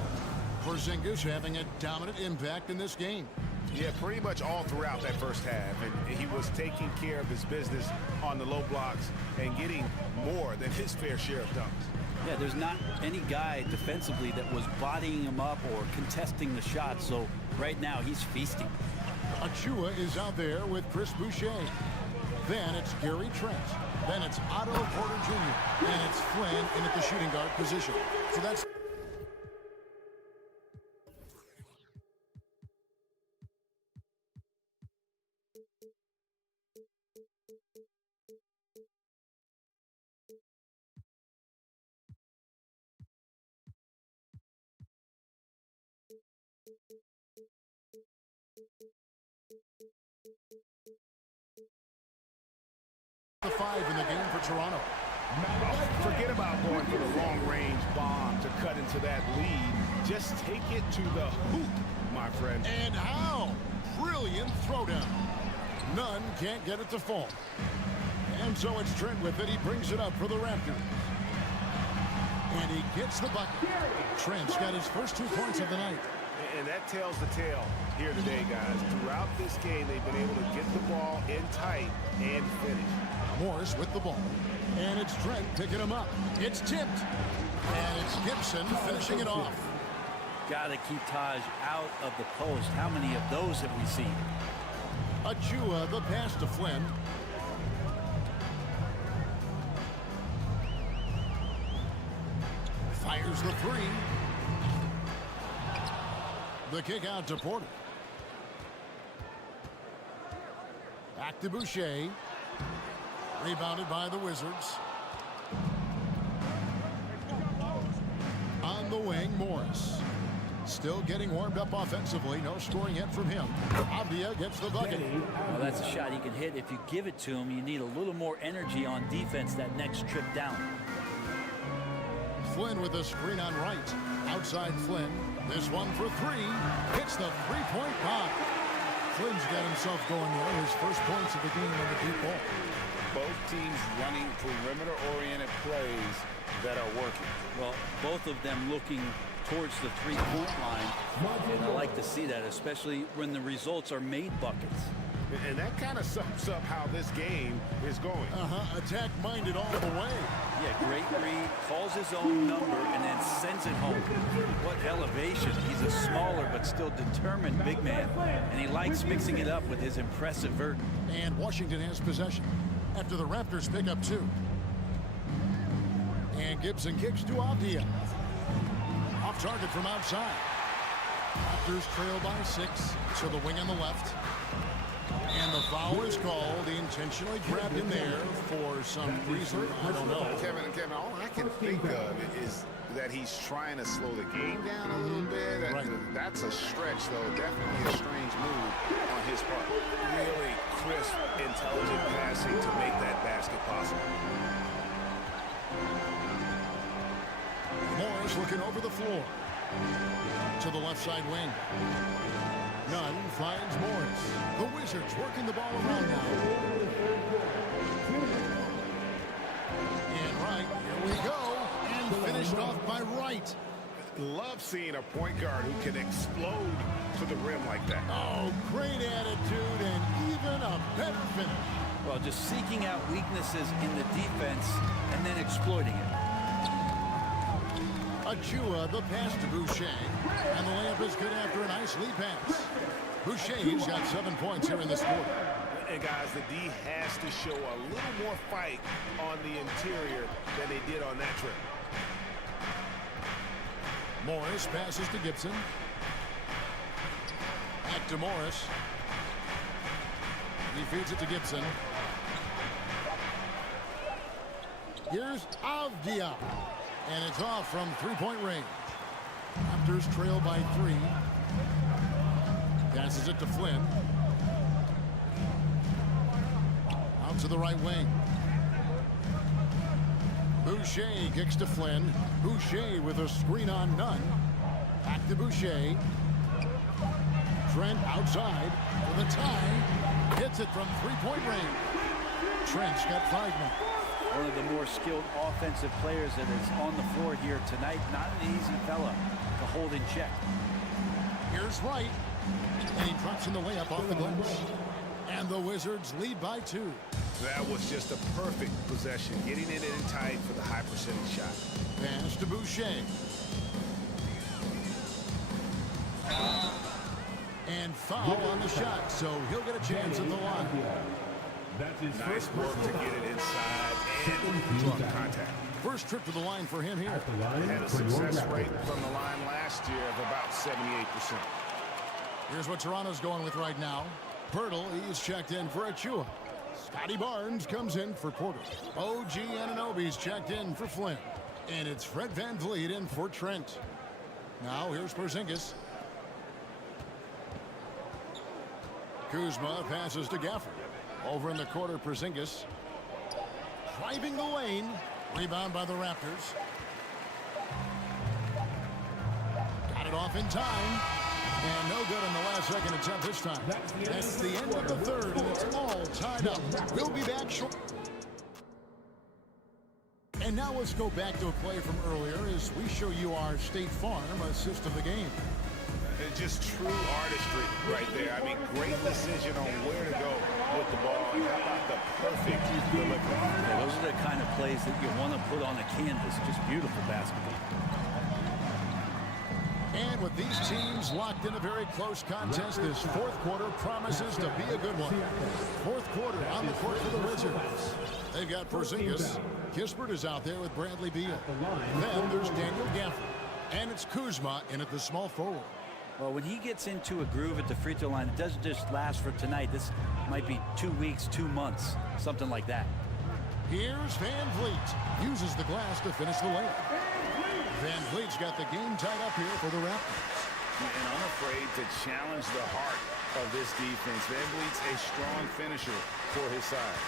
Porzingis having a dominant impact in this game. Yeah, pretty much all throughout that first half. And he was taking care of his business on the low blocks and getting more than his fair share of dunks. Yeah, there's not any guy defensively that was bodying him up or contesting the shot. So right now he's feasting. Achua is out there with Chris Boucher. Then it's Gary Trent. Then it's Otto Porter Jr. And it's Flynn in at the shooting guard position. So that's... the 5 in the game for Toronto. Forget about going for the long-range bomb to cut into that lead. Just take it to the hoop, my friend. And how? Brilliant throwdown. None can't get it to fall. And so it's Trent with it. He brings it up for the Raptors. And he gets the bucket. Trent's got his first 2 points of the night. And that tells the tale here today, guys. Throughout this game, they've been able to get the ball in tight and finish. Morris with the ball. And it's Trent picking him up. It's tipped. And it's Gibson finishing it off. Got to keep Taj out of the post. How many of those have we seen? Achua, the pass to Flynn. Fires the 3. The kick out to Porter. Back to Boucher. Rebounded by the Wizards. On the wing, Morris. Still getting warmed up offensively. No scoring yet from him. Avdia gets the bucket. Well, that's a shot he can hit. If you give it to him, you need a little more energy on defense that next trip down. Flynn with a screen on right. Outside Flynn. This one for three. Hits the three-point bomb. Flynn's got himself going there. His first points of the game on the deep ball. Both teams running perimeter-oriented plays that are working. Well, both of them looking towards the three-point line, and I like to see that, especially when the results are made buckets. And that kind of sums up how this game is going. Attack-minded all the way. Yeah, great read, calls his own number, and then sends it home. What elevation. He's a smaller but still determined big man, and he likes mixing it up with his impressive vert. And Washington has possession after the Raptors pick up two. And Gibson kicks to Avdia. Off target from outside. Raptors trail by 6 to the wing on the left. And the foul is called. He intentionally grabbed him there for some reason. I don't know. Kevin, all I can think of is that he's trying to slow the game down a little bit. That's a stretch, though. Definitely a strange move on his part. Really crisp, intelligent passing to make that basket possible. Morris looking over the floor to the left side wing. Nunn finds Morris. The Wizards working the ball around now. And Wright, here we go. And finished off by Wright. Love seeing a point guard who can explode to the rim like that. Oh, great attitude and even a better finish. Well, just seeking out weaknesses in the defense and then exploiting it. Achua, the pass to Boucher. And the layup is good after a nice lead pass. Boucher's got 7 points here in this quarter. And guys, the D has to show a little more fight on the interior than they did on that trip. Morris passes to Gibson. Back to Morris. He feeds it to Gibson. Here's Avdia. And it's off from three-point range. Raptors trail by 3. Passes it to Flynn. Out to the right wing. Boucher kicks to Flynn. Boucher with a screen on Nunn. Back to Boucher. Trent outside for the tie. Hits it from three-point range. Trent's got 5 now. One of the more skilled offensive players that is on the floor here tonight. Not an easy fella to hold in check. Here's Wright. And he drops in the layup off the glass. And the Wizards lead by 2. That was just a perfect possession. Getting it in tight for the high percentage shot. Pass to Boucher. And foul on the shot, so he'll get a chance at the line. Nice work to get it inside and draw the contact. First trip to the line for him here. Had a success rate from the line last year of about 78%. Here's what Toronto's going with right now. Pirtle, he's checked in for Achua. Scotty Barnes comes in for Porter. OG Anunoby's checked in for Flynn. And it's Fred VanVleet in for Trent. Now here's Porzingis. Kuzma passes to Gafford. Over in the quarter, Porzingis. Driving the lane. Rebound by the Raptors. Got it off in time. And no good in the last second attempt this time. That's the end of the third, and it's all tied up. We'll be back short. And now let's go back to a play from earlier as we show you our State Farm assist of the game. It's just true artistry right there. I mean, great decision on where to go with the ball. And how about the perfect delivery? Yeah, those are the kind of plays that you want to put on a canvas. Just beautiful basketball. And with these teams locked in a very close contest, this fourth quarter promises to be a good one. Fourth quarter on the court for the Wizards. They've got Porzingis. Kispert is out there with Bradley Beal. Then there's Daniel Gafford. And it's Kuzma in at the small forward. Well, when he gets into a groove at the free throw line, it doesn't just last for tonight. This might be 2 weeks, 2 months, something like that. Here's VanVleet. Uses the glass to finish the layup. VanVleet's got the game tied up here for the Raptors. and unafraid to challenge the heart of this defense. Van Vliet's a strong finisher for his side.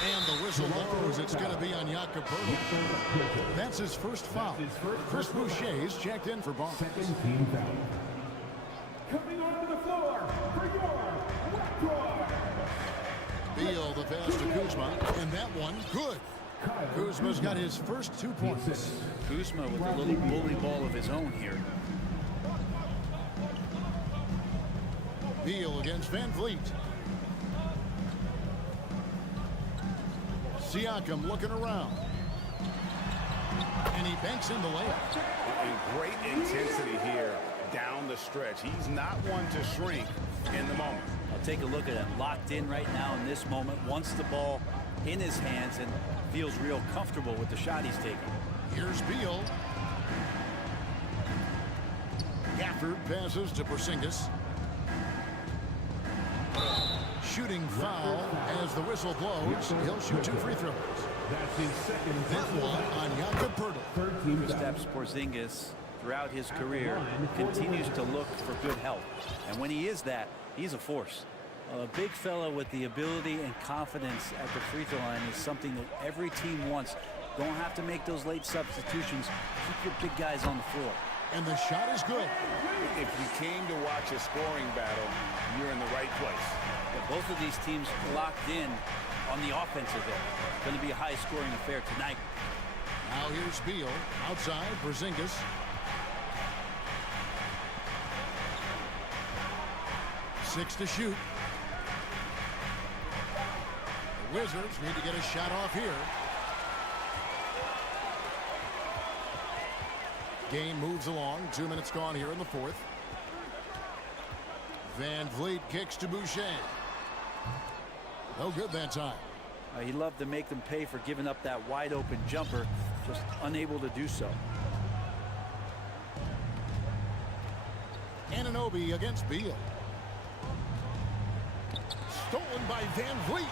And the whistle blows. It's going to be on Jakob Poeltl. That's his first foul. Chris Boucher's checked in for Barnes. Second-team foul. Coming onto the floor for your Raptors. Beal the pass to Kuzma, and that one good. Kuzma's got his first 2 points. Kuzma with a little bully ball of his own here. Beal against Van Vliet. Siakam looking around. And he banks in the layup. A great intensity here down the stretch. He's not one to shrink in the moment. I'll take a look at him. Locked in right now in this moment. Wants the ball in his hands and feels real comfortable with the shot he's taking. Here's Beal. Gafford passes to Porzingis. Shooting foul as the whistle blows. He'll shoot 2 free throws. That's his second. That one on Jakob Poeltl. Kristaps Porzingis, throughout his career, continues to look for good help. And when he is that, he's a force. A big fella with the ability and confidence at the free throw line is something that every team wants. Don't have to make those late substitutions. Keep your big guys on the floor. And the shot is good. If you came to watch a scoring battle, you're in the right place. Yeah, both of these teams locked in on the offensive end. Going to be a high-scoring affair tonight. Now here's Beal. Outside, Porzingis. Six to shoot. The Wizards need to get a shot off here. Game moves along. 2 minutes gone here in the fourth. Van Vliet kicks to Boucher. No good that time. He loved to make them pay for giving up that wide open jumper, just unable to do so. Anunoby against Beal. Stolen by Van Vliet.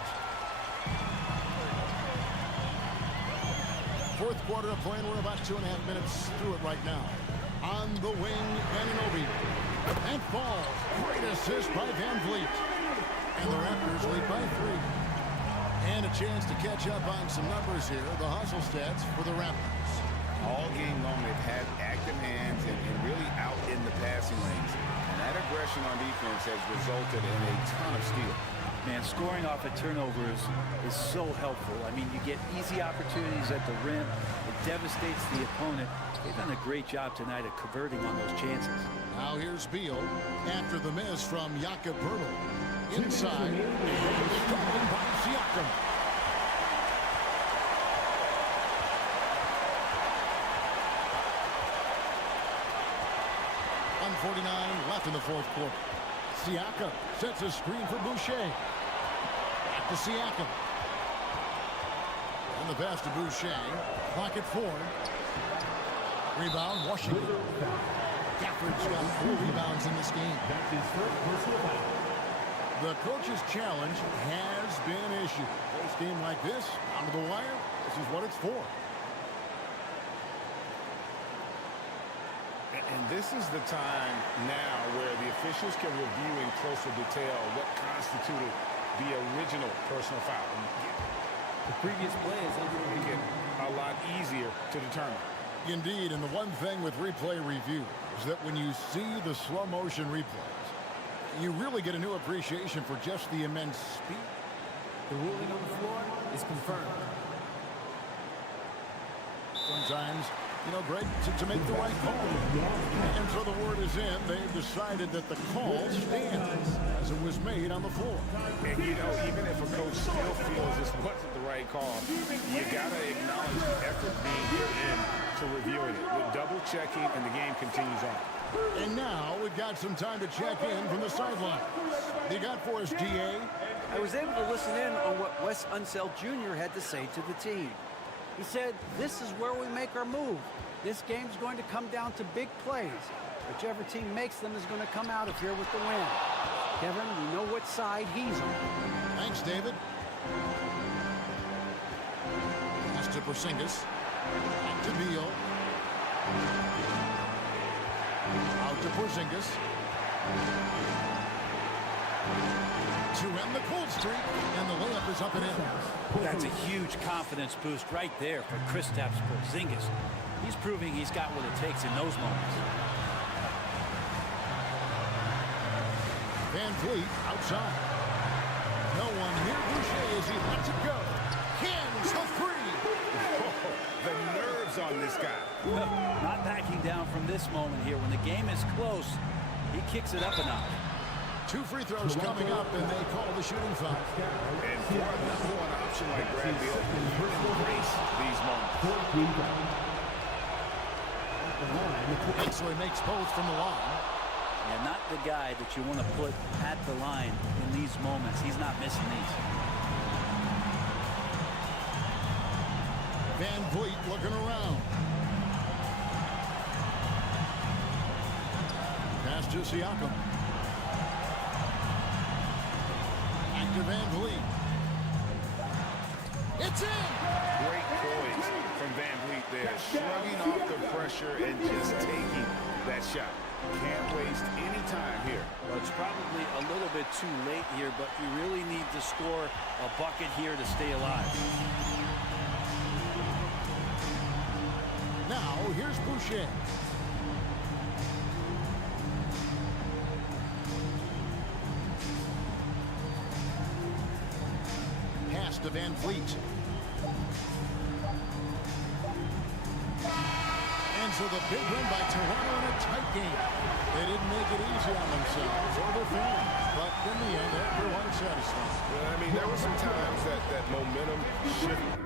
Fourth quarter of play, and we're about 2.5 minutes through it right now. On the wing, Anunoby. And falls. Great assist by Van Vliet. And the Raptors lead by 3. And a chance to catch up on some numbers here. The hustle stats for the Raptors. All game long, they've had active hands and really out in the passing lanes. And that aggression on defense has resulted in a ton of steals. Man, scoring off of turnovers is so helpful. I mean, you get easy opportunities at the rim. It devastates the opponent. They've done a great job tonight of converting on those chances. Now here's Beal after the miss from Jakob Poeltl. Inside, and stolen by Siakam. .149 left in the fourth quarter. Siakam sets a screen for Boucher. Back to Siakam. And the pass to Boucher. Clock at 4. Rebound, Washington. Gafford's got 4 rebounds in this game. That's his first personal foul. The coach's challenge has been issued. First game like this, down to the wire, this is what it's for. And this is the time now where the officials can review in closer detail what constituted the original personal foul. The previous play is make it a lot easier to determine. Indeed, and the one thing with replay review is that when you see the slow motion replays, you really get a new appreciation for just the immense speed. The ruling on the floor is confirmed. Sometimes, you know, Greg, to make the right call. And so the word is in. They've decided that the call stands as it was made on the floor. And, you know, even if a coach still feels this wasn't the right call, you got to acknowledge the effort being put in to reviewing it. With double checking, and the game continues on. And now we've got some time to check in from the sideline. You got for us, DA? I was able to listen in on what Wes Unseld Jr. had to say to the team. He said, this is where we make our move. This game's going to come down to big plays. Whichever team makes them is going to come out of here with the win. Kevin, we know what side he's on. Thanks, David. Pass to Porzingis. Back to Beal. Out to Porzingis. To end the cold streak, and the layup is up and in. That's a huge confidence boost right there for Kristaps Porzingis. He's proving he's got what it takes in those moments. Van Vliet outside. No one near Boucher as he lets it go. Cans the three. The nerves on this guy. Not backing down from this moment here. When the game is close, he kicks it up a notch. 2 free throws coming up, and they call the shooting foul. And for a number one option like Brad Beal, you embrace these moments. Hensley makes both from the line. And not the guy that you want to put at the line in these moments. He's not missing these. Van Vliet looking around. Pass to Siakam. Back to Van Vliet. It's in! Great poise from Van Vliet there. Shrugging off the pressure and just taking that shot. Can't waste any time here. Well, it's probably a little bit too late here, but you really need to score a bucket here to stay alive. Now, here's Boucher. Pass to Van Vliet. And so the big win by Toronto in a tight game. They didn't make it easy on themselves or their fans, but in the end, everyone satisfied. I mean, there were some times that momentum shifted.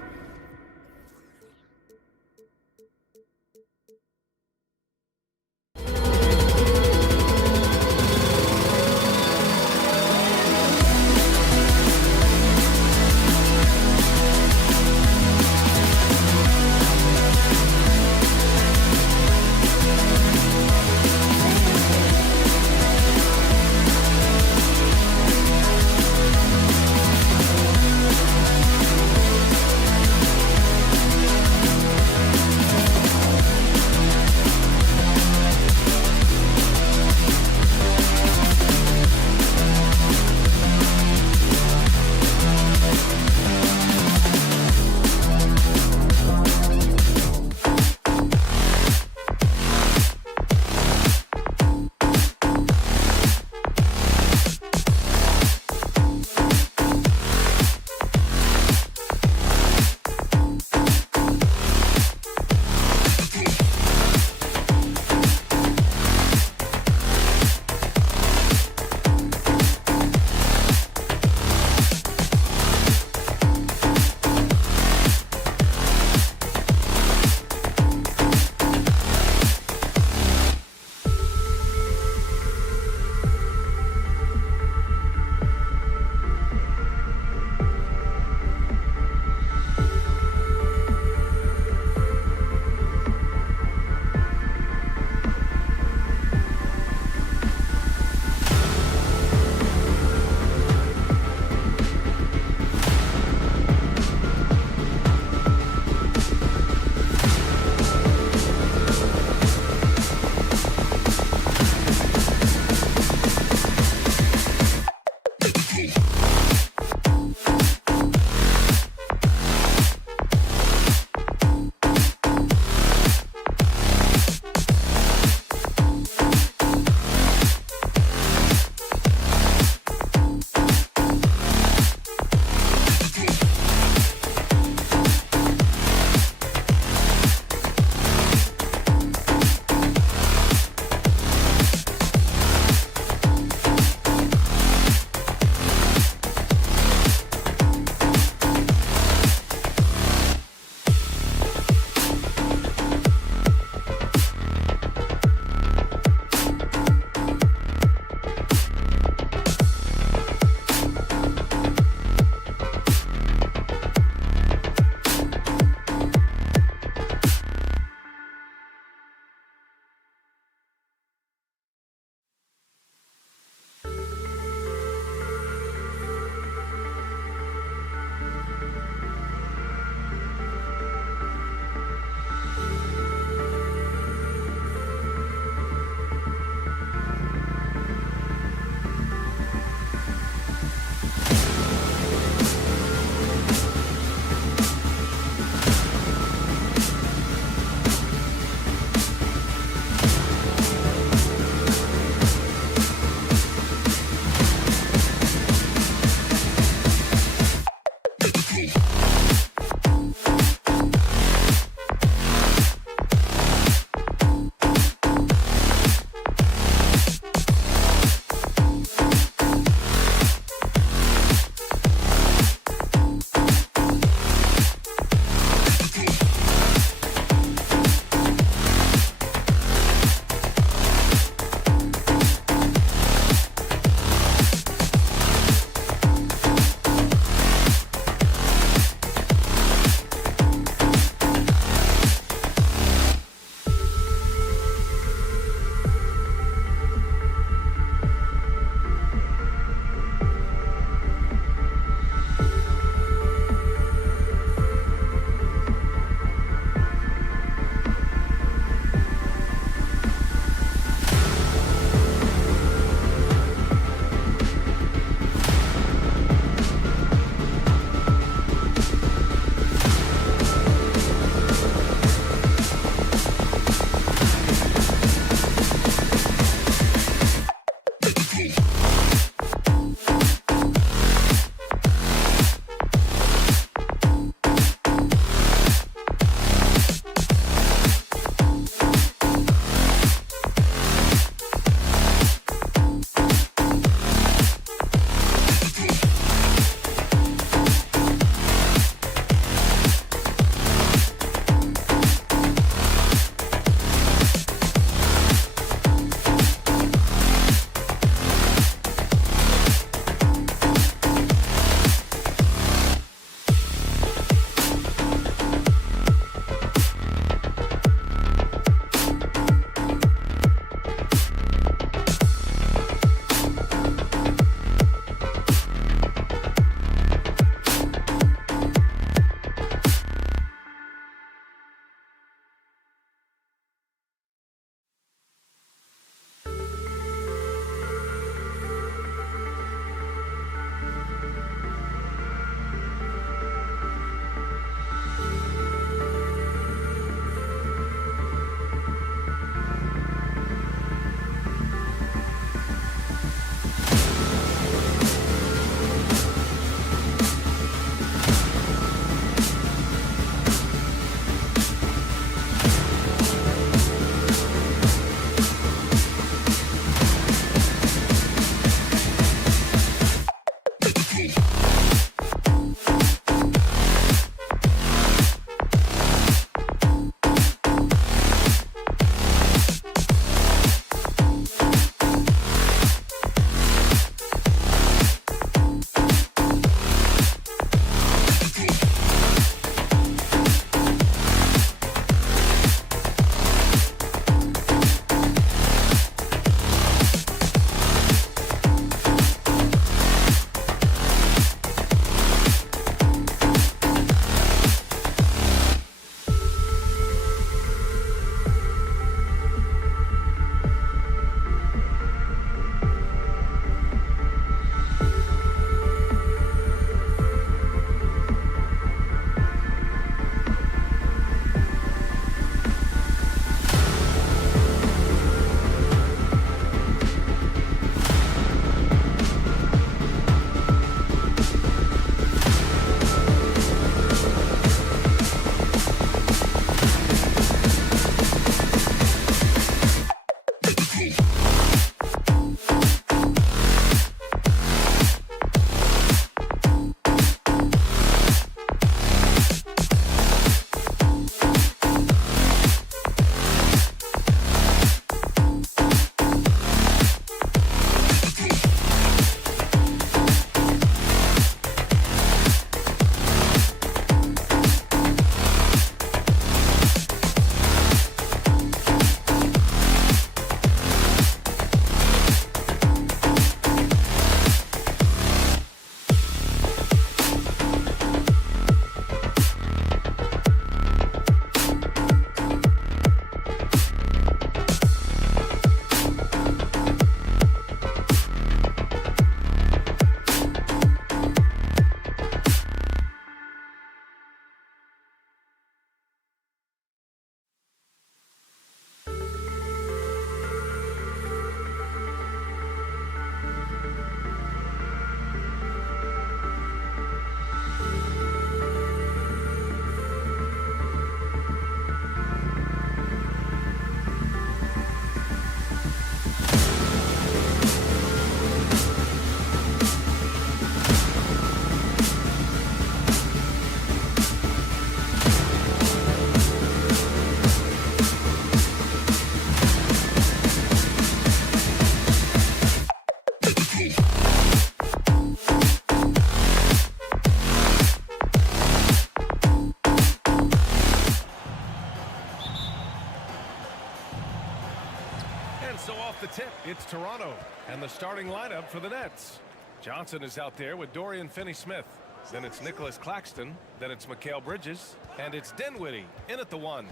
the tip, it's Toronto, and the starting lineup for the Nets. Johnson is out there with Dorian Finney-Smith. Then it's Nicholas Claxton. Then it's Mikal Bridges. And it's Dinwiddie in at the 1.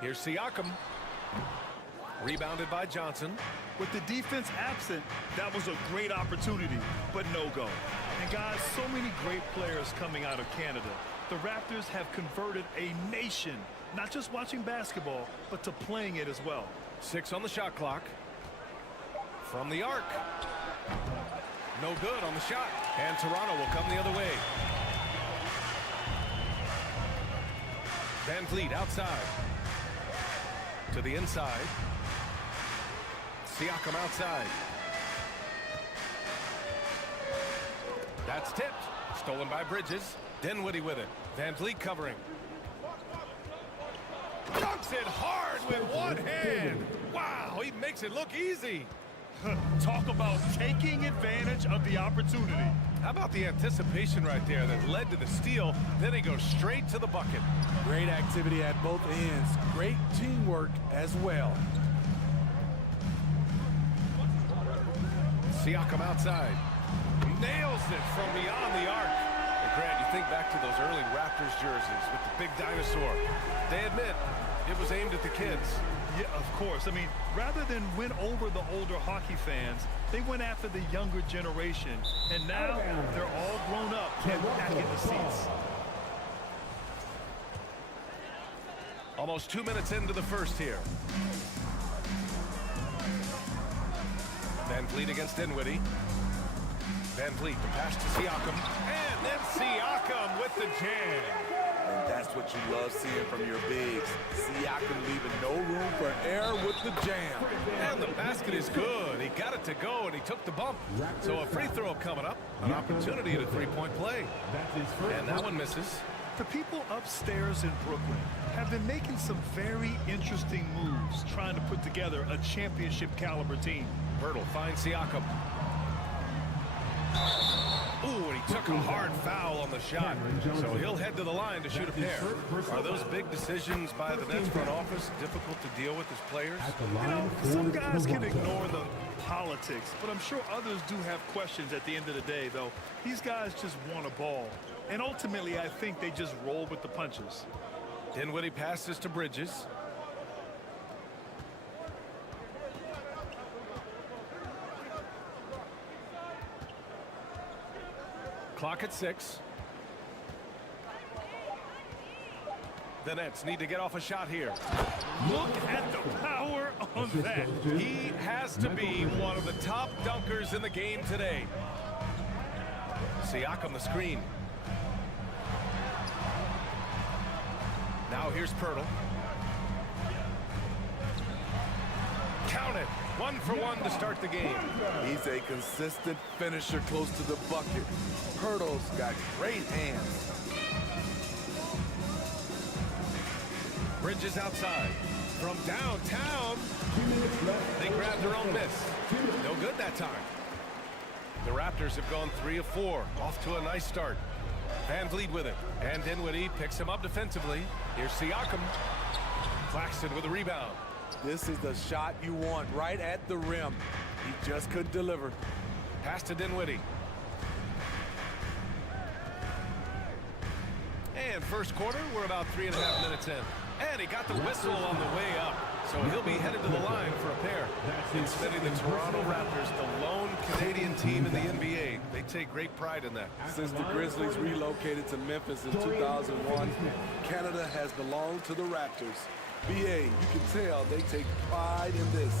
Here's Siakam. Rebounded by Johnson. With the defense absent, that was a great opportunity, but no go. And guys, so many great players coming out of Canada. The Raptors have converted a nation, not just watching basketball, but to playing it as well. 6 on the shot clock. From the arc. no good on the shot. And Toronto will come the other way. Van Vliet outside. To the inside. Siakam outside. That's tipped. Stolen by Bridges. Dinwiddie with it. Van Vliet covering. Dunks it hard with one hand. Wow, he makes it look easy. Talk about taking advantage of the opportunity. How about the anticipation right there that led to the steal? Then he goes straight to the bucket. Great activity at both ends. Great teamwork as well. Siakam outside. Nails it from beyond the arc. And Grant, you think back to those early Raptors jerseys with the big dinosaur. They admit it was aimed at the kids. Yeah, of course. I mean, rather than win over the older hockey fans, they went after the younger generation. And now they're all grown up and back in the seats. Almost 2 minutes into the first here. Van Vliet against Dinwiddie. Van Vliet, the pass to Siakam. And then Siakam with the jam. And that's what you love seeing from your bigs. Siakam leaving no room for error with the jam. And the basket is good. He got it to go, and he took the bump. So a free throw coming up. An opportunity at a three-point play. And that one misses. The people upstairs in Brooklyn have been making some very interesting moves, trying to put together a championship caliber team. Pirtle finds Siakam. Ooh, and he took a hard foul on the shot. So he'll head to the line to shoot a pair. Are those big decisions by the Nets front office difficult to deal with as players? You know, some guys can ignore the politics, but I'm sure others do have questions at the end of the day, though. These guys just want a ball. And ultimately, I think they just roll with the punches. Dinwiddie passes to Bridges. Clock at 6. The Nets need to get off a shot here. Look at the power on that. He has to be one of the top dunkers in the game today. Siakam the screen. Now here's Pirtle. Count it. 1 for 1 to start the game. He's a consistent finisher close to the bucket. Pirtle's got great hands. Bridges outside. From downtown. They grabbed their own miss. No good that time. The Raptors have gone 3 of 4. Off to a nice start. Van Vliet with it. And Dinwiddie picks him up defensively. Here's Siakam. Claxton with a rebound. This is the shot you want right at the rim. He just couldn't deliver. Pass to Dinwiddie. And first quarter, we're about 3.5 minutes in. And he got the whistle on the way up. So he'll be headed to the line for a pair. Instead the Toronto Raptors, the lone Canadian team in the NBA. They take great pride in that. Since the Grizzlies relocated to Memphis in 2001, Canada has belonged to the Raptors. BA, you can tell they take pride in this.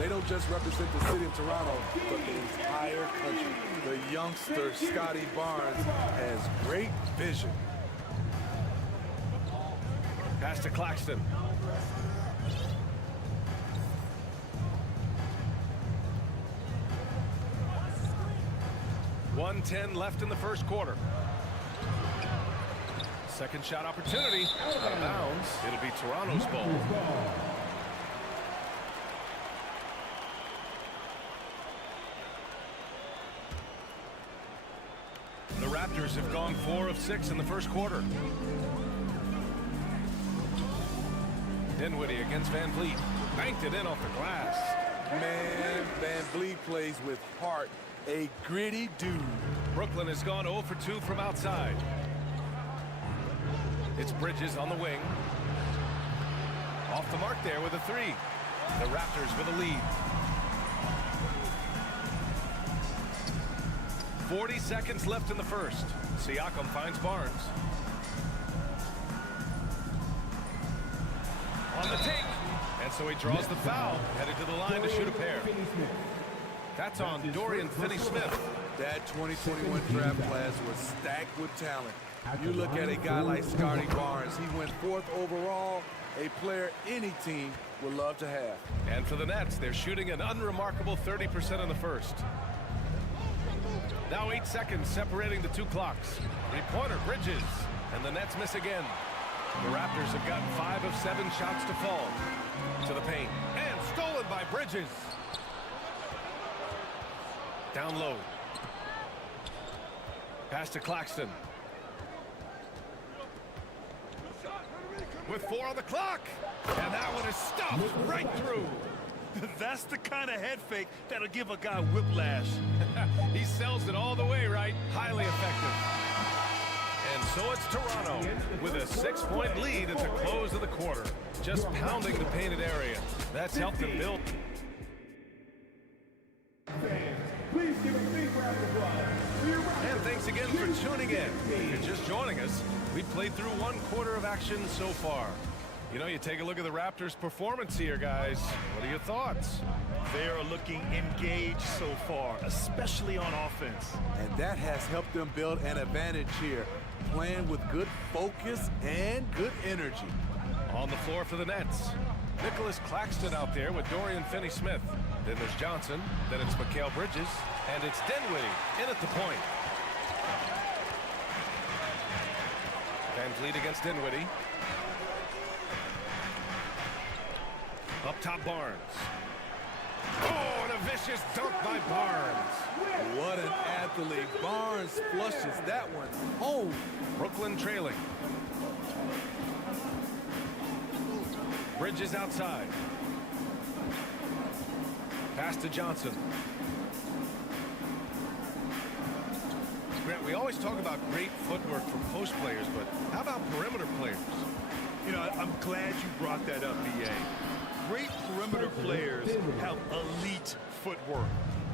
They don't just represent the city of Toronto, but the entire country. The youngster, Scotty Barnes, has great vision. Pass to Claxton. .110 left in the first quarter. Second shot opportunity. Out of bounds. It'll be Toronto's ball. The Raptors have gone 4 of 6 in the first quarter. Dinwiddie against Van Vliet. Banked it in off the glass. Man, Van Vliet plays with heart. A gritty dude. Brooklyn has gone 0 for 2 from outside. It's Bridges on the wing. Off the mark there with a 3. The Raptors with a lead. 40 seconds left in the first. Siakam finds Barnes. On the take. And so he draws the foul, headed to the line to shoot a pair. That's on Dorian Finney-Smith. That 2021 draft class was stacked with talent. You look at a guy like Scotty Barnes. He went 4th overall, a player any team would love to have. And for the Nets, they're shooting an unremarkable 30% in the first. Now 8 seconds separating the 2 clocks. Three-pointer, Bridges, and the Nets miss again. The Raptors have gotten 5 of 7 shots to fall. To the paint, and stolen by Bridges. Down low. Pass to Claxton. With 4 on the clock. And that one is stuffed right through. That's the kind of head fake that'll give a guy whiplash. He sells it all the way, right? Highly effective. And so it's Toronto with a 6-point lead at the close of the quarter. Just pounding the painted area. That's helped them build. Please give a big round of applause. And thanks again for tuning in. If you're just joining us, we've played through 1 quarter of action so far. You know, you take a look at the Raptors' performance here, guys. What are your thoughts? They are looking engaged so far, especially on offense. And that has helped them build an advantage here, playing with good focus and good energy. On the floor for the Nets, Nicholas Claxton out there with Dorian Finney-Smith. Then there's Johnson, then it's Mikal Bridges, and it's Dinwiddie in at the point. Van Vliet against Dinwiddie. Up top, Barnes. Oh, and a vicious dunk by Barnes. What an athlete. Barnes flushes that one home. Brooklyn trailing. Bridges outside. Pass to Johnson. Grant, we always talk about great footwork from post players, but how about perimeter players? You know, I'm glad you brought that up, B.A. Great perimeter players have elite footwork.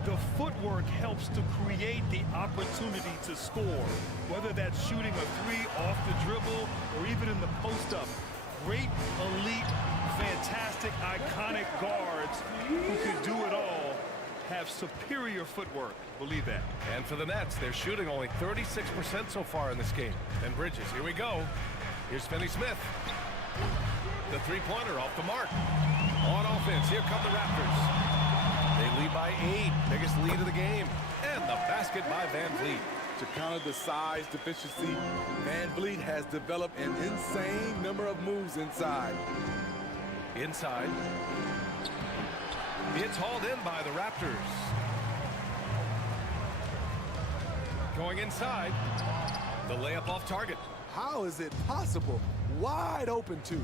The footwork helps to create the opportunity to score, whether that's shooting a 3 off the dribble or even in the post-up. Great, elite, fantastic, iconic guards who can do it all have superior footwork. Believe that. And for the Nets, they're shooting only 36% so far in this game. And Bridges, here we go. Here's Finney-Smith. The three-pointer off the mark. On offense, here come the Raptors. They lead by 8, biggest lead of the game. And the basket by Van Vliet. To counter the size deficiency, Van Vliet has developed an insane number of moves inside. Inside. It's hauled in by the Raptors. Going inside. The layup off target. How is it possible? Wide open, too.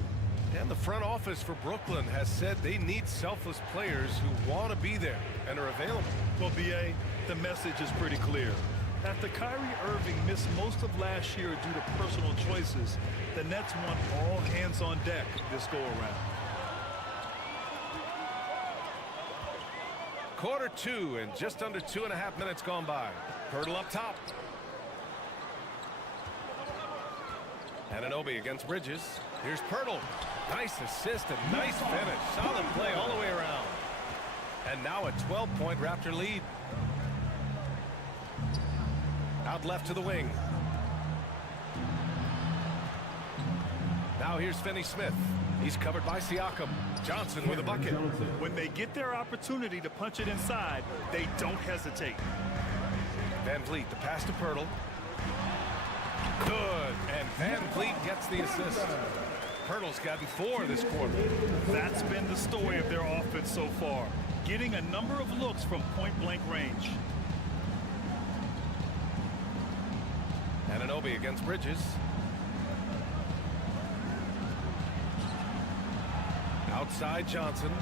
And the front office for Brooklyn has said they need selfless players who want to be there and are available. Well, B.A., the message is pretty clear. After Kyrie Irving missed most of last year due to personal choices, the Nets want all hands on deck this go-around. Quarter 2 and just under 2.5 minutes gone by. Hurdle up top. Anunoby against Bridges. Here's Pirtle. Nice assist and nice finish. Solid play all the way around. And now a 12-point Raptor lead. Out left to the wing. Now here's Finney-Smith. He's covered by Siakam. Johnson with a bucket. When they get their opportunity to punch it inside, they don't hesitate. Van Vliet, the pass to Pirtle. Good, and Van Vliet gets the assist. Pirtle's gotten 4 this quarter. That's been the story of their offense so far, getting a number of looks from point-blank range. Anunoby against Bridges. Outside Johnson.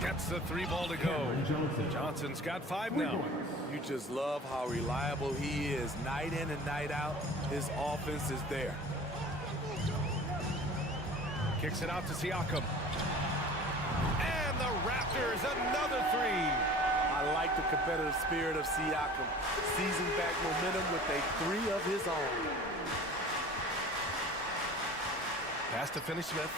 Gets the 3 ball to go. Johnson's got 5 now. You just love how reliable he is night in and night out. His offense is there. Kicks it out to Siakam. And the Raptors, another 3. I like the competitive spirit of Siakam. Seizing back momentum with a 3 of his own. Pass to Finney-Smith.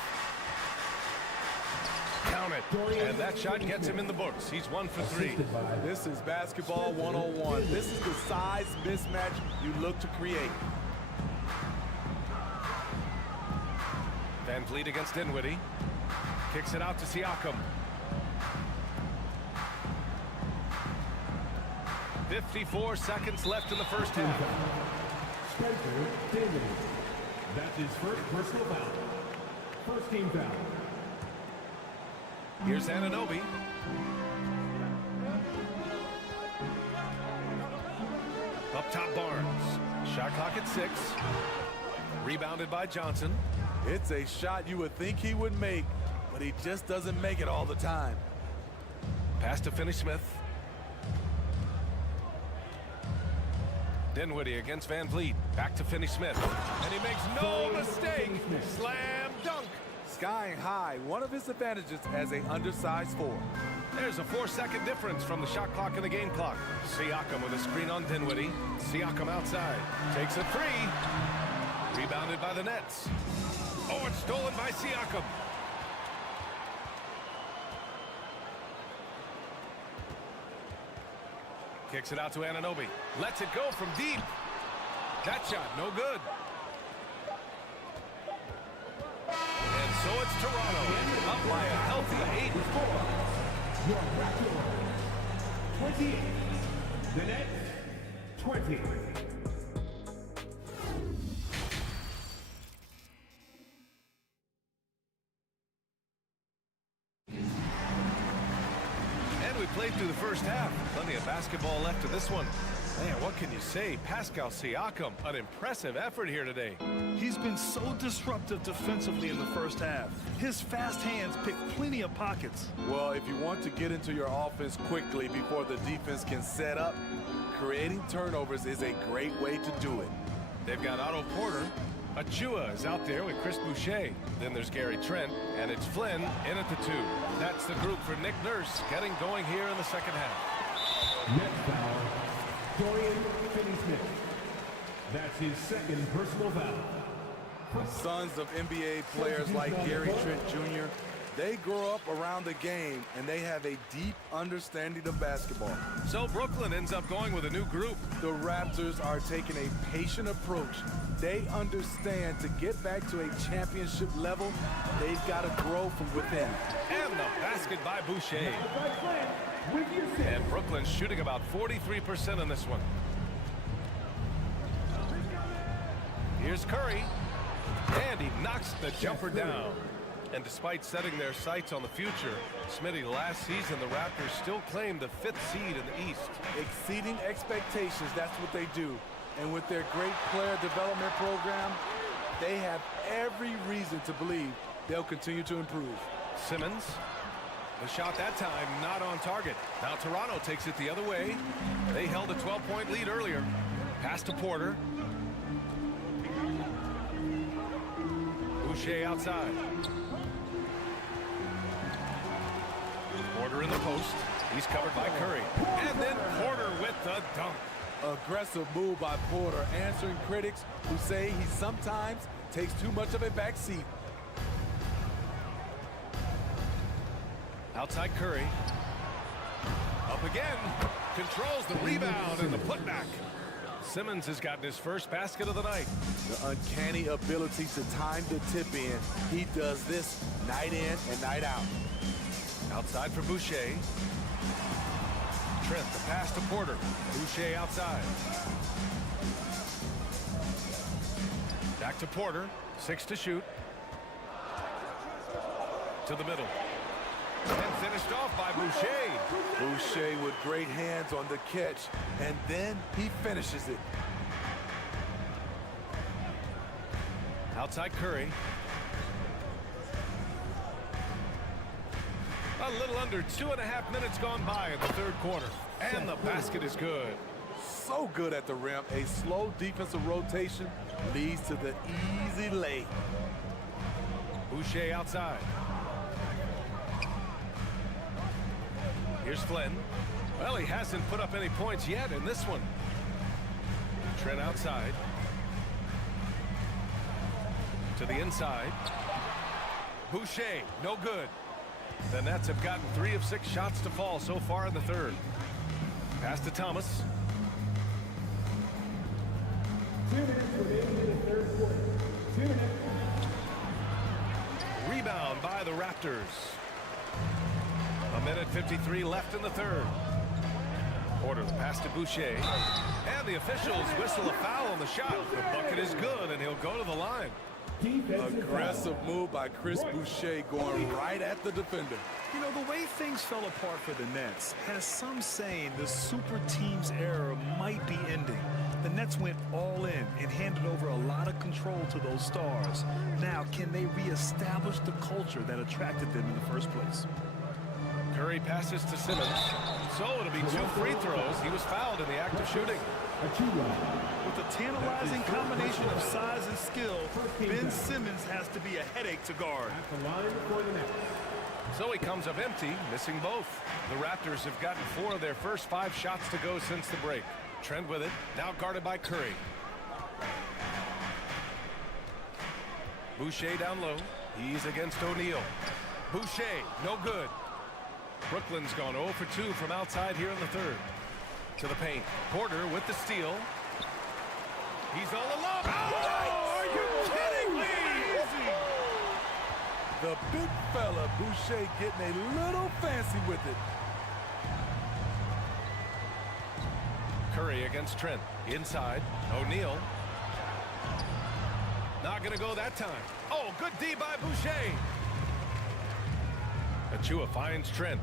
Count it. And that shot gets him in the books. He's 1 for 3. This is basketball 101. This is the size mismatch you look to create. Van Vliet against Dinwiddie. Kicks it out to Siakam. 54 seconds left in the first half. Spencer Dinwiddie. That's his first personal foul. First team foul. Here's Anunoby. Up top Barnes. Shot clock at 6. Rebounded by Johnson. It's a shot you would think he would make, but he just doesn't make it all the time. Pass to Finney-Smith. Dinwiddie against Van Vliet. Back to Finney-Smith. And he makes no mistake. Slam dunk. Skying high, one of his advantages as an undersized 4. There's a 4-second difference from the shot clock and the game clock. Siakam with a screen on Dinwiddie. Siakam outside. Takes a 3. Rebounded by the Nets. Oh, it's stolen by Siakam. Kicks it out to Anunoby. Lets it go from deep. That shot, no good. And so it's Toronto, up by a healthy 8. Your Raptors, 28. The Nets, 20. And we played through the first half. Plenty of basketball left to this one. Man, what can you say? Pascal Siakam, an impressive effort here today. He's been so disruptive defensively in the first half. His fast hands pick plenty of pockets. Well, if you want to get into your offense quickly before the defense can set up, creating turnovers is a great way to do it. They've got Otto Porter. Achua is out there with Chris Boucher. Then there's Gary Trent, and it's Flynn in at the 2. That's the group for Nick Nurse getting going here in the second half. Next foul, Dorian Finney-Smith. That's his second personal foul. Sons of NBA players like Gary Trent Jr., they grow up around the game, and they have a deep understanding of basketball. So Brooklyn ends up going with a new group. The Raptors are taking a patient approach. They understand to get back to a championship level, they've got to grow from within. And the basket by Boucher. And Brooklyn's shooting about 43% in this one. Here's Curry. And he knocks the jumper down. And despite setting their sights on the future, Smitty, last season the Raptors still claimed the 5th seed in the East. Exceeding expectations, that's what they do. And with their great player development program, they have every reason to believe they'll continue to improve. Simmons, the shot that time not on target. Now Toronto takes it the other way. They held a 12-point lead earlier. Pass to Porter. Boucher outside. Porter in the post. He's covered by Curry. And then Porter with the dunk. Aggressive move by Porter, answering critics who say he sometimes takes too much of a back seat. Outside Curry. Up again. Controls the rebound and the putback. Simmons has gotten his first basket of the night. The uncanny ability to time the tip in. He does this night in and night out. Outside for Boucher. Trent, the pass to Porter. Boucher outside. Back to Porter. 6 to shoot. To the middle. And finished off by Boucher. Boucher with great hands on the catch, and then he finishes it. Outside Curry. A little under 2.5 minutes gone by in the third quarter. And the basket is good. So good at the rim. A slow defensive rotation leads to the easy lay. Boucher outside. Here's Flynn. Well, he hasn't put up any points yet in this one. Trent outside. To the inside. Boucher, no good. The Nets have gotten 3 of 6 shots to fall so far in the third. Pass to Thomas. 2 minutes remaining in the third quarter. 2 minutes. Rebound by the Raptors. 1:53 left in the third. Porter, the pass to Boucher. And the officials whistle a foul on the shot. The bucket is good, and he'll go to the line. Aggressive move by Chris Boucher going right at the defender. You know, the way things fell apart for the Nets has some saying the super team's era might be ending. The Nets went all in and handed over a lot of control to those stars. Now, can they reestablish the culture that attracted them in the first place? Curry passes to Simmons. So it'll be 2 free throws. He was fouled in the act of shooting. With a tantalizing combination of size and skill, Ben Simmons has to be a headache to guard. So he comes up empty, missing both. The Raptors have gotten 4 of their first 5 shots to go since the break. Trent with it, now guarded by Curry. Boucher down low. He's against O'Neal. Boucher, no good. Brooklyn's gone 0 for 2 from outside here in the third. To the paint. Porter with the steal. He's all alone. Oh, are you kidding me? The big fella, Boucher, getting a little fancy with it. Curry against Trent. Inside. O'Neal. Not going to go that time. Oh, good D by Boucher. Achua finds Trent.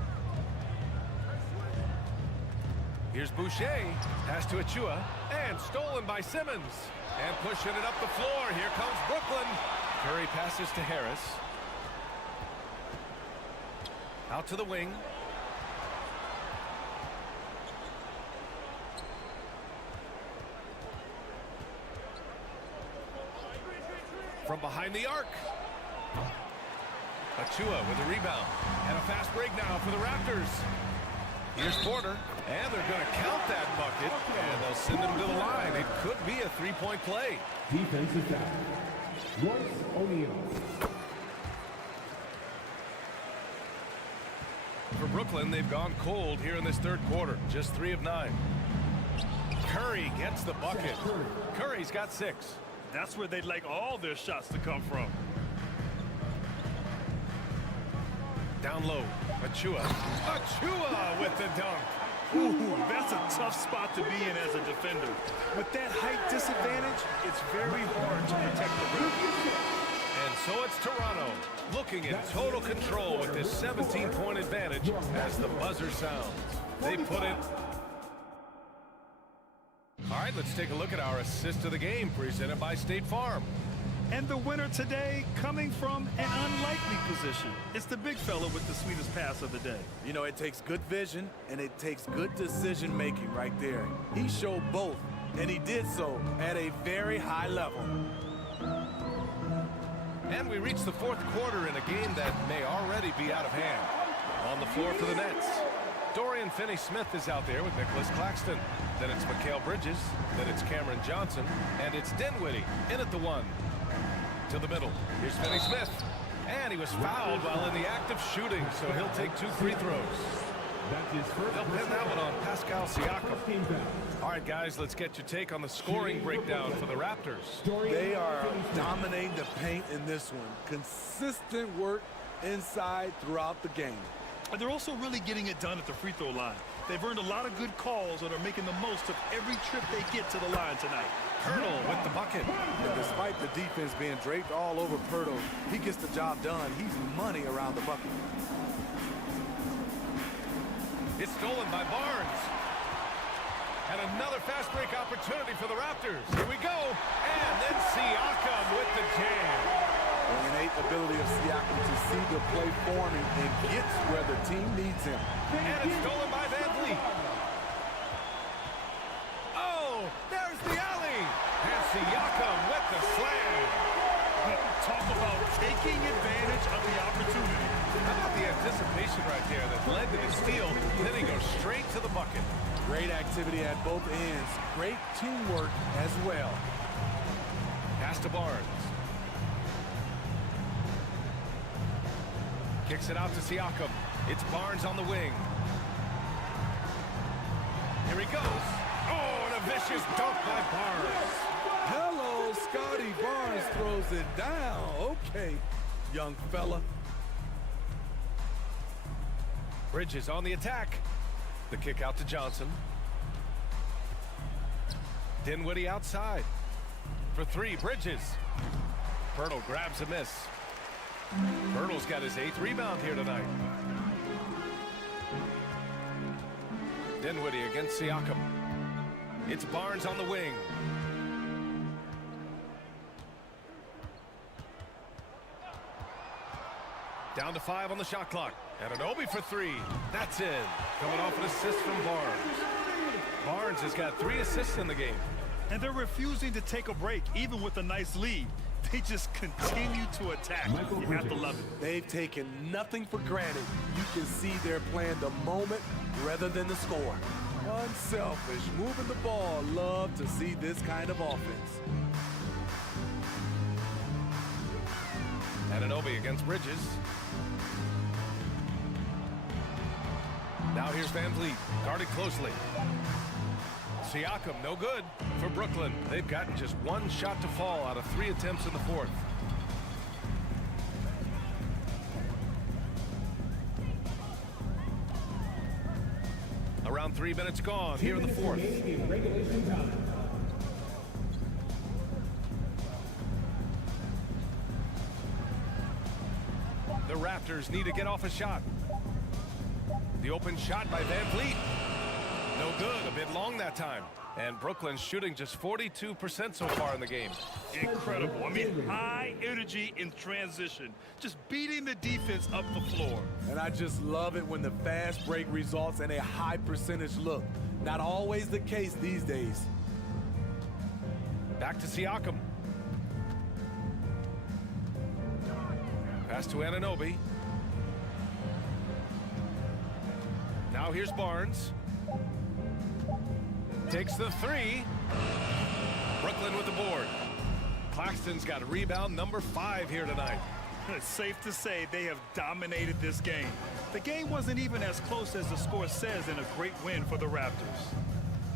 Here's Boucher. Pass to Achua. And stolen by Simmons. And pushing it up the floor. Here comes Brooklyn. Curry passes to Harris. Out to the wing. From behind the arc. Achua with a rebound. And a fast break now for the Raptors. Here's Porter. And they're going to count that bucket. And they'll send him to the line. It could be a 3-point play. Defensive foul. Royce O'Neal. For Brooklyn, they've gone cold here in this third quarter. Just 3 of 9. Curry gets the bucket. Curry's got 6. That's where they'd like all their shots to come from. Down low. Achua. Achua with the dunk. Ooh, that's a tough spot to be in as a defender. With that height disadvantage, it's very hard to protect the rim. And so it's Toronto looking in total control with this 17-point advantage as the buzzer sounds. They put it. All right, let's take a look at our assist of the game presented by State Farm. And the winner today coming from an unlikely position. It's the big fella with the sweetest pass of the day. You know, it takes good vision and it takes good decision making right there. He showed both, and he did so at a very high level. And we reach the fourth quarter in a game that may already be out of hand. On the floor for the Nets, Dorian Finney-Smith is out there with Nicholas Claxton. Then it's Mikal Bridges. Then it's Cameron Johnson. And it's Dinwiddie in at the 1. To the middle. Here's Finney-Smith. And he was fouled while in the act of shooting, so he'll take 2 free throws. They'll pin that one on Pascal Siakam. All right, guys, let's get your take on the scoring breakdown for the Raptors. They are dominating the paint in this one. Consistent work inside throughout the game. And they're also really getting it done at the free throw line. They've earned a lot of good calls and are making the most of every trip they get to the line tonight. Pirtle with the bucket. And despite the defense being draped all over Pirtle, he gets the job done. He's money around the bucket. It's stolen by Barnes. And another fast break opportunity for the Raptors. Here we go. And then Siakam with the jam. The innate ability of Siakam to see the play forming and gets where the team needs him. And it's stolen by Van Vliet. Oh, there's the alley. And Siakam with the slam. Talk about taking advantage of the opportunity. How about the anticipation right there that led to the steal? Then he goes straight to the bucket. Great activity at both ends. Great teamwork as well. Pass to Barnes. Kicks it out to Siakam. It's Barnes on the wing. Here he goes. Oh, and a vicious dunk by Barnes. Hello, Scotty Barnes throws it down. Okay, young fella. Bridges on the attack. The kick out to Johnson. Dinwiddie outside. For three, Bridges. Pirtle grabs a miss. Pirtle's got his 8th rebound here tonight. Dinwiddie against Siakam. It's Barnes on the wing. Down to 5 on the shot clock. And Anunoby for 3. That's in. Coming off an assist from Barnes. Barnes has got 3 assists in the game. And they're refusing to take a break, even with a nice lead. They just continue to attack. You have to love it. They've taken nothing for granted. You can see they're playing the moment rather than the score. Unselfish, moving the ball. Love to see this kind of offense. Anunoby against Bridges. Now here's Van Vliet, guarded closely. Siakam, no good for Brooklyn. They've gotten just 1 shot to fall out of 3 attempts in the 4th. Around 3 minutes gone here in the 4th. The Raptors need to get off a shot. The open shot by Van Vliet. No good, a bit long that time. And Brooklyn's shooting just 42% so far in the game. Incredible. I mean, high energy in transition. Just beating the defense up the floor. And I just love it when the fast break results in a high percentage look. Not always the case these days. Back to Siakam. Pass to Anunoby. Now here's Barnes. Takes the 3. Brooklyn with the board. Claxton's got a rebound number 5 here tonight. It's safe to say they have dominated this game. The game wasn't even as close as the score says in a great win for the Raptors.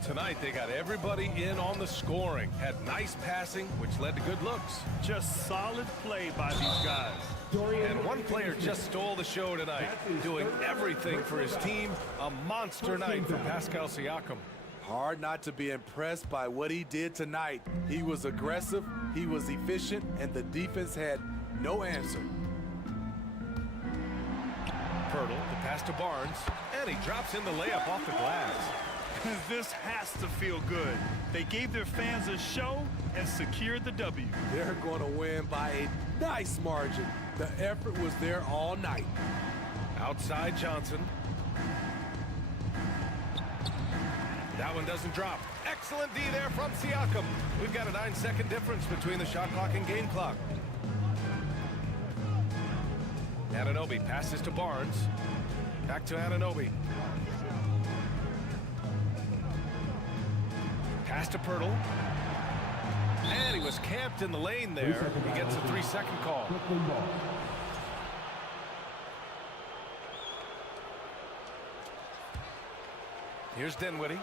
Tonight they got everybody in on the scoring. Had nice passing, which led to good looks. Just solid play by these guys. And one player just stole the show tonight, doing everything for his team. A monster night for Pascal Siakam. Hard not to be impressed by what he did tonight. He was aggressive, he was efficient, and the defense had no answer. Pirtle, the pass to Barnes, and he drops in the layup off the glass. This has to feel good. They gave their fans a show and secured the W. They're going to win by a nice margin. The effort was there all night. Outside Johnson. That one doesn't drop. Excellent D there from Siakam. We've got a 9-second difference between the shot clock and game clock. Anunoby passes to Barnes. Back to Anunoby. Pass to Pirtle. And he was camped in the lane there. He gets a 3-second call. Here's Dinwiddie.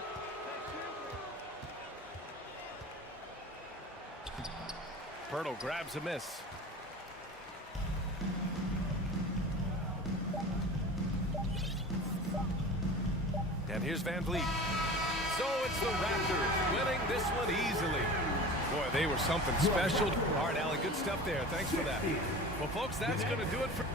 Pirtle grabs a miss. And here's Van Vliet. So it's the Raptors winning this one easily. Boy, they were something special. All right, Allen, good stuff there. Thanks for that. Well, folks, that's going to do it for...